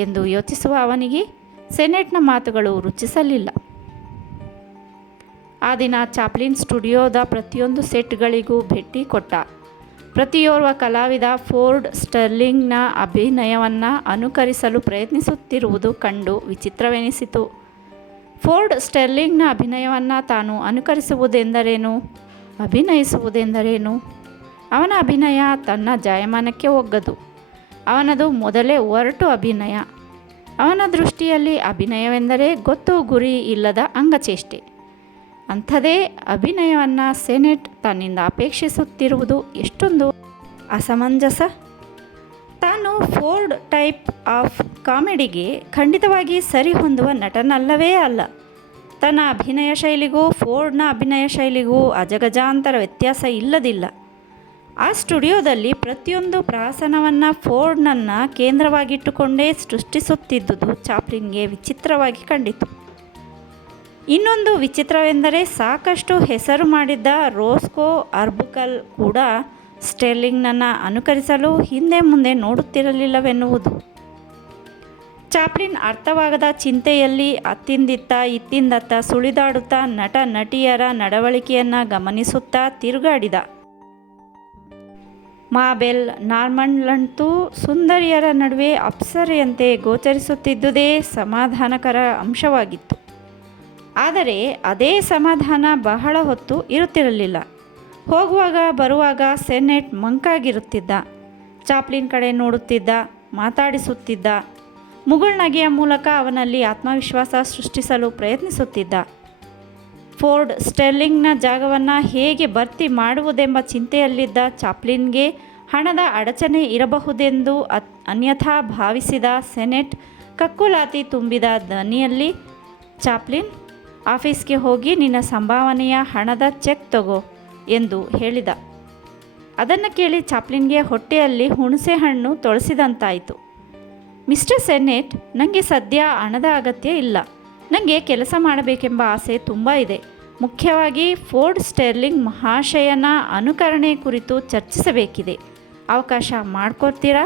ಎಂದು ಯೋಚಿಸುವ ಅವನಿಗೆ ಸೆನೆಟ್ನ ಮಾತುಗಳು ರುಚಿಸಲಿಲ್ಲ. ಆ ದಿನ ಚಾಪ್ಲಿನ್ ಸ್ಟುಡಿಯೋದ ಪ್ರತಿಯೊಂದು ಸೆಟ್ಗಳಿಗೂ ಭೇಟಿ ಕೊಟ್ಟ. ಪ್ರತಿಯೋರ್ವ ಕಲಾವಿದ ಫೋರ್ಡ್ ಸ್ಟರ್ಲಿಂಗ್ನ ಅಭಿನಯವನ್ನು ಅನುಕರಿಸಲು ಪ್ರಯತ್ನಿಸುತ್ತಿರುವುದು ಕಂಡು ವಿಚಿತ್ರವೆನಿಸಿತು. ಫೋರ್ಡ್ ಸ್ಟರ್ಲಿಂಗ್ನ ಅಭಿನಯವನ್ನು ತಾನು ಅನುಕರಿಸುವುದೆಂದರೇನು? ಅಭಿನಯಿಸುವುದೆಂದರೇನು? ಅವನ ಅಭಿನಯ ತನ್ನ ಜಾಯಮಾನಕ್ಕೆ ಒಗ್ಗದು. ಅವನದು ಮೊದಲೇ ಒರಟು ಅಭಿನಯ. ಅವನ ದೃಷ್ಟಿಯಲ್ಲಿ ಅಭಿನಯವೆಂದರೆ ಗೊತ್ತು ಗುರಿ ಇಲ್ಲದ ಅಂಗಚೇಷ್ಟೆ. ಅಂಥದೇ ಅಭಿನಯವನ್ನು ಸೆನೆಟ್ ತನ್ನಿಂದ ಅಪೇಕ್ಷಿಸುತ್ತಿರುವುದು ಎಷ್ಟೊಂದು ಅಸಮಂಜಸ. ತಾನು ಫೋರ್ಡ್ ಟೈಪ್ ಆಫ್ ಕಾಮಿಡಿಗೆ ಖಂಡಿತವಾಗಿ ಸರಿ ಹೊಂದುವ ನಟನಲ್ಲವೇ ಅಲ್ಲ. ತನ್ನ ಅಭಿನಯ ಶೈಲಿಗೂ ಫೋರ್ಡ್ನ ಅಭಿನಯ ಶೈಲಿಗೂ ಅಜಗಜಾಂತರ ವ್ಯತ್ಯಾಸ ಇಲ್ಲದಿಲ್ಲ. ಆ ಸ್ಟುಡಿಯೋದಲ್ಲಿ ಪ್ರತಿಯೊಂದು ಪ್ರಹಸನವನ್ನು ಫೋರ್ಡ್ನನ್ನು ಕೇಂದ್ರವಾಗಿಟ್ಟುಕೊಂಡೇ ಸೃಷ್ಟಿಸುತ್ತಿದ್ದುದು ಚಾಪ್ಲಿನ್ಗೆ ವಿಚಿತ್ರವಾಗಿ ಕಂಡಿತು. ಇನ್ನೊಂದು ವಿಚಿತ್ರವೆಂದರೆ ಸಾಕಷ್ಟು ಹೆಸರು ಮಾಡಿದ್ದ ರೋಸ್ಕೋ ಅರ್ಬುಕಲ್ ಕೂಡ ಸ್ಟೆರ್ಲಿಂಗ್ನನ್ನು ಅನುಕರಿಸಲು ಹಿಂದೆ ಮುಂದೆ ನೋಡುತ್ತಿರಲಿಲ್ಲವೆನ್ನುವುದು. ಚಾಪ್ಲಿನ್ ಅರ್ಥವಾಗದ ಚಿಂತೆಯಲ್ಲಿ ಅತ್ತಿಂದಿತ್ತ ಇತ್ತಿಂದತ್ತ ಸುಳಿದಾಡುತ್ತಾ ನಟ ನಟಿಯರ ನಡವಳಿಕೆಯನ್ನು ಗಮನಿಸುತ್ತಾ ತಿರುಗಾಡಿದ. ಮಾಬೆಲ್ ನಾರ್ಮಂಡ್ಲಂತೂ ಸುಂದರಿಯರ ನಡುವೆ ಅಪ್ಸರೆಯಂತೆ ಗೋಚರಿಸುತ್ತಿದ್ದುದೇ ಸಮಾಧಾನಕರ ಅಂಶವಾಗಿತ್ತು. ಆದರೆ ಅದೇ ಸಮಾಧಾನ ಬಹಳ ಹೊತ್ತು ಇರುತ್ತಿರಲಿಲ್ಲ. ಹೋಗುವಾಗ ಬರುವಾಗ ಸೆನೆಟ್ ಮಂಕಾಗಿರುತ್ತಿದ್ದ. ಚಾಪ್ಲಿನ್ ಕಡೆ ನೋಡುತ್ತಿದ್ದ, ಮಾತಾಡಿಸುತ್ತಿದ್ದ. ಮುಗುಳ್ನಗೆಯ ಮೂಲಕ ಅವನಲ್ಲಿ ಆತ್ಮವಿಶ್ವಾಸ ಸೃಷ್ಟಿಸಲು ಪ್ರಯತ್ನಿಸುತ್ತಿದ್ದ. ಫೋರ್ಡ್ ಸ್ಟೆರ್ಲಿಂಗ್ನ ಜಾಗವನ್ನು ಹೇಗೆ ಭರ್ತಿ ಮಾಡುವುದೆಂಬ ಚಿಂತೆಯಲ್ಲಿದ್ದ ಚಾಪ್ಲಿನ್ಗೆ ಹಣದ ಅಡಚಣೆ ಇರಬಹುದೆಂದು ಅನ್ಯಥಾ ಭಾವಿಸಿದ ಸೆನೆಟ್ ಕಕ್ಕುಲಾತಿ ತುಂಬಿದ ಧ್ವನಿಯಲ್ಲಿ, ಚಾಪ್ಲಿನ್, ಆಫೀಸ್ಗೆ ಹೋಗಿ ನಿನ್ನ ಸಂಭಾವನೆಯ ಹಣದ ಚೆಕ್ ತಗೋ ಎಂದು ಹೇಳಿದ. ಅದನ್ನು ಕೇಳಿ ಚಾಪ್ಲಿನ್ಗೆ ಹೊಟ್ಟೆಯಲ್ಲಿ ಹುಣಸೆ ಹಣ್ಣು ತೊಳಸಿದಂತಾಯಿತು. ಮಿಸ್ಟರ್ ಸೆನೆಟ್, ನನಗೆ ಸದ್ಯ ಹಣದ ಅಗತ್ಯ ಇಲ್ಲ. ನನಗೆ ಕೆಲಸ ಮಾಡಬೇಕೆಂಬ ಆಸೆ ತುಂಬ ಇದೆ. ಮುಖ್ಯವಾಗಿ ಫೋರ್ಡ್ ಸ್ಟೆರ್ಲಿಂಗ್ ಮಹಾಶಯನ ಅನುಕರಣೆ ಕುರಿತು ಚರ್ಚಿಸಬೇಕಿದೆ. ಅವಕಾಶ ಮಾಡಿಕೊಡ್ತೀರಾ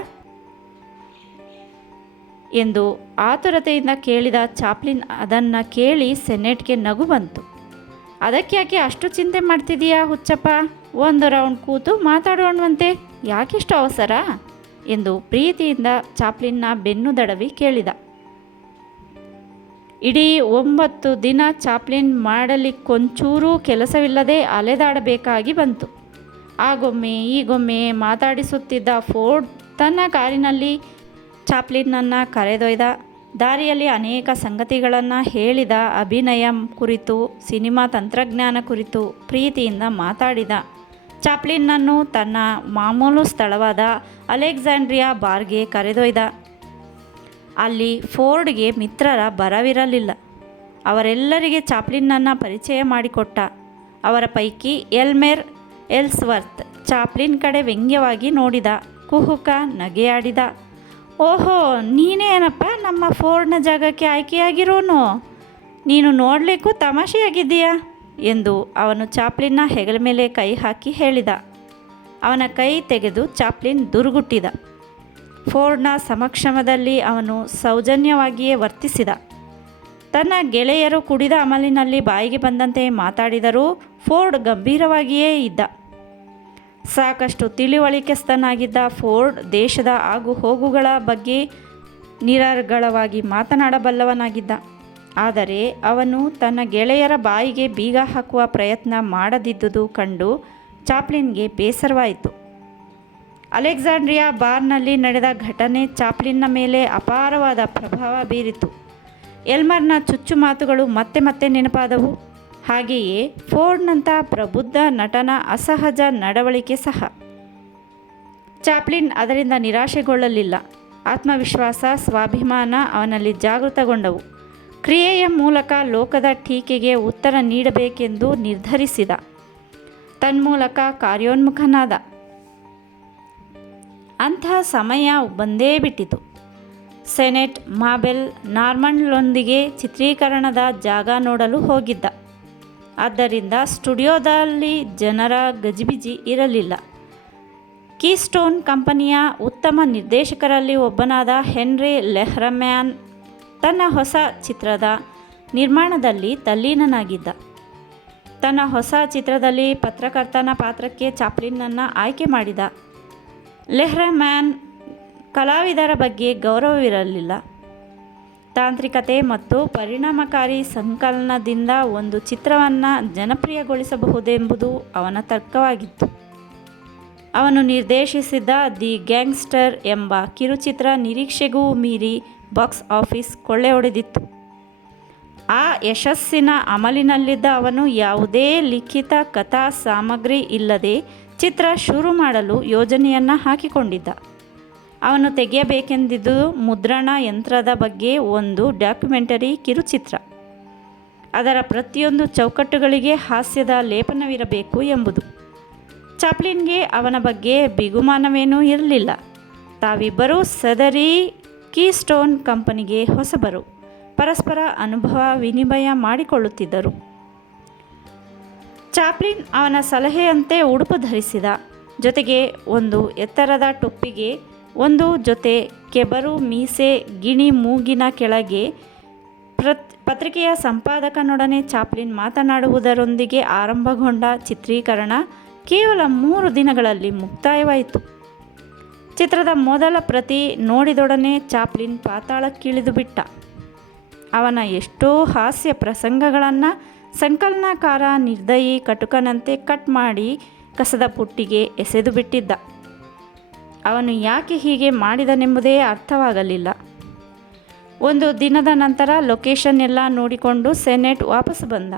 ಎಂದು ಆತುರತೆಯಿಂದ ಕೇಳಿದ ಚಾಪ್ಲಿನ್. ಅದನ್ನು ಕೇಳಿ ಸೆನೆಟ್ಗೆ ನಗು ಬಂತು. ಅದಕ್ಯಾಕೆ ಅಷ್ಟು ಚಿಂತೆ ಮಾಡ್ತಿದೀಯಾ ಹುಚ್ಚಪ್ಪ? ಒಂದು ರೌಂಡ್ ಕೂತು ಮಾತಾಡೋಣವಂತೆ, ಯಾಕೆಷ್ಟು ಅವಸರ ಎಂದು ಪ್ರೀತಿಯಿಂದ ಚಾಪ್ಲಿನ್ನ ಬೆನ್ನು ದಡವಿ ಕೇಳಿದ. ಇಡೀ 9 ದಿನ ಚಾಪ್ಲಿನ್ ಮಾಡಲಿಕ್ಕೊಂಚೂರೂ ಕೆಲಸವಿಲ್ಲದೆ ಅಲೆದಾಡಬೇಕಾಗಿ ಬಂತು. ಆಗೊಮ್ಮೆ ಈಗೊಮ್ಮೆ ಮಾತಾಡಿಸುತ್ತಿದ್ದ ಫೋರ್ಡ್ ತನ್ನ ಕಾರಿನಲ್ಲಿ ಚಾಪ್ಲಿನ್ನನ್ನು ಕರೆದೊಯ್ದ. ದಾರಿಯಲ್ಲಿ ಅನೇಕ ಸಂಗತಿಗಳನ್ನು ಹೇಳಿದ. ಅಭಿನಯ ಕುರಿತು, ಸಿನಿಮಾ ತಂತ್ರಜ್ಞಾನ ಕುರಿತು ಪ್ರೀತಿಯಿಂದ ಮಾತಾಡಿದ. ಚಾಪ್ಲಿನ್ನನ್ನು ತನ್ನ ಮಾಮೂಲು ಸ್ಥಳವಾದ ಅಲೆಕ್ಸಾಂಡ್ರಿಯಾ ಬಾರ್ಗೆ ಕರೆದೊಯ್ದ. ಅಲ್ಲಿ ಫೋರ್ಡ್ಗೆ ಮಿತ್ರರ ಬರವಿರಲಿಲ್ಲ. ಅವರೆಲ್ಲರಿಗೆ ಚಾಪ್ಲಿನ್ನನ್ನು ಪರಿಚಯ ಮಾಡಿಕೊಟ್ಟ. ಅವರ ಪೈಕಿ ಎಲ್ಮೆರ್ ಎಲ್ಸ್ವರ್ತ್ ಚಾಪ್ಲಿನ್ ಕಡೆ ವ್ಯಂಗ್ಯವಾಗಿ ನೋಡಿದ. ಕುಹುಕ ನಗೆಯಾಡಿದ. ಓಹೋ, ನೀನೇನಪ್ಪ ನಮ್ಮ ಫೋರ್ಡ್ನ ಜಾಗಕ್ಕೆ ಆಯ್ಕೆಯಾಗಿರೋನು? ನೀನು ನೋಡಲಿಕ್ಕೂ ತಮಾಷೆಯಾಗಿದ್ದೀಯಾ ಎಂದು ಅವನು ಚಾಪ್ಲಿನ್ನ ಹೆಗಲ ಮೇಲೆ ಕೈ ಹಾಕಿ ಹೇಳಿದ. ಅವನ ಕೈ ತೆಗೆದು ಚಾಪ್ಲಿನ್ ದುರುಗುಟ್ಟಿದ. ಫೋರ್ಡ್ನ ಸಮಕ್ಷಮದಲ್ಲಿ ಅವನು ಸೌಜನ್ಯವಾಗಿಯೇ ವರ್ತಿಸಿದ. ತನ್ನ ಗೆಳೆಯರು ಕುಡಿದ ಅಮಲಿನಲ್ಲಿ ಬಾಯಿಗೆ ಬಂದಂತೆ ಮಾತಾಡಿದರೂ ಫೋರ್ಡ್ ಗಂಭೀರವಾಗಿಯೇ ಇದ್ದ. ಸಾಕಷ್ಟು ತಿಳಿವಳಿಕೆಸ್ಥನಾಗಿದ್ದ ಫೋರ್ಡ್ ದೇಶದ ಆಗು ಹೋಗುಗಳ ಬಗ್ಗೆ ನಿರರ್ಗಳವಾಗಿ ಮಾತನಾಡಬಲ್ಲವನಾಗಿದ್ದ. ಆದರೆ ಅವನು ತನ್ನ ಗೆಳೆಯರ ಬಾಯಿಗೆ ಬೀಗ ಹಾಕುವ ಪ್ರಯತ್ನ ಮಾಡದಿದ್ದುದು ಕಂಡು ಚಾಪ್ಲಿನ್ಗೆ ಬೇಸರವಾಯಿತು. ಅಲೆಕ್ಸಾಂಡ್ರಿಯಾ ಬಾರ್ನಲ್ಲಿ ನಡೆದ ಘಟನೆ ಚಾಪ್ಲಿನ್ನ ಮೇಲೆ ಅಪಾರವಾದ ಪ್ರಭಾವ ಬೀರಿತು. ಎಲ್ಮರ್ನ ಚುಚ್ಚು ಮಾತುಗಳು ಮತ್ತೆ ಮತ್ತೆ ನೆನಪಾದವು. ಹಾಗೆಯೇ ಫೋರ್ಡ್ನಂಥ ಪ್ರಬುದ್ಧ ನಟನ ಅಸಹಜ ನಡವಳಿಕೆ ಸಹ. ಚಾಪ್ಲಿನ್ ಅದರಿಂದ ನಿರಾಶೆಗೊಳ್ಳಲಿಲ್ಲ. ಆತ್ಮವಿಶ್ವಾಸ, ಸ್ವಾಭಿಮಾನ ಅವನಲ್ಲಿ ಜಾಗೃತಗೊಂಡವು. ಕ್ರಿಯೆಯ ಮೂಲಕ ಲೋಕದ ಟೀಕೆಗೆ ಉತ್ತರ ನೀಡಬೇಕೆಂದು ನಿರ್ಧರಿಸಿದ. ತನ್ಮೂಲಕ ಕಾರ್ಯೋನ್ಮುಖನಾದ. ಅಂಥ ಸಮಯ ಬಂದೇ ಬಿಟ್ಟಿತು. ಸೆನೆಟ್ ಮಾಬೆಲ್ ನಾರ್ಮಂಡ್ನೊಂದಿಗೆ ಚಿತ್ರೀಕರಣದ ಜಾಗ ನೋಡಲು ಹೋಗಿದ್ದ. ಆದ್ದರಿಂದ ಸ್ಟುಡಿಯೋದಲ್ಲಿ ಜನರ ಗಜಿಬಿಜಿ ಇರಲಿಲ್ಲ. ಕೀಸ್ಟೋನ್ ಕಂಪನಿಯ ಉತ್ತಮ ನಿರ್ದೇಶಕರಲ್ಲಿ ಒಬ್ಬನಾದ ಹೆನ್ರಿ ಲೆಹ್ರಮ್ಯಾನ್ ತನ್ನ ಹೊಸ ಚಿತ್ರದ ನಿರ್ಮಾಣದಲ್ಲಿ ತಲ್ಲೀನನಾಗಿದ್ದ. ತನ್ನ ಹೊಸ ಚಿತ್ರದಲ್ಲಿ ಪತ್ರಕರ್ತನ ಪಾತ್ರಕ್ಕೆ ಚಾಪ್ಲಿನ್ನನ್ನು ಆಯ್ಕೆ ಮಾಡಿದ. ಲೆಹ್ರಮ್ಯಾನ್ ಕಲಾವಿದರ ಬಗ್ಗೆ ಗೌರವವಿರಲಿಲ್ಲ. ತಾಂತ್ರಿಕತೆ ಮತ್ತು ಪರಿಣಾಮಕಾರಿ ಸಂಕಲನದಿಂದ ಒಂದು ಚಿತ್ರವನ್ನು ಜನಪ್ರಿಯಗೊಳಿಸಬಹುದೆಂಬುದು ಅವನ ತರ್ಕವಾಗಿತ್ತು. ಅವನು ನಿರ್ದೇಶಿಸಿದ ದಿ ಗ್ಯಾಂಗ್ಸ್ಟರ್ ಎಂಬ ಕಿರುಚಿತ್ರ ನಿರೀಕ್ಷೆಗೂ ಮೀರಿ ಬಾಕ್ಸ್ ಆಫೀಸ್ ಕೊಳ್ಳೆ ಹೊಡೆದಿತ್ತು. ಆ ಯಶಸ್ಸಿನ ಅಮಲಿನಲ್ಲಿದ್ದ ಅವನು ಯಾವುದೇ ಲಿಖಿತ ಕಥಾ ಸಾಮಗ್ರಿ ಇಲ್ಲದೆ ಚಿತ್ರ ಶುರು ಮಾಡಲು ಯೋಜನೆಯನ್ನು ಹಾಕಿಕೊಂಡಿದ್ದ. ಅವನು ತೆಗೆಯಬೇಕೆಂದಿದ್ದು ಮುದ್ರಣ ಯಂತ್ರದ ಬಗ್ಗೆ ಒಂದು ಡಾಕ್ಯುಮೆಂಟರಿ ಕಿರುಚಿತ್ರ. ಅದರ ಪ್ರತಿಯೊಂದು ಚೌಕಟ್ಟುಗಳಿಗೆ ಹಾಸ್ಯದ ಲೇಪನವಿರಬೇಕು ಎಂಬುದು. ಚಾಪ್ಲಿನ್ಗೆ ಅವನ ಬಗ್ಗೆ ಬಿಗುಮಾನವೇನೂ ಇರಲಿಲ್ಲ. ತಾವಿಬ್ಬರೂ ಸದರಿ ಕೀಸ್ಟೋನ್ ಕಂಪನಿಗೆ ಹೊಸಬರು. ಪರಸ್ಪರ ಅನುಭವ ವಿನಿಮಯ ಮಾಡಿಕೊಳ್ಳುತ್ತಿದ್ದರು. ಚಾಪ್ಲಿನ್ ಅವನ ಸಲಹೆಯಂತೆ ಉಡುಪು ಧರಿಸಿದ. ಜೊತೆಗೆ ಒಂದು ಎತ್ತರದ ಟೊಪ್ಪಿಗೆ, ಒಂದು ಜೊತೆ ಕೆಬರು ಮೀಸೆ, ಗಿಣಿ ಮೂಗಿನ ಕೆಳಗೆ. ಪತ್ರಿಕೆಯ ಸಂಪಾದಕನೊಡನೆ ಚಾಪ್ಲಿನ್ ಮಾತನಾಡುವುದರೊಂದಿಗೆ ಆರಂಭಗೊಂಡ ಚಿತ್ರೀಕರಣ ಕೇವಲ 3 ದಿನಗಳಲ್ಲಿ ಮುಕ್ತಾಯವಾಯಿತು. ಚಿತ್ರದ ಮೊದಲ ಪ್ರತಿ ನೋಡಿದೊಡನೆ ಚಾಪ್ಲಿನ್ ಪಾತಾಳಕ್ಕಿಳಿದು ಬಿಟ್ಟ. ಅವನ ಎಷ್ಟೋ ಹಾಸ್ಯ ಪ್ರಸಂಗಗಳನ್ನು ಸಂಕಲನಕಾರ ನಿರ್ದಯಿ ಕಟುಕನಂತೆ ಕಟ್ ಮಾಡಿ ಕಸದ ಪುಟ್ಟಿಗೆ ಎಸೆದು ಬಿಟ್ಟಿದ್ದ. ಅವನು ಯಾಕೆ ಹೀಗೆ ಮಾಡಿದನೆಂಬುದೇ ಅರ್ಥವಾಗಲಿಲ್ಲ. ಒಂದು ದಿನದ ನಂತರ ಲೊಕೇಶನ್ ಎಲ್ಲ ನೋಡಿಕೊಂಡು ಸೆನೆಟ್ ವಾಪಸ್ ಬಂದ.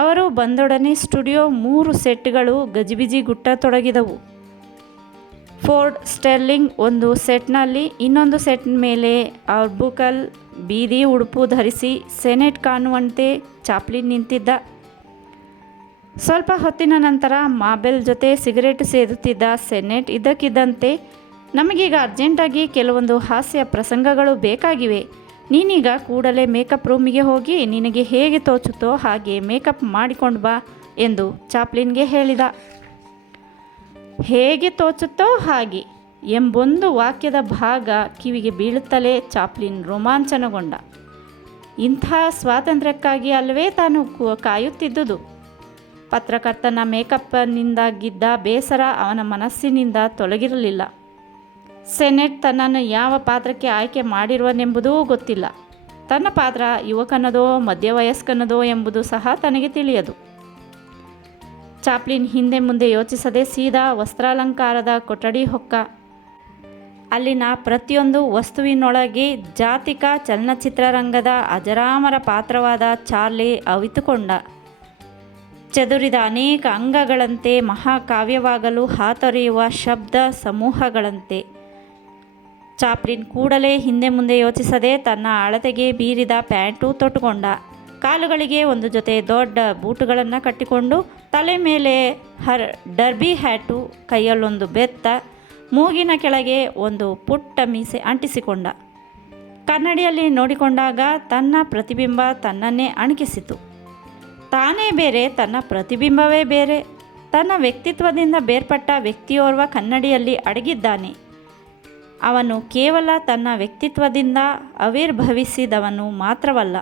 ಅವರು ಬಂದೊಡನೆ ಸ್ಟುಡಿಯೋ 3 ಸೆಟ್ಗಳು ಗಜಿಬಿಜಿಗುಟ್ಟತೊಡಗಿದವು. ಫೋರ್ಡ್ ಸ್ಟೆರ್ಲಿಂಗ್ ಒಂದು ಸೆಟ್ನಲ್ಲಿ, ಇನ್ನೊಂದು ಸೆಟ್ ಮೇಲೆ ಆರ್ಬುಕಲ್ ಬೀದಿ ಉಡುಪು ಧರಿಸಿ ಸೆನೆಟ್ ಕಾಣುವಂತೆ ಚಾಪ್ಲಿನ್ ನಿಂತಿದ್ದ. ಸ್ವಲ್ಪ ಹೊತ್ತಿನ ನಂತರ ಮಾಬೆಲ್ ಜೊತೆ ಸಿಗರೇಟು ಸೇದುತ್ತಿದ್ದ ಸೆನೆಟ್ ಇದ್ದಕ್ಕಿದ್ದಂತೆ, ನಮಗೀಗ ಅರ್ಜೆಂಟಾಗಿ ಕೆಲವೊಂದು ಹಾಸ್ಯ ಪ್ರಸಂಗಗಳು ಬೇಕಾಗಿವೆ. ನೀನೀಗ ಕೂಡಲೇ ಮೇಕಪ್ ರೂಮಿಗೆ ಹೋಗಿ ನಿನಗೆ ಹೇಗೆ ತೋಚುತ್ತೋ ಹಾಗೆ ಮೇಕಪ್ ಮಾಡಿಕೊಂಡು ಬಾ ಎಂದು ಚಾಪ್ಲಿನ್ಗೆ ಹೇಳಿದ. ಹೇಗೆ ತೋಚುತ್ತೋ ಹಾಗೆ ಎಂಬೊಂದು ವಾಕ್ಯದ ಭಾಗ ಕಿವಿಗೆ ಬೀಳುತ್ತಲೇ ಚಾಪ್ಲಿನ್ ರೋಮಾಂಚನಗೊಂಡ. ಇಂಥ ಸ್ವಾತಂತ್ರ್ಯಕ್ಕಾಗಿ ಅಲ್ಲವೇ ತಾನು ಕಾಯುತ್ತಿದ್ದುದು. ಪತ್ರಕರ್ತನ ಮೇಕಪ್ನಿಂದಾಗಿದ್ದ ಬೇಸರ ಅವನ ಮನಸ್ಸಿನಿಂದ ತೊಲಗಿರಲಿಲ್ಲ. ಸೆನೆಟ್ ತನ್ನನ್ನು ಯಾವ ಪಾತ್ರಕ್ಕೆ ಆಯ್ಕೆ ಮಾಡಿರುವನೆಂಬುದೂ ಗೊತ್ತಿಲ್ಲ. ತನ್ನ ಪಾತ್ರ ಯುವಕನದೋ ಮಧ್ಯವಯಸ್ಕನದೋ ಎಂಬುದು ಸಹ ತನಗೆ ತಿಳಿಯದು. ಚಾಪ್ಲಿನ್ ಹಿಂದೆ ಮುಂದೆ ಯೋಚಿಸದೆ ಸೀದಾ ವಸ್ತ್ರಾಲಂಕಾರದ ಕೊಠಡಿ ಹೊಕ್ಕ. ಅಲ್ಲಿನ ಪ್ರತಿಯೊಂದು ವಸ್ತುವಿನೊಳಗೆ ಜಾತಿಕ ಚಲನಚಿತ್ರರಂಗದ ಅಜರಾಮರ ಪಾತ್ರವಾದ ಚಾರ್ಲಿ ಅವಿತುಕೊಂಡ. ಚದುರಿದ ಅನೇಕ ಅಂಗಗಳಂತೆ, ಮಹಾಕಾವ್ಯವಾಗಲು ಹಾತೊರೆಯುವ ಶಬ್ದ ಸಮೂಹಗಳಂತೆ. ಚಾಪ್ಲಿನ್ ಕೂಡಲೇ ಹಿಂದೆ ಮುಂದೆ ಯೋಚಿಸದೆ ತನ್ನ ಅಳತೆಗೆ ಬೀರಿದ ಪ್ಯಾಂಟು ತೊಟ್ಟುಕೊಂಡ. ಕಾಲುಗಳಿಗೆ ಒಂದು ಜೊತೆ ದೊಡ್ಡ ಬೂಟುಗಳನ್ನು ಕಟ್ಟಿಕೊಂಡು, ತಲೆ ಮೇಲೆ ಡರ್ಬಿ ಹ್ಯಾಟು, ಕೈಯಲ್ಲೊಂದು ಬೆತ್ತ, ಮೂಗಿನ ಕೆಳಗೆ ಒಂದು ಪುಟ್ಟ ಮೀಸೆ ಅಂಟಿಸಿಕೊಂಡ. ಕನ್ನಡಿಯಲ್ಲಿ ನೋಡಿಕೊಂಡಾಗ ತನ್ನ ಪ್ರತಿಬಿಂಬ ತನ್ನನ್ನೇ ಅಣಕಿಸಿತು. ತಾನೇ ಬೇರೆ, ತನ್ನ ಪ್ರತಿಬಿಂಬವೇ ಬೇರೆ. ತನ್ನ ವ್ಯಕ್ತಿತ್ವದಿಂದ ಬೇರ್ಪಟ್ಟ ವ್ಯಕ್ತಿಯೋರ್ವ ಕನ್ನಡಿಯಲ್ಲಿ ಅಡಗಿದ್ದಾನೆ. ಅವನು ಕೇವಲ ತನ್ನ ವ್ಯಕ್ತಿತ್ವದಿಂದ ಆವಿರ್ಭವಿಸಿದವನು ಮಾತ್ರವಲ್ಲ,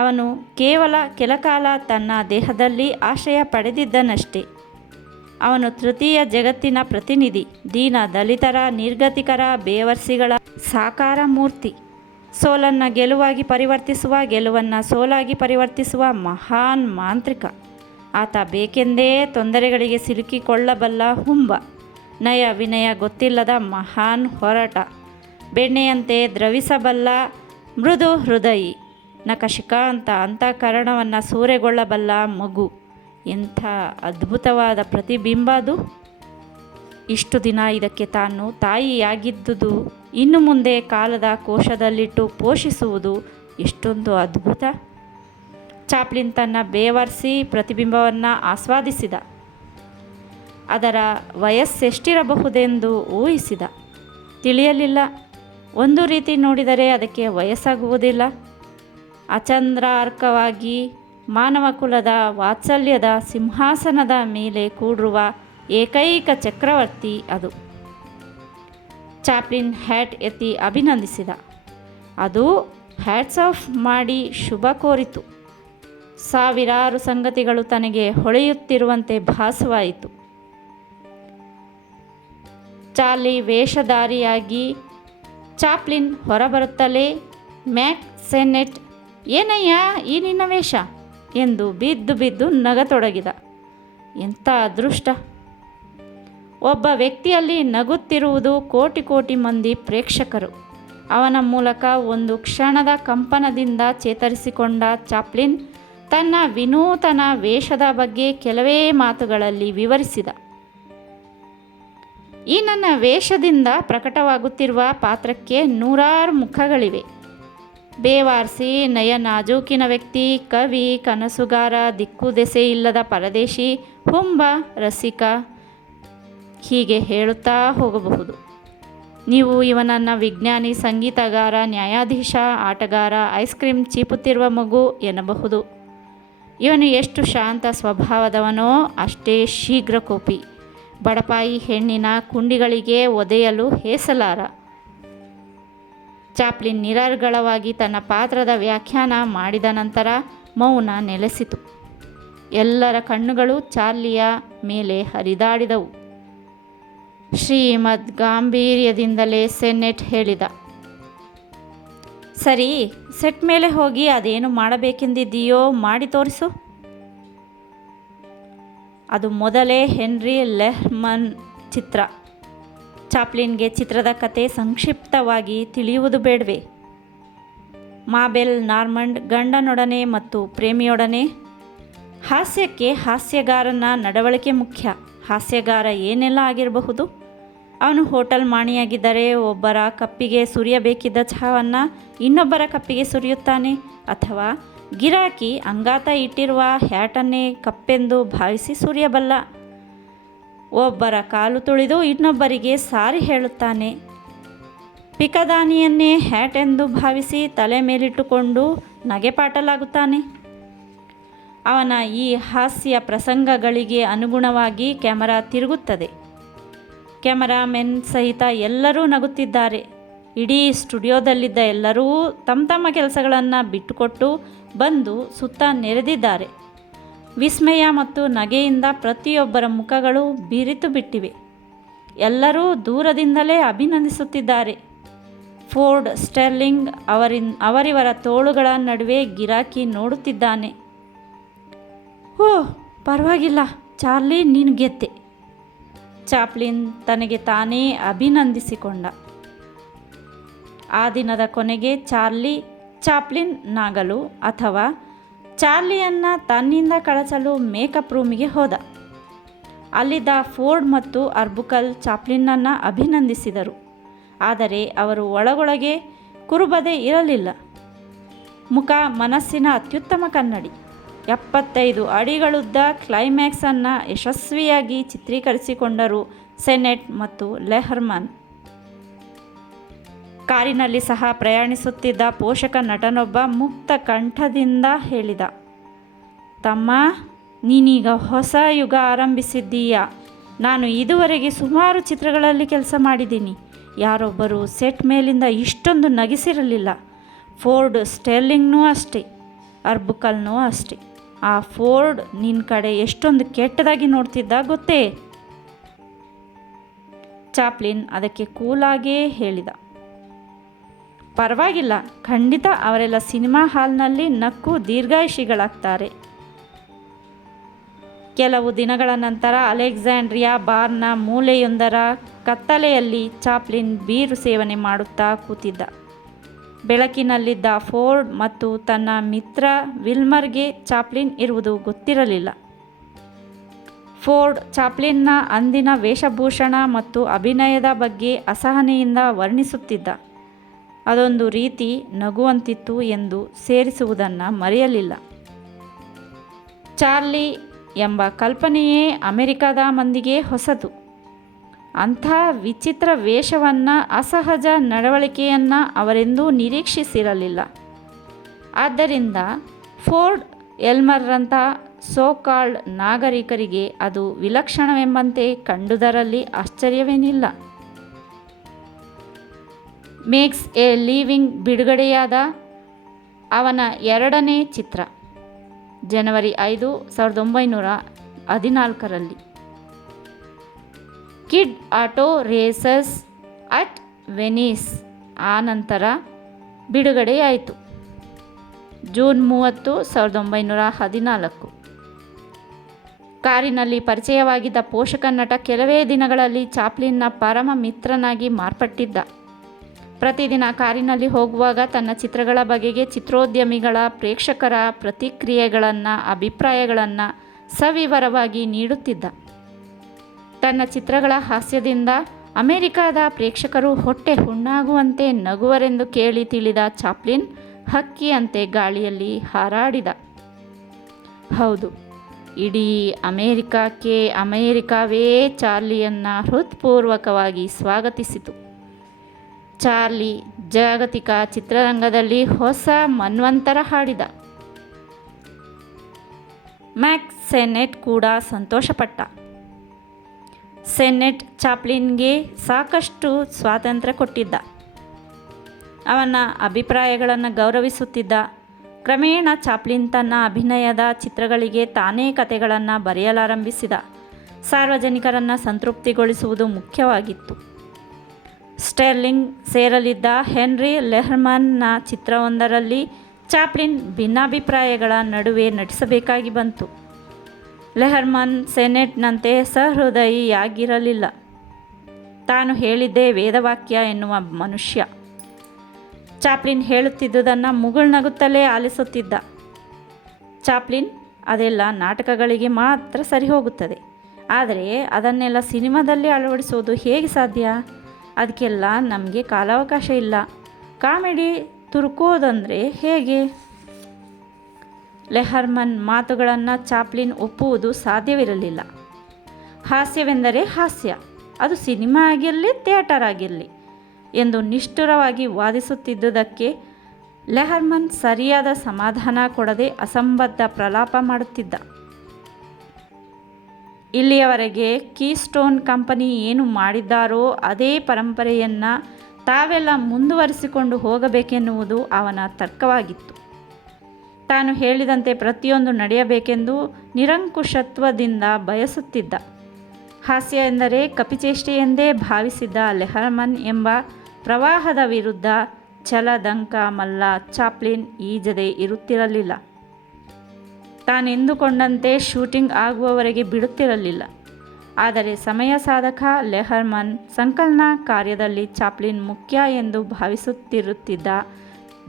ಅವನು ಕೇವಲ ಕೆಲಕಾಲ ತನ್ನ ದೇಹದಲ್ಲಿ ಆಶ್ರಯ ಪಡೆದಿದ್ದನಷ್ಟೇ. ಅವನು ತೃತೀಯ ಜಗತ್ತಿನ ಪ್ರತಿನಿಧಿ, ದೀನ ದಲಿತರ, ನಿರ್ಗತಿಕರ, ಬೇವರ್ಸಿಗಳ ಸಾಕಾರ ಮೂರ್ತಿ. ಸೋಲನ್ನು ಗೆಲುವಾಗಿ ಪರಿವರ್ತಿಸುವ, ಗೆಲುವನ್ನು ಸೋಲಾಗಿ ಪರಿವರ್ತಿಸುವ ಮಹಾನ್ ಮಾಂತ್ರಿಕ. ಆತ ಬೇಕೆಂದೇ ತೊಂದರೆಗಳಿಗೆ ಸಿಲುಕಿಕೊಳ್ಳಬಲ್ಲ ಹುಂಬ. ನಯ ವಿನಯ ಗೊತ್ತಿಲ್ಲದ ಮಹಾನ್ ಹೊರಟ. ಬೆಣ್ಣೆಯಂತೆ ದ್ರವಿಸಬಲ್ಲ ಮೃದು ಹೃದಯಿ. ನಖಶಿಖಾಂತ ಅಂತಃಕರಣವನ್ನು ಸೂರೆಗೊಳ್ಳಬಲ್ಲ ಮಗು. ಎಂಥ ಅದ್ಭುತವಾದ ಪ್ರತಿಬಿಂಬ ಅದು. ಇಷ್ಟು ದಿನ ಇದಕ್ಕೆ ತಾನು ತಾಯಿಯಾಗಿದ್ದುದು ಇನ್ನು ಮುಂದೆ ಕಾಲದ ಕೋಶದಲ್ಲಿಟ್ಟು ಪೋಷಿಸುವುದು ಎಷ್ಟೊಂದು ಅದ್ಭುತ. ಚಾಪ್ಲಿನ್ ತನ್ನ ಬೇವರ್ಸಿ ಪ್ರತಿಬಿಂಬವನ್ನು ಆಸ್ವಾದಿಸಿದ. ಅದರ ವಯಸ್ಸೆಷ್ಟಿರಬಹುದೆಂದು ಊಹಿಸಿದ. ತಿಳಿಯಲಿಲ್ಲ. ಒಂದು ರೀತಿ ನೋಡಿದರೆ ಅದಕ್ಕೆ ವಯಸ್ಸಾಗುವುದಿಲ್ಲ. ಅಚಂದ್ರಾರ್ಕವಾಗಿ ಮಾನವ ಕುಲದ ವಾತ್ಸಲ್ಯದ ಸಿಂಹಾಸನದ ಮೇಲೆ ಕೂಡಿರುವ ಏಕೈಕ ಚಕ್ರವರ್ತಿ ಅದು. ಚಾಪ್ಲಿನ್ ಹ್ಯಾಟ್ ಎತ್ತಿ ಅಭಿನಂದಿಸಿದ. ಅದು ಹ್ಯಾಟ್ಸ್ ಆಫ್ ಮಾಡಿ ಶುಭ ಕೋರಿತು. ಸಾವಿರಾರು ಸಂಗತಿಗಳು ತನಗೆ ಹೊಳೆಯುತ್ತಿರುವಂತೆ ಭಾಸವಾಯಿತು. ಚಾರ್ಲಿ ವೇಷಧಾರಿಯಾಗಿ ಚಾಪ್ಲಿನ್ ಹೊರಬರುತ್ತಲೇ, ಮ್ಯಾಕ್ ಸೆನೆಟ್, ಏನಯ್ಯ ಈ ನಿನ್ನ ವೇಷ ಎಂದು ಬಿದ್ದು ಬಿದ್ದು ನಗತೊಡಗಿದ. ಎಂಥ ಅದೃಷ್ಟ! ಒಬ್ಬ ವ್ಯಕ್ತಿಯಲ್ಲಿ ನಗುತ್ತಿರುವುದು ಕೋಟಿ ಕೋಟಿ ಮಂದಿ ಪ್ರೇಕ್ಷಕರು. ಅವನ ಮೂಲಕ ಒಂದು ಕ್ಷಣದ ಕಂಪನದಿಂದ ಚೇತರಿಸಿಕೊಂಡ ಚಾಪ್ಲಿನ್ ತನ್ನ ವಿನೂತನ ವೇಷದ ಬಗ್ಗೆ ಕೆಲವೇ ಮಾತುಗಳಲ್ಲಿ ವಿವರಿಸಿದ. ಈ ನನ್ನ ವೇಷದಿಂದ ಪ್ರಕಟವಾಗುತ್ತಿರುವ ಪಾತ್ರಕ್ಕೆ ನೂರಾರು ಮುಖಗಳಿವೆ. ಬೇವಾರ್ಸಿ, ನಯನಾಜೂಕಿನ ವ್ಯಕ್ತಿ, ಕವಿ, ಕನಸುಗಾರ, ದಿಕ್ಕು ದೆಸೆ ಇಲ್ಲದ ಪರದೇಶಿ, ಹುಂಬ, ರಸಿಕ, ಹೀಗೆ ಹೇಳುತ್ತಾ ಹೋಗಬಹುದು. ನೀವು ಇವನನ್ನು ವಿಜ್ಞಾನಿ, ಸಂಗೀತಗಾರ, ನ್ಯಾಯಾಧೀಶ, ಆಟಗಾರ, ಐಸ್ ಕ್ರೀಮ್ ಚೀಪುತ್ತಿರುವ ಮಗು ಎನ್ನಬಹುದು. ಇವನು ಎಷ್ಟು ಶಾಂತ ಸ್ವಭಾವದವನೋ ಅಷ್ಟೇ ಶೀಘ್ರಕೋಪಿ. ಬಡಪಾಯಿ ಹೆಣ್ಣಿನ ಕುಂಡಿಗಳಿಗೆ ಒದೆಯಲು ಹೇಸಲಾರ. ಚಾಪ್ಲಿನ್ ನಿರರ್ಗಳವಾಗಿ ತನ್ನ ಪಾತ್ರದ ವ್ಯಾಖ್ಯಾನ ಮಾಡಿದ ನಂತರ ಮೌನ ನೆಲೆಸಿತು. ಎಲ್ಲರ ಕಣ್ಣುಗಳು ಚಾರ್ಲಿಯ ಮೇಲೆ ಹರಿದಾಡಿದವು. ಶ್ರೀಮದ್ ಗಾಂಭೀರ್ಯದಿಂದಲೇ ಸೆನೆಟ್ ಹೇಳಿದ, ಸರಿ, ಸೆಟ್ ಮೇಲೆ ಹೋಗಿ ಅದೇನು ಮಾಡಬೇಕೆಂದಿದ್ದೀಯೋ ಮಾಡಿ ತೋರಿಸು. ಅದು ಮೊದಲೇ ಹೆನ್ರಿ ಲೆಹ್ಮನ್ ಚಿತ್ರ. ಚಾಪ್ಲಿನ್ಗೆ ಚಿತ್ರದ ಕತೆ ಸಂಕ್ಷಿಪ್ತವಾಗಿ ತಿಳಿಯುವುದು ಬೇಡವೇ? ಮಾಬೆಲ್ ನಾರ್ಮಂಡ್ ಗಂಡನೊಡನೆ ಮತ್ತು ಪ್ರೇಮಿಯೊಡನೆ. ಹಾಸ್ಯಕ್ಕೆ ಹಾಸ್ಯಗಾರನ ನಡವಳಿಕೆ ಮುಖ್ಯ. ಹಾಸ್ಯಗಾರ ಏನೆಲ್ಲ ಆಗಿರಬಹುದು? ಅವನು ಹೋಟೆಲ್ ಮಾಣಿಯಾಗಿದ್ದರೆ ಒಬ್ಬರ ಕಪ್ಪಿಗೆ ಸುರಿಯಬೇಕಿದ್ದ ಚಹಾವನ್ನು ಇನ್ನೊಬ್ಬರ ಕಪ್ಪಿಗೆ ಸುರಿಯುತ್ತಾನೆ. ಅಥವಾ ಗಿರಾಕಿ ಅಂಗಾತ ಇಟ್ಟಿರುವ ಹ್ಯಾಟನ್ನೇ ಕಪ್ಪೆಂದು ಭಾವಿಸಿ ಸುರಿಯಬಲ್ಲ. ಒಬ್ಬರ ಕಾಲು ತುಳಿದು ಇನ್ನೊಬ್ಬರಿಗೆ ಸಾರಿ ಹೇಳುತ್ತಾನೆ. ಪಿಕದಾನಿಯನ್ನೇ ಹ್ಯಾಟ್ ಎಂದು ಭಾವಿಸಿ ತಲೆ ಮೇಲಿಟ್ಟುಕೊಂಡು ನಗೆಪಾಟಲಾಗುತ್ತಾನೆ. ಅವನ ಈ ಹಾಸ್ಯ ಪ್ರಸಂಗಗಳಿಗೆ ಅನುಗುಣವಾಗಿ ಕ್ಯಾಮರಾ ತಿರುಗುತ್ತದೆ. ಕ್ಯಾಮರಾಮೆನ್ ಸಹಿತ ಎಲ್ಲರೂ ನಗುತ್ತಿದ್ದಾರೆ. ಇಡೀ ಸ್ಟುಡಿಯೋದಲ್ಲಿದ್ದ ಎಲ್ಲರೂ ತಮ್ಮ ತಮ್ಮ ಕೆಲಸಗಳನ್ನು ಬಿಟ್ಟುಕೊಟ್ಟು ಬಂದು ಸುತ್ತ ನೆರೆದಿದ್ದಾರೆ. ವಿಸ್ಮಯ ಮತ್ತು ನಗೆಯಿಂದ ಪ್ರತಿಯೊಬ್ಬರ ಮುಖಗಳು ಬಿರಿತು ಬಿಟ್ಟಿವೆ. ಎಲ್ಲರೂ ದೂರದಿಂದಲೇ ಅಭಿನಂದಿಸುತ್ತಿದ್ದಾರೆ. ಫೋರ್ಡ್ ಸ್ಟೆರ್ಲಿಂಗ್ ಅವರಿವರ ತೋಳುಗಳ ನಡುವೆ ಗಿರಾಕಿ ನೋಡುತ್ತಿದ್ದಾನೆ. ಓಹ್, ಪರವಾಗಿಲ್ಲ ಚಾರ್ಲಿ, ನೀನು ಗೆದ್ದೆ. ಚಾಪ್ಲಿನ್ ತನಗೆ ತಾನೇ ಅಭಿನಂದಿಸಿಕೊಂಡ. ಆ ದಿನದ ಕೊನೆಗೆ ಚಾಪ್ಲಿನ್ ನಾಗಲು ಅಥವಾ ಚಾರ್ಲಿಯನ್ನು ತನ್ನಿಂದ ಕಳಚಲು ಮೇಕಪ್ ರೂಮಿಗೆ ಹೋದ. ಅಲ್ಲಿದ್ದ ಫೋರ್ಡ್ ಮತ್ತು ಅರ್ಬುಕಲ್ ಚಾಪ್ಲಿನ್ನನ್ನು ಅಭಿನಂದಿಸಿದರು. ಆದರೆ ಅವರು ಒಳಗೊಳಗೆ ಕುರುಬದೆ ಇರಲಿಲ್ಲ. ಮುಖ ಮನಸ್ಸಿನ ಅತ್ಯುತ್ತಮ ಕನ್ನಡಿ. 75 ಅಡಿಗಳುದ್ದ ಕ್ಲೈಮ್ಯಾಕ್ಸನ್ನು ಯಶಸ್ವಿಯಾಗಿ ಚಿತ್ರೀಕರಿಸಿಕೊಂಡರು ಸೆನೆಟ್ ಮತ್ತು ಲೆಹರ್ಮನ್. ಕಾರಿನಲ್ಲಿ ಸಹ ಪ್ರಯಾಣಿಸುತ್ತಿದ್ದ ಪೋಷಕ ನಟನೊಬ್ಬ ಮುಕ್ತ ಕಂಠದಿಂದ ಹೇಳಿದ, ತಮ್ಮ, ನೀನೀಗ ಹೊಸ ಯುಗ ಆರಂಭಿಸಿದ್ದೀಯಾ. ನಾನು ಇದುವರೆಗೆ ಸುಮಾರು ಚಿತ್ರಗಳಲ್ಲಿ ಕೆಲಸ ಮಾಡಿದ್ದೀನಿ. ಯಾರೊಬ್ಬರು ಸೆಟ್ ಮೇಲಿಂದ ಇಷ್ಟೊಂದು ನಗಿಸಿರಲಿಲ್ಲ. ಫೋರ್ಡ್ ಸ್ಟೆರ್ಲಿಂಗ್ನೂ ಅಷ್ಟೇ, ಅರ್ಬುಕಲ್ನೂ ಅಷ್ಟೇ. ಆ ಫೋರ್ಡ್ ನಿನ್ನ ಕಡೆ ಎಷ್ಟೊಂದು ಕೆಟ್ಟದಾಗಿ ನೋಡ್ತಿದ್ದ ಗೊತ್ತೇ? ಚಾಪ್ಲಿನ್ ಅದಕ್ಕೆ ಕೂಲಾಗೇ ಹೇಳಿದ, ಪರವಾಗಿಲ್ಲ, ಖಂಡಿತ ಅವರೆಲ್ಲ ಸಿನಿಮಾ ಹಾಲ್ನಲ್ಲಿ ನಕ್ಕು ದೀರ್ಘಾಯುಷಿಗಳಾಗ್ತಾರೆ. ಕೆಲವು ದಿನಗಳ ನಂತರ ಅಲೆಕ್ಸಾಂಡ್ರಿಯಾ ಬಾರ್ನ ಮೂಲೆಯೊಂದರ ಕತ್ತಲೆಯಲ್ಲಿ ಚಾಪ್ಲಿನ್ ಬೀರು ಸೇವನೆ ಮಾಡುತ್ತಾ ಕೂತಿದ್ದ. ಬೆಳಕಿನಲ್ಲಿದ್ದ ಫೋರ್ಡ್ ಮತ್ತು ತನ್ನ ಮಿತ್ರ ವಿಲ್ಮರ್ಗೆ ಚಾಪ್ಲಿನ್ ಇರುವುದು ಗೊತ್ತಿರಲಿಲ್ಲ. ಫೋರ್ಡ್ ಚಾಪ್ಲಿನ್ನ ಅಂದಿನ ವೇಷಭೂಷಣ ಮತ್ತು ಅಭಿನಯದ ಬಗ್ಗೆ ಅಸಹನೆಯಿಂದ ವರ್ಣಿಸುತ್ತಿದ್ದ. ಅದೊಂದು ರೀತಿ ನಗುವಂತಿತ್ತು ಎಂದು ಸೇರಿಸುವುದನ್ನು ಮರೆಯಲಿಲ್ಲ. ಚಾರ್ಲಿ ಎಂಬ ಕಲ್ಪನೆಯೇ ಅಮೆರಿಕದ ಮಂದಿಗೆ ಹೊಸತು. ಅಂಥ ವಿಚಿತ್ರ ವೇಷವನ್ನು, ಅಸಹಜ ನಡವಳಿಕೆಯನ್ನು ಅವರೆಂದೂ ನಿರೀಕ್ಷಿಸಿರಲಿಲ್ಲ. ಆದ್ದರಿಂದ ಫೋರ್ಡ್ ಎಲ್ಮರ್ರಂಥ ಸೋಕಾಲ್ಡ್ ನಾಗರಿಕರಿಗೆ ಅದು ವಿಲಕ್ಷಣವೆಂಬಂತೆ ಕಂಡುದರಲ್ಲಿ ಆಶ್ಚರ್ಯವೇನಿಲ್ಲ. ಮೇಕ್ಸ್ ಎ ಲಿವಿಂಗ್ ಬಿಡುಗಡೆಯಾದ ಅವನ ಎರಡನೇ ಚಿತ್ರ ಜನವರಿ 5, 1914ರಲ್ಲಿ. Kid auto races at Venice ಆ ನಂತರ ಬಿಡುಗಡೆಯಾಯಿತು. ಜೂನ್ 30, 1914. ಕಾರಿನಲ್ಲಿ ಪರಿಚಯವಾಗಿದ್ದ ಪೋಷಕ ನಟ ಕೆಲವೇ ದಿನಗಳಲ್ಲಿ ಚಾಪ್ಲಿನ್ನ ಪರಮ ಮಿತ್ರನಾಗಿ ಮಾರ್ಪಟ್ಟಿದ್ದ. ಪ್ರತಿದಿನ ಕಾರಿನಲ್ಲಿ ಹೋಗುವಾಗ ತನ್ನ ಚಿತ್ರಗಳ ಬಗೆಗೆ ಚಿತ್ರೋದ್ಯಮಿಗಳ, ಪ್ರೇಕ್ಷಕರ ಪ್ರತಿಕ್ರಿಯೆಗಳನ್ನು, ಅಭಿಪ್ರಾಯಗಳನ್ನು ಸವಿವರವಾಗಿ ನೀಡುತ್ತಿದ್ದ. ತನ್ನ ಚಿತ್ರಗಳ ಹಾಸ್ಯದಿಂದ ಅಮೆರಿಕದ ಪ್ರೇಕ್ಷಕರು ಹೊಟ್ಟೆ ಹುಣ್ಣಾಗುವಂತೆ ನಗುವರೆಂದು ಕೇಳಿ ತಿಳಿದ ಚಾಪ್ಲಿನ್ ಹಕ್ಕಿಯಂತೆ ಗಾಳಿಯಲ್ಲಿ ಹಾರಾಡಿದ. ಹೌದು, ಇಡೀ ಅಮೆರಿಕವೇ ಚಾರ್ಲಿಯನ್ನು ಹೃತ್ಪೂರ್ವಕವಾಗಿ ಸ್ವಾಗತಿಸಿತು. ಚಾರ್ಲಿ ಜಾಗತಿಕ ಚಿತ್ರರಂಗದಲ್ಲಿ ಹೊಸ ಮನ್ವಂತರ ಹಾಡಿದ. ಮ್ಯಾಕ್ಸ್ ಸೆನೆಟ್ ಕೂಡ ಸಂತೋಷಪಟ್ಟ. ಸೆನೆಟ್ ಚಾಪ್ಲಿನ್ಗೆ ಸಾಕಷ್ಟು ಸ್ವಾತಂತ್ರ್ಯ ಕೊಟ್ಟಿದ್ದ. ಅವನ ಅಭಿಪ್ರಾಯಗಳನ್ನು ಗೌರವಿಸುತ್ತಿದ್ದ. ಕ್ರಮೇಣ ಚಾಪ್ಲಿನ್ ತನ್ನ ಅಭಿನಯದ ಚಿತ್ರಗಳಿಗೆ ತಾನೇ ಕಥೆಗಳನ್ನು ಬರೆಯಲಾರಂಭಿಸಿದ. ಸಾರ್ವಜನಿಕರನ್ನು ಸಂತೃಪ್ತಿಗೊಳಿಸುವುದು ಮುಖ್ಯವಾಗಿತ್ತು. ಸ್ಟೆರ್ಲಿಂಗ್ ಸೇರಲಿದ್ದ ಹೆನ್ರಿ ಲೆಹರ್ಮನ್ನ ಚಿತ್ರವೊಂದರಲ್ಲಿ ಚಾಪ್ಲಿನ್ ಭಿನ್ನಾಭಿಪ್ರಾಯಗಳ ನಡುವೆ ನಟಿಸಬೇಕಾಗಿ ಬಂತು. ಲೆಹರ್ಮನ್ ಸೆನೆಟ್ನಂತೆ ಸಹೃದಯಿಯಾಗಿರಲಿಲ್ಲ. ತಾನು ಹೇಳಿದ್ದೇ ವೇದವಾಕ್ಯ ಎನ್ನುವ ಮನುಷ್ಯ. ಚಾಪ್ಲಿನ್ ಹೇಳುತ್ತಿದ್ದುದನ್ನು ಮುಗುಳ್ನಗುತ್ತಲೇ ಆಲಿಸುತ್ತಿದ್ದ. ಚಾಪ್ಲಿನ್, ಅದೆಲ್ಲ ನಾಟಕಗಳಿಗೆ ಮಾತ್ರ ಸರಿ ಹೋಗುತ್ತದೆ, ಆದರೆ ಅದನ್ನೆಲ್ಲ ಸಿನಿಮಾದಲ್ಲಿ ಅಳವಡಿಸುವುದು ಹೇಗೆ ಸಾಧ್ಯ? ಅದಕ್ಕೆಲ್ಲ ನಮಗೆ ಕಾಲಾವಕಾಶ ಇಲ್ಲ. ಕಾಮಿಡಿ ತುರುಕೋದಂದರೆ ಹೇಗೆ? ಲೆಹರ್ಮನ್ ಮಾತುಗಳನ್ನು ಚಾಪ್ಲಿನ್ ಒಪ್ಪುವುದು ಸಾಧ್ಯವಿರಲಿಲ್ಲ. ಹಾಸ್ಯವೆಂದರೆ ಹಾಸ್ಯ, ಅದು ಸಿನಿಮಾ ಆಗಿರಲಿ, ಥಿಯೇಟರ್ ಆಗಿರಲಿ ಎಂದು ನಿಷ್ಠುರವಾಗಿ ವಾದಿಸುತ್ತಿದ್ದುದಕ್ಕೆ ಲೆಹರ್ಮನ್ ಸರಿಯಾದ ಸಮಾಧಾನ ಕೊಡದೆ ಅಸಂಬದ್ಧ ಪ್ರಲಾಪ ಮಾಡುತ್ತಿದ್ದ. ಇಲ್ಲಿಯವರೆಗೆ ಕೀಸ್ಟೋನ್ ಕಂಪನಿ ಏನು ಮಾಡಿದ್ದಾರೋ ಅದೇ ಪರಂಪರೆಯನ್ನು ತಾವೆಲ್ಲ ಮುಂದುವರಿಸಿಕೊಂಡು ಹೋಗಬೇಕೆನ್ನುವುದು ಅವನ ತರ್ಕವಾಗಿತ್ತು. ತಾನು ಹೇಳಿದಂತೆ ಪ್ರತಿಯೊಂದು ನಡೆಯಬೇಕೆಂದು ನಿರಂಕುಶತ್ವದಿಂದ ಬಯಸುತ್ತಿದ್ದ. ಹಾಸ್ಯ ಎಂದರೆ ಕಪಿಚೇಷ್ಟೆ ಎಂದೇ ಭಾವಿಸಿದ್ದ ಲೆಹರ್ಮನ್ ಎಂಬ ಪ್ರವಾಹದ ವಿರುದ್ಧ ಛಲದಂಕ ಮಲ್ಲ ಚಾಪ್ಲಿನ್ ಈಜದೆ ಇರುತ್ತಿರಲಿಲ್ಲ. ತಾನೆಂದುಕೊಂಡಂತೆ ಶೂಟಿಂಗ್ ಆಗುವವರೆಗೆ ಬಿಡುತ್ತಿರಲಿಲ್ಲ. ಆದರೆ ಸಮಯ ಸಾಧಕ ಲೆಹರ್ಮನ್ ಸಂಕಲನ ಕಾರ್ಯದಲ್ಲಿ ಚಾಪ್ಲಿನ್ ಮುಖ್ಯ ಎಂದು ಭಾವಿಸುತ್ತಿರುತ್ತಿದ್ದ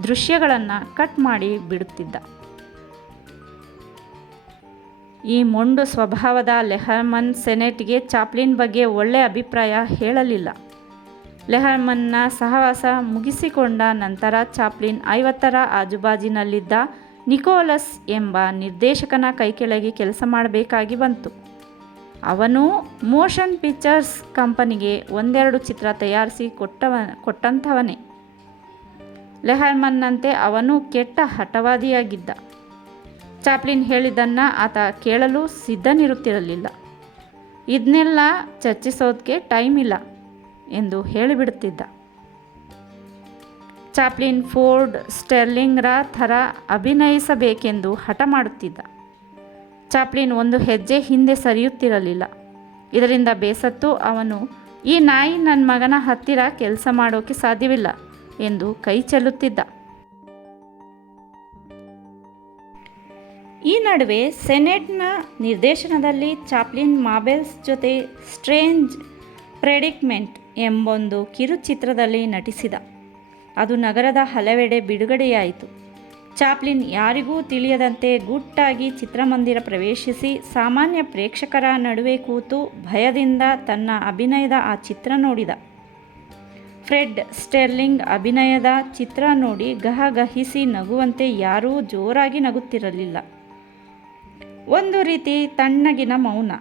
ದೃಶ್ಯಗಳನ್ನು ಕಟ್ ಮಾಡಿ ಬಿಡುತ್ತಿದ್ದ. ಈ ಮೊಂಡು ಸ್ವಭಾವದ ಲೆಹರ್ಮನ್ ಸೆನೆಟ್ಗೆ ಚಾಪ್ಲಿನ್ ಬಗ್ಗೆ ಒಳ್ಳೆಯ ಅಭಿಪ್ರಾಯ ಹೇಳಲಿಲ್ಲ. ಲೆಹರ್ಮನ್ನ ಸಹವಾಸ ಮುಗಿಸಿಕೊಂಡ ನಂತರ ಚಾಪ್ಲಿನ್ 50ರ ಆಜುಬಾಜಿನಲ್ಲಿದ್ದ ನಿಕೋಲಸ್ ಎಂಬ ನಿರ್ದೇಶಕನ ಕೈಕೆಳಗೆ ಕೆಲಸ ಮಾಡಬೇಕಾಗಿ ಬಂತು. ಅವನೂ ಮೋಷನ್ ಪಿಕ್ಚರ್ಸ್ ಕಂಪನಿಗೆ ಒಂದೆರಡು ಚಿತ್ರ ತಯಾರಿಸಿ ಕೊಟ್ಟಂಥವನೇ. ಲೆಹರ್ಮನ್ನಂತೆ ಅವನೂ ಕೆಟ್ಟ ಹಠವಾದಿಯಾಗಿದ್ದ. ಚಾಪ್ಲಿನ್ ಹೇಳಿದ್ದನ್ನು ಆತ ಕೇಳಲು ಸಿದ್ಧನಿರುತ್ತಿರಲಿಲ್ಲ. ಇದನ್ನೆಲ್ಲ ಚರ್ಚಿಸೋದಕ್ಕೆ ಟೈಮ್ ಇಲ್ಲ ಎಂದು ಹೇಳಿಬಿಡುತ್ತಿದ್ದ. ಚಾಪ್ಲಿನ್ ಫೋರ್ಡ್ ಸ್ಟೆರ್ಲಿಂಗ್ರ ಥರ ಅಭಿನಯಿಸಬೇಕೆಂದು ಹಠ ಮಾಡುತ್ತಿದ್ದ. ಚಾಪ್ಲಿನ್ ಒಂದು ಹೆಜ್ಜೆ ಹಿಂದೆ ಸರಿಯುತ್ತಿರಲಿಲ್ಲ. ಇದರಿಂದ ಬೇಸತ್ತು ಅವನು, ಈ ನಾಯಿ ನನ್ನ ಮಗನ ಹತ್ತಿರ ಕೆಲಸ ಮಾಡೋಕ್ಕೆ ಸಾಧ್ಯವಿಲ್ಲ ಎಂದು ಕೈ ಚೆಲ್ಲುತ್ತಿದ್ದ. ಈ ನಡುವೆ ಸೆನೆಟ್ನ ನಿರ್ದೇಶನದಲ್ಲಿ ಚಾಪ್ಲಿನ್ ಮಾಬೆಲ್ಸ್ ಜೊತೆ ಸ್ಟ್ರೇಂಜ್ ಪ್ರೆಡಿಕ್ಮೆಂಟ್ ಎಂಬೊಂದು ಕಿರುಚಿತ್ರದಲ್ಲಿ ನಟಿಸಿದ. ಅದು ನಗರದ ಹಲವೆಡೆ ಬಿಡುಗಡೆಯಾಯಿತು. ಚಾಪ್ಲಿನ್ ಯಾರಿಗೂ ತಿಳಿಯದಂತೆ ಗುಟ್ಟಾಗಿ ಚಿತ್ರಮಂದಿರ ಪ್ರವೇಶಿಸಿ ಸಾಮಾನ್ಯ ಪ್ರೇಕ್ಷಕರ ನಡುವೆ ಕೂತು ಭಯದಿಂದ ತನ್ನ ಅಭಿನಯದ ಆ ಚಿತ್ರ ನೋಡಿದ. ಫ್ರೆಡ್ ಸ್ಟೆರ್ಲಿಂಗ್ ಅಭಿನಯದ ಚಿತ್ರ ನೋಡಿ ಗಹಗಹಿಸಿ ನಗುವಂತೆ ಯಾರೂ ಜೋರಾಗಿ ನಗುತ್ತಿರಲಿಲ್ಲ. ಒಂದು ರೀತಿ ತಣ್ಣಗಿನ ಮೌನ,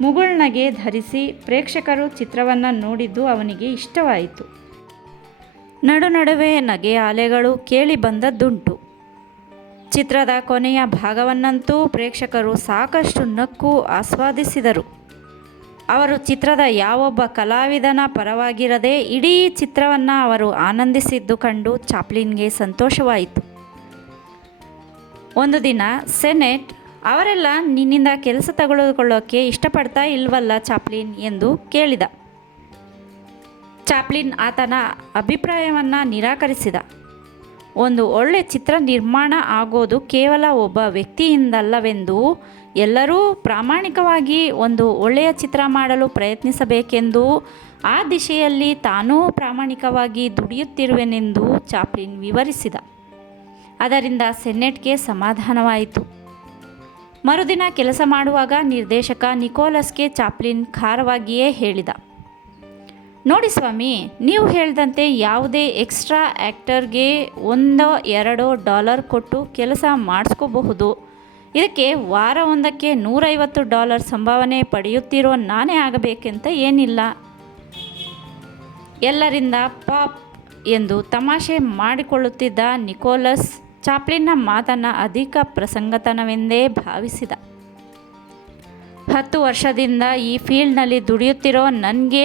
ಮುಗುಳ್ನಗೆ ಧರಿಸಿ ಪ್ರೇಕ್ಷಕರು ಚಿತ್ರವನ್ನು ನೋಡಿದ್ದು ಅವನಿಗೆ ಇಷ್ಟವಾಯಿತು. ನಡುವೆ ನಗೆಯ ಅಲೆಗಳು ಕೇಳಿ ಬಂದದ್ದುಂಟು. ಚಿತ್ರದ ಕೊನೆಯ ಭಾಗವನ್ನಂತೂ ಪ್ರೇಕ್ಷಕರು ಸಾಕಷ್ಟು ನಕ್ಕು ಆಸ್ವಾದಿಸಿದರು. ಅವರು ಚಿತ್ರದ ಯಾವೊಬ್ಬ ಕಲಾವಿದನ ಪರವಾಗಿರದೆ ಇಡೀ ಚಿತ್ರವನ್ನು ಅವರು ಆನಂದಿಸಿದ್ದು ಕಂಡು ಚಾಪ್ಲಿನ್ಗೆ ಸಂತೋಷವಾಯಿತು. ಒಂದು ದಿನ ಸೆನೆಟ್, ಅವರೆಲ್ಲ ನಿನ್ನಿಂದ ಕೆಲಸ ತೆಗೆದುಕೊಳ್ಳೋಕ್ಕೆ ಇಷ್ಟಪಡ್ತಾ ಇಲ್ವಲ್ಲ ಚಾಪ್ಲಿನ್ ಎಂದು ಕೇಳಿದ. ಚಾಪ್ಲಿನ್ ಆತನ ಅಭಿಪ್ರಾಯವನ್ನು ನಿರಾಕರಿಸಿದ. ಒಂದು ಒಳ್ಳೆ ಚಿತ್ರ ನಿರ್ಮಾಣ ಆಗೋದು ಕೇವಲ ಒಬ್ಬ ವ್ಯಕ್ತಿಯಿಂದಲ್ಲವೆಂದು, ಎಲ್ಲರೂ ಪ್ರಾಮಾಣಿಕವಾಗಿ ಒಂದು ಒಳ್ಳೆಯ ಚಿತ್ರ ಮಾಡಲು ಪ್ರಯತ್ನಿಸಬೇಕೆಂದು, ಆ ದಿಶೆಯಲ್ಲಿ ತಾನೂ ಪ್ರಾಮಾಣಿಕವಾಗಿ ದುಡಿಯುತ್ತಿರುವೆನೆಂದು ಚಾಪ್ಲಿನ್ ವಿವರಿಸಿದ. ಅದರಿಂದ ಸೆನೆಟ್ಗೆ ಸಮಾಧಾನವಾಯಿತು. ಮರುದಿನ ಕೆಲಸ ಮಾಡುವಾಗ ನಿರ್ದೇಶಕ ನಿಕೋಲಸ್ಗೆ ಚಾಪ್ಲಿನ್ ಖಾರವಾಗಿಯೇ ಹೇಳಿದ, ನೋಡಿ ಸ್ವಾಮಿ, ನೀವು ಹೇಳಿದಂತೆ ಯಾವುದೇ ಎಕ್ಸ್ಟ್ರಾ ಆ್ಯಕ್ಟರ್ಗೆ $1-2 ಕೊಟ್ಟು ಕೆಲಸ ಮಾಡಿಸ್ಕೋಬಹುದು. ಇದಕ್ಕೆ ವಾರವೊಂದಕ್ಕೆ $150 ಸಂಭಾವನೆ ಪಡೆಯುತ್ತಿರೋ ನಾನೇ ಆಗಬೇಕೆಂತ ಏನಿಲ್ಲ. ಎಲ್ಲರಿಂದ ಪಾಪ್ ಎಂದು ತಮಾಷೆ ಮಾಡಿಕೊಳ್ಳುತ್ತಿದ್ದ ನಿಕೋಲಸ್ ಚಾಪ್ಲಿನ್ನ ಮಾತನ್ನು ಅಧಿಕ ಪ್ರಸಂಗತನವೆಂದೇ ಭಾವಿಸಿದ. 10 ವರ್ಷದಿಂದ ಈ ಫೀಲ್ಡ್ನಲ್ಲಿ ದುಡಿಯುತ್ತಿರೋ ನನಗೆ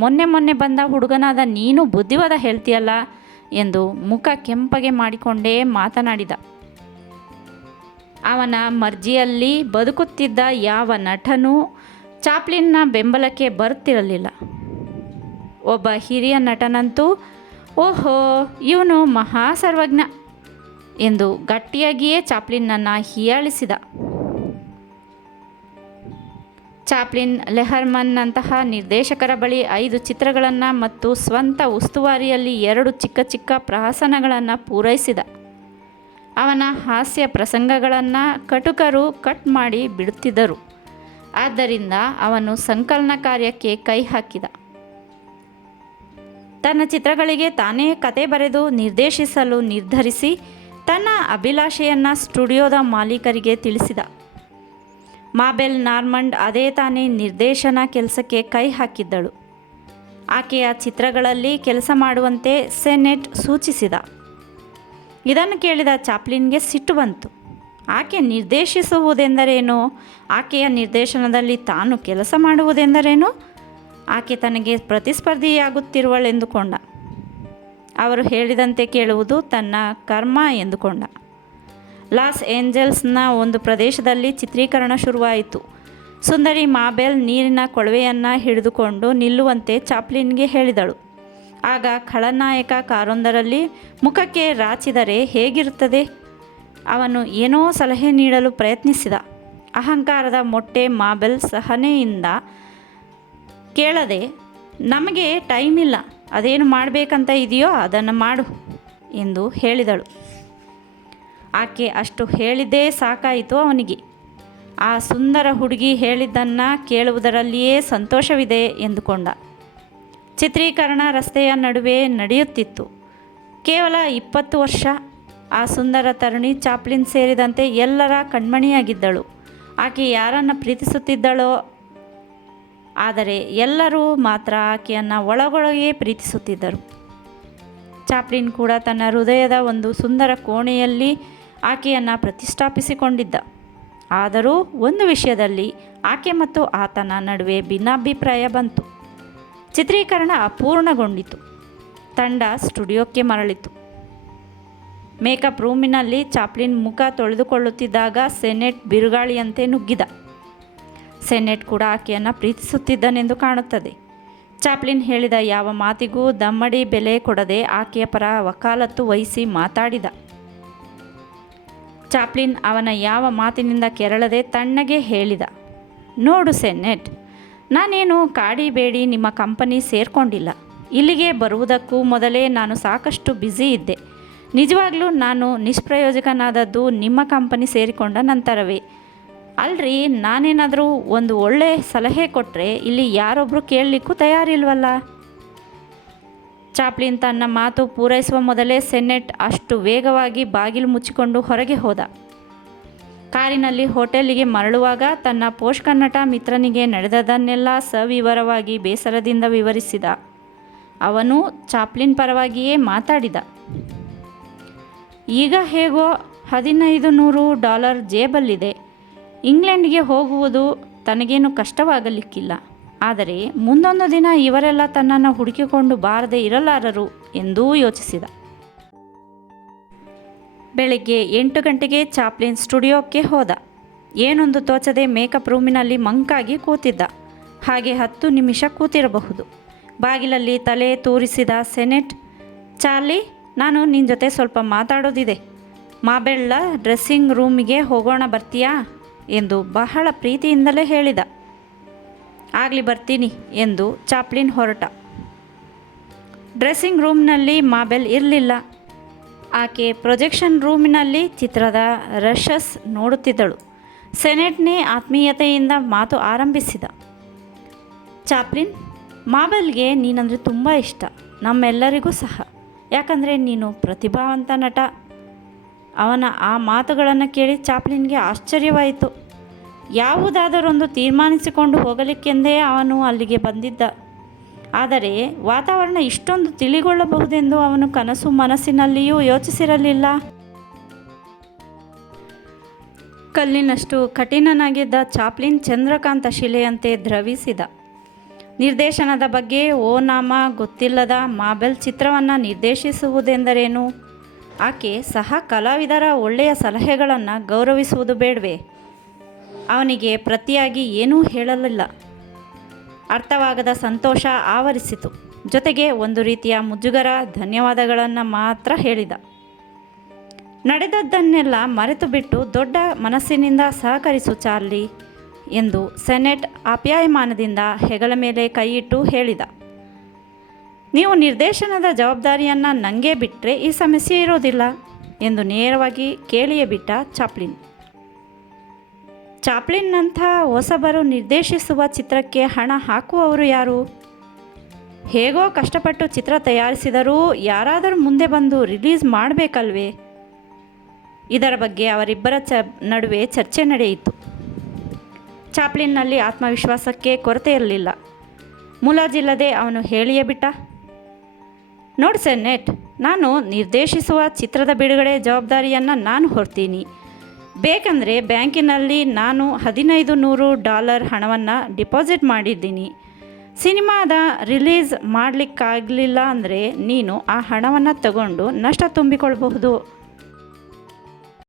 ಮೊನ್ನೆ ಬಂದ ಹುಡುಗನಾದ ನೀನು ಬುದ್ಧಿವಾದ ಹೇಳ್ತೀಯಲ್ಲ ಎಂದು ಮುಖ ಕೆಂಪಗೆ ಮಾಡಿಕೊಂಡೇ ಮಾತನಾಡಿದ. ಅವನ ಮರ್ಜಿಯಲ್ಲಿ ಬದುಕುತ್ತಿದ್ದ ಯಾವ ನಟನೂ ಚಾಪ್ಲಿನ್ನ ಬೆಂಬಲಕ್ಕೆ ಬರುತ್ತಿರಲಿಲ್ಲ. ಒಬ್ಬ ಹಿರಿಯ ನಟನಂತೂ, ಓಹೋ ಇವನು ಮಹಾ ಸರ್ವಜ್ಞ ಎಂದು ಗಟ್ಟಿಯಾಗಿಯೇ ಚಾಪ್ಲಿನ್ನನ್ನು ಹೀಯಾಳಿಸಿದ. ಚಾಪ್ಲಿನ್ ಲೆಹರ್ಮನ್ನಂತಹ ನಿರ್ದೇಶಕರ ಬಳಿ 5 ಚಿತ್ರಗಳನ್ನು ಮತ್ತು ಸ್ವಂತ ಉಸ್ತುವಾರಿಯಲ್ಲಿ 2 ಚಿಕ್ಕ ಪ್ರಹಸನಗಳನ್ನು ಪೂರೈಸಿದ. ಅವನ ಹಾಸ್ಯ ಪ್ರಸಂಗಗಳನ್ನು ಕಟುಕರು ಕಟ್ ಮಾಡಿ ಬಿಡುತ್ತಿದ್ದರು. ಆದ್ದರಿಂದ ಅವನು ಸಂಕಲನ ಕಾರ್ಯಕ್ಕೆ ಕೈ ಹಾಕಿದ. ತನ್ನ ಚಿತ್ರಗಳಿಗೆ ತಾನೇ ಕತೆ ಬರೆದು ನಿರ್ದೇಶಿಸಲು ನಿರ್ಧರಿಸಿ ತನ್ನ ಅಭಿಲಾಷೆಯನ್ನು ಸ್ಟುಡಿಯೋದ ಮಾಲೀಕರಿಗೆ ತಿಳಿಸಿದ. ಮಾಬೆಲ್ ನಾರ್ಮಂಡ್ ಅದೇ ತಾನೇ ನಿರ್ದೇಶನ ಕೆಲಸಕ್ಕೆ ಕೈ ಹಾಕಿದ್ದಳು. ಆಕೆಯ ಚಿತ್ರಗಳಲ್ಲಿ ಕೆಲಸ ಮಾಡುವಂತೆ ಸೆನೆಟ್ ಸೂಚಿಸಿದ. ಇದನ್ನು ಕೇಳಿದ ಚಾಪ್ಲಿನ್ಗೆ ಸಿಟ್ಟು ಬಂತು. ಆಕೆ ನಿರ್ದೇಶಿಸುವುದೆಂದರೇನು? ಆಕೆಯ ನಿರ್ದೇಶನದಲ್ಲಿ ತಾನು ಕೆಲಸ ಮಾಡುವುದೆಂದರೇನು? ಆಕೆ ತನಗೆ ಪ್ರತಿಸ್ಪರ್ಧಿಯಾಗುತ್ತಿರುವಳೆಂದುಕೊಂಡ. ಅವರು ಹೇಳಿದಂತೆ ಕೇಳುವುದು ತನ್ನ ಕರ್ಮ ಎಂದುಕೊಂಡ. ಲಾಸ್ ಏಂಜಲ್ಸ್ನ ಒಂದು ಪ್ರದೇಶದಲ್ಲಿ ಚಿತ್ರೀಕರಣ ಶುರುವಾಯಿತು. ಸುಂದರಿ ಮಾಬೆಲ್ ನೀರಿನ ಕೊಳವೆಯನ್ನು ಹಿಡಿದುಕೊಂಡು ನಿಲ್ಲುವಂತೆ ಚಾಪ್ಲಿನ್ಗೆ ಹೇಳಿದಳು. ಆಗ ಖಳನಾಯಕ ಕಾರೊಂದರಲ್ಲಿ ಮುಖಕ್ಕೆ ರಾಚಿದರೆ ಹೇಗಿರುತ್ತದೆ? ಅವನು ಏನೋ ಸಲಹೆ ನೀಡಲು ಪ್ರಯತ್ನಿಸಿದ. ಅಹಂಕಾರದ ಮೊಟ್ಟೆ ಮಾಬೆಲ್ ಸಹನೆಯಿಂದ ಕೇಳದೆ, ನಮಗೆ ಟೈಮ್ ಇಲ್ಲ, ಅದೇನು ಮಾಡಬೇಕಂತ ಇದೆಯೋ ಅದನ್ನು ಮಾಡು ಎಂದು ಹೇಳಿದಳು. ಆಕೆ ಅಷ್ಟು ಹೇಳಿದ್ದೇ ಸಾಕಾಯಿತು ಅವನಿಗೆ. ಆ ಸುಂದರ ಹುಡುಗಿ ಹೇಳಿದ್ದನ್ನು ಕೇಳುವುದರಲ್ಲಿಯೇ ಸಂತೋಷವಿದೆ ಎಂದುಕೊಂಡ. ಚಿತ್ರೀಕರಣ ರಸ್ತೆಯ ನಡುವೆ ನಡೆಯುತ್ತಿತ್ತು. ಕೇವಲ 20 ವರ್ಷ. ಆ ಸುಂದರ ತರುಣಿ ಚಾಪ್ಲಿನ್ ಸೇರಿದಂತೆ ಎಲ್ಲರ ಕಣ್ಮಣಿಯಾಗಿದ್ದಳು. ಆಕೆ ಯಾರನ್ನು ಪ್ರೀತಿಸುತ್ತಿದ್ದಳೋ, ಆದರೆ ಎಲ್ಲರೂ ಮಾತ್ರ ಆಕೆಯನ್ನು ಒಳಗೊಳಗೆ ಪ್ರೀತಿಸುತ್ತಿದ್ದರು. ಚಾಪ್ಲಿನ್ ಕೂಡ ತನ್ನ ಹೃದಯದ ಒಂದು ಸುಂದರ ಕೋಣೆಯಲ್ಲಿ ಆಕೆಯನ್ನು ಪ್ರತಿಷ್ಠಾಪಿಸಿಕೊಂಡಿದ್ದ. ಆದರೂ ಒಂದು ವಿಷಯದಲ್ಲಿ ಆಕೆ ಮತ್ತು ಆತನ ನಡುವೆ ಭಿನ್ನಾಭಿಪ್ರಾಯ ಬಂತು. ಚಿತ್ರೀಕರಣ ಅಪೂರ್ಣಗೊಂಡಿತು. ತಂಡ ಸ್ಟುಡಿಯೋಕ್ಕೆ ಮರಳಿತು. ಮೇಕಪ್ ರೂಮಿನಲ್ಲಿ ಚಾಪ್ಲಿನ್ ಮುಖ ತೊಳೆದುಕೊಳ್ಳುತ್ತಿದ್ದಾಗ ಸೆನೆಟ್ ಬಿರುಗಾಳಿಯಂತೆ ನುಗ್ಗಿದ. ಸೆನೆಟ್ ಕೂಡ ಆಕೆಯನ್ನು ಪ್ರೀತಿಸುತ್ತಿದ್ದನೆಂದು ಕಾಣುತ್ತದೆ. ಚಾಪ್ಲಿನ್ ಹೇಳಿದ ಯಾವ ಮಾತಿಗೂ ದಮ್ಮಡಿ ಬೆಲೆ ಕೊಡದೆ ಆಕೆಯ ಪರ ವಕಾಲತ್ತು ವಹಿಸಿ ಮಾತಾಡಿದ. ಚಾಪ್ಲಿನ್ ಅವನ ಯಾವ ಮಾತಿನಿಂದ ಕೆರಳದೆ ತಣ್ಣಗೆ ಹೇಳಿದ, ನೋಡು ಸೆನೆಟ್, ನಾನೇನು ಕಾಡಿಬೇಡಿ ನಿಮ್ಮ ಕಂಪನಿ ಸೇರಿಕೊಂಡಿಲ್ಲ. ಇಲ್ಲಿಗೆ ಬರುವುದಕ್ಕೂ ಮೊದಲೇ ನಾನು ಸಾಕಷ್ಟು ಬ್ಯುಸಿ ಇದ್ದೆ. ನಿಜವಾಗ್ಲೂ ನಾನು ನಿಷ್ಪ್ರಯೋಜಕನಾದದ್ದು ನಿಮ್ಮ ಕಂಪನಿ ಸೇರಿಕೊಂಡ ನಂತರವೇ. ಅಲ್ರಿ, ನಾನೇನಾದರೂ ಒಂದು ಒಳ್ಳೆ ಸಲಹೆ ಕೊಟ್ಟರೆ ಇಲ್ಲಿ ಯಾರೊಬ್ಬರು ಕೇಳಲಿಕ್ಕೂ ತಯಾರಿಲ್ವಲ್ಲ. ಚಾಪ್ಲಿನ್ ತನ್ನ ಮಾತು ಪೂರೈಸುವ ಮೊದಲೇ ಸೆನೆಟ್ ಅಷ್ಟು ವೇಗವಾಗಿ ಬಾಗಿಲು ಮುಚ್ಚಿಕೊಂಡು ಹೊರಗೆ ಹೋದ. ಕಾರಿನಲ್ಲಿ ಹೋಟೆಲಿಗೆ ಮರಳುವಾಗ ತನ್ನ ಪೋಷಕನಟ ಮಿತ್ರನಿಗೆ ನಡೆದದನ್ನೆಲ್ಲ ಸವಿವರವಾಗಿ ಬೇಸರದಿಂದ ವಿವರಿಸಿದ. ಅವನು ಚಾಪ್ಲಿನ್ ಪರವಾಗಿಯೇ ಮಾತಾಡಿದ. ಈಗ ಹೇಗೋ $1500 ಜೇಬಲ್ಲಿದೆ. ಇಂಗ್ಲೆಂಡ್ಗೆ ಹೋಗುವುದು ತನಗೇನು ಕಷ್ಟವಾಗಲಿಕ್ಕಿಲ್ಲ. ಆದರೆ ಮುಂದೊಂದು ದಿನ ಇವರೆಲ್ಲ ತನ್ನನ್ನು ಹುಡುಕಿಕೊಂಡು ಬಾರದೆ ಇರಲಾರರು ಎಂದೂ ಯೋಚಿಸಿದ. ಬೆಳಗ್ಗೆ 8 ಗಂಟೆಗೆ ಚಾಪ್ಲಿನ್ ಸ್ಟುಡಿಯೋಕ್ಕೆ ಹೋದ. ಏನೊಂದು ತೋಚದೆ ಮೇಕಪ್ ರೂಮಿನಲ್ಲಿ ಮಂಕಾಗಿ ಕೂತಿದ್ದ. ಹಾಗೆ 10 ನಿಮಿಷ ಕೂತಿರಬಹುದು. ಬಾಗಿಲಲ್ಲಿ ತಲೆ ತೂರಿಸಿದ ಸೆನೆಟ್, ಚಾರ್ಲಿ, ನಾನು ನಿನ್ನ ಜೊತೆ ಸ್ವಲ್ಪ ಮಾತಾಡೋದಿದೆ. ಮಾಬೆಳ್ಳ ಡ್ರೆಸ್ಸಿಂಗ್ ರೂಮಿಗೆ ಹೋಗೋಣ, ಬರ್ತೀಯಾ ಎಂದು ಬಹಳ ಪ್ರೀತಿಯಿಂದಲೇ ಹೇಳಿದ. ಆಗಲಿ, ಬರ್ತೀನಿ ಎಂದು ಚಾಪ್ಲಿನ್ ಹೊರಟ. ಡ್ರೆಸ್ಸಿಂಗ್ ರೂಮ್ನಲ್ಲಿ ಮಾಬೆಲ್ ಇರಲಿಲ್ಲ. ಆಕೆ ಪ್ರೊಜೆಕ್ಷನ್ ರೂಮಿನಲ್ಲಿ ಚಿತ್ರದ ರಶಸ್ ನೋಡುತ್ತಿದ್ದಳು. ಸೆನೆಟ್ನೇ ಆತ್ಮೀಯತೆಯಿಂದ ಮಾತು ಆರಂಭಿಸಿದ. ಚಾಪ್ಲಿನ್, ಮಾಬೆಲ್ಗೆ ನೀನಂದರೆ ತುಂಬ ಇಷ್ಟ, ನಮ್ಮೆಲ್ಲರಿಗೂ ಸಹ. ಯಾಕಂದರೆ ನೀನು ಪ್ರತಿಭಾವಂತ ನಟ. ಅವನ ಆ ಮಾತುಗಳನ್ನು ಕೇಳಿ ಚಾಪ್ಲಿನ್ಗೆ ಆಶ್ಚರ್ಯವಾಯಿತು. ಯಾವುದಾದರೊಂದು ತೀರ್ಮಾನಿಸಿಕೊಂಡು ಹೋಗಲಿಕ್ಕೆಂದೇ ಅವನು ಅಲ್ಲಿಗೆ ಬಂದಿದ್ದ. ಆದರೆ ವಾತಾವರಣ ಇಷ್ಟೊಂದು ತಿಳಿಗೊಳ್ಳಬಹುದೆಂದು ಅವನು ಕನಸು ಮನಸ್ಸಿನಲ್ಲಿಯೂ ಯೋಚಿಸಿರಲಿಲ್ಲ. ಕಲ್ಲಿನಷ್ಟು ಕಠಿಣನಾಗಿದ್ದ ಚಾಪ್ಲಿನ್ ಚಂದ್ರಕಾಂತ ಶಿಲೆಯಂತೆ ದ್ರವಿಸಿದ. ನಿರ್ದೇಶನದ ಬಗ್ಗೆ ನಾಮ ಗೊತ್ತಿಲ್ಲದ ಮಾಬೆಲ್ ಚಿತ್ರವನ್ನು ನಿರ್ದೇಶಿಸುವುದೆಂದರೇನು? ಆಕೆ ಸಹ ಕಲಾವಿದರ ಒಳ್ಳೆಯ ಸಲಹೆಗಳನ್ನು ಗೌರವಿಸುವುದು ಬೇಡವೇ? ಅವನಿಗೆ ಪ್ರತಿಯಾಗಿ ಏನೂ ಹೇಳಲಿಲ್ಲ. ಅರ್ಥವಾಗದ ಸಂತೋಷ ಆವರಿಸಿತು. ಜೊತೆಗೆ ಒಂದು ರೀತಿಯ ಮುಜುಗರ. ಧನ್ಯವಾದಗಳನ್ನು ಮಾತ್ರ ಹೇಳಿದ. ನಡೆದದ್ದನ್ನೆಲ್ಲ ಮರೆತು ಬಿಟ್ಟು ದೊಡ್ಡ ಮನಸ್ಸಿನಿಂದ ಸಹಕರಿಸು ಚಾರ್ಲಿ ಎಂದು ಸೆನೆಟ್ ಆಪ್ಯಾಯಮಾನದಿಂದ ಹೆಗಲ ಮೇಲೆ ಕೈಯಿಟ್ಟು ಹೇಳಿದ. ನೀವು ನಿರ್ದೇಶನದ ಜವಾಬ್ದಾರಿಯನ್ನು ನನಗೆ ಬಿಟ್ಟರೆ ಈ ಸಮಸ್ಯೆ ಇರೋದಿಲ್ಲ ಎಂದು ನೇರವಾಗಿ ಕೇಳಿಯೇ ಬಿಟ್ಟ ಚಾಪ್ಲಿನ್. ಚಾಪ್ಲಿನ್ನಂಥ ಹೊಸಬರು ನಿರ್ದೇಶಿಸುವ ಚಿತ್ರಕ್ಕೆ ಹಣ ಹಾಕುವವರು ಯಾರು? ಹೇಗೋ ಕಷ್ಟಪಟ್ಟು ಚಿತ್ರ ತಯಾರಿಸಿದರೂ ಯಾರಾದರೂ ಮುಂದೆ ಬಂದು ರಿಲೀಸ್ ಮಾಡಬೇಕಲ್ವೇ? ಇದರ ಬಗ್ಗೆ ಅವರಿಬ್ಬರ ನಡುವೆ ಚರ್ಚೆ ನಡೆಯಿತು. ಚಾಪ್ಲಿನ್ನಲ್ಲಿ ಆತ್ಮವಿಶ್ವಾಸಕ್ಕೆ ಕೊರತೆ ಇರಲಿಲ್ಲ. ಮುಲಾಜಿಲ್ಲದೆ ಅವನು ಹೇಳಿಯೇ ಬಿಟ್ಟ, ನೋಡು ಸೆನೆಟ್, ನಾನು ನಿರ್ದೇಶಿಸುವ ಚಿತ್ರದ ಬಿಡುಗಡೆ ಜವಾಬ್ದಾರಿಯನ್ನು ನಾನು ಹೊರ್ತೀನಿ. ಬೇಕಂದರೆ ಬ್ಯಾಂಕಿನಲ್ಲಿ ನಾನು $1500 ಹಣವನ್ನು ಡಿಪಾಸಿಟ್ ಮಾಡಿದ್ದೀನಿ. ಸಿನಿಮಾದ ರಿಲೀಸ್ ಮಾಡಲಿಕ್ಕಾಗಲಿಲ್ಲ ಅಂದರೆ ನೀನು ಆ ಹಣವನ್ನು ತಗೊಂಡು ನಷ್ಟ ತುಂಬಿಕೊಳ್ಬಹುದು.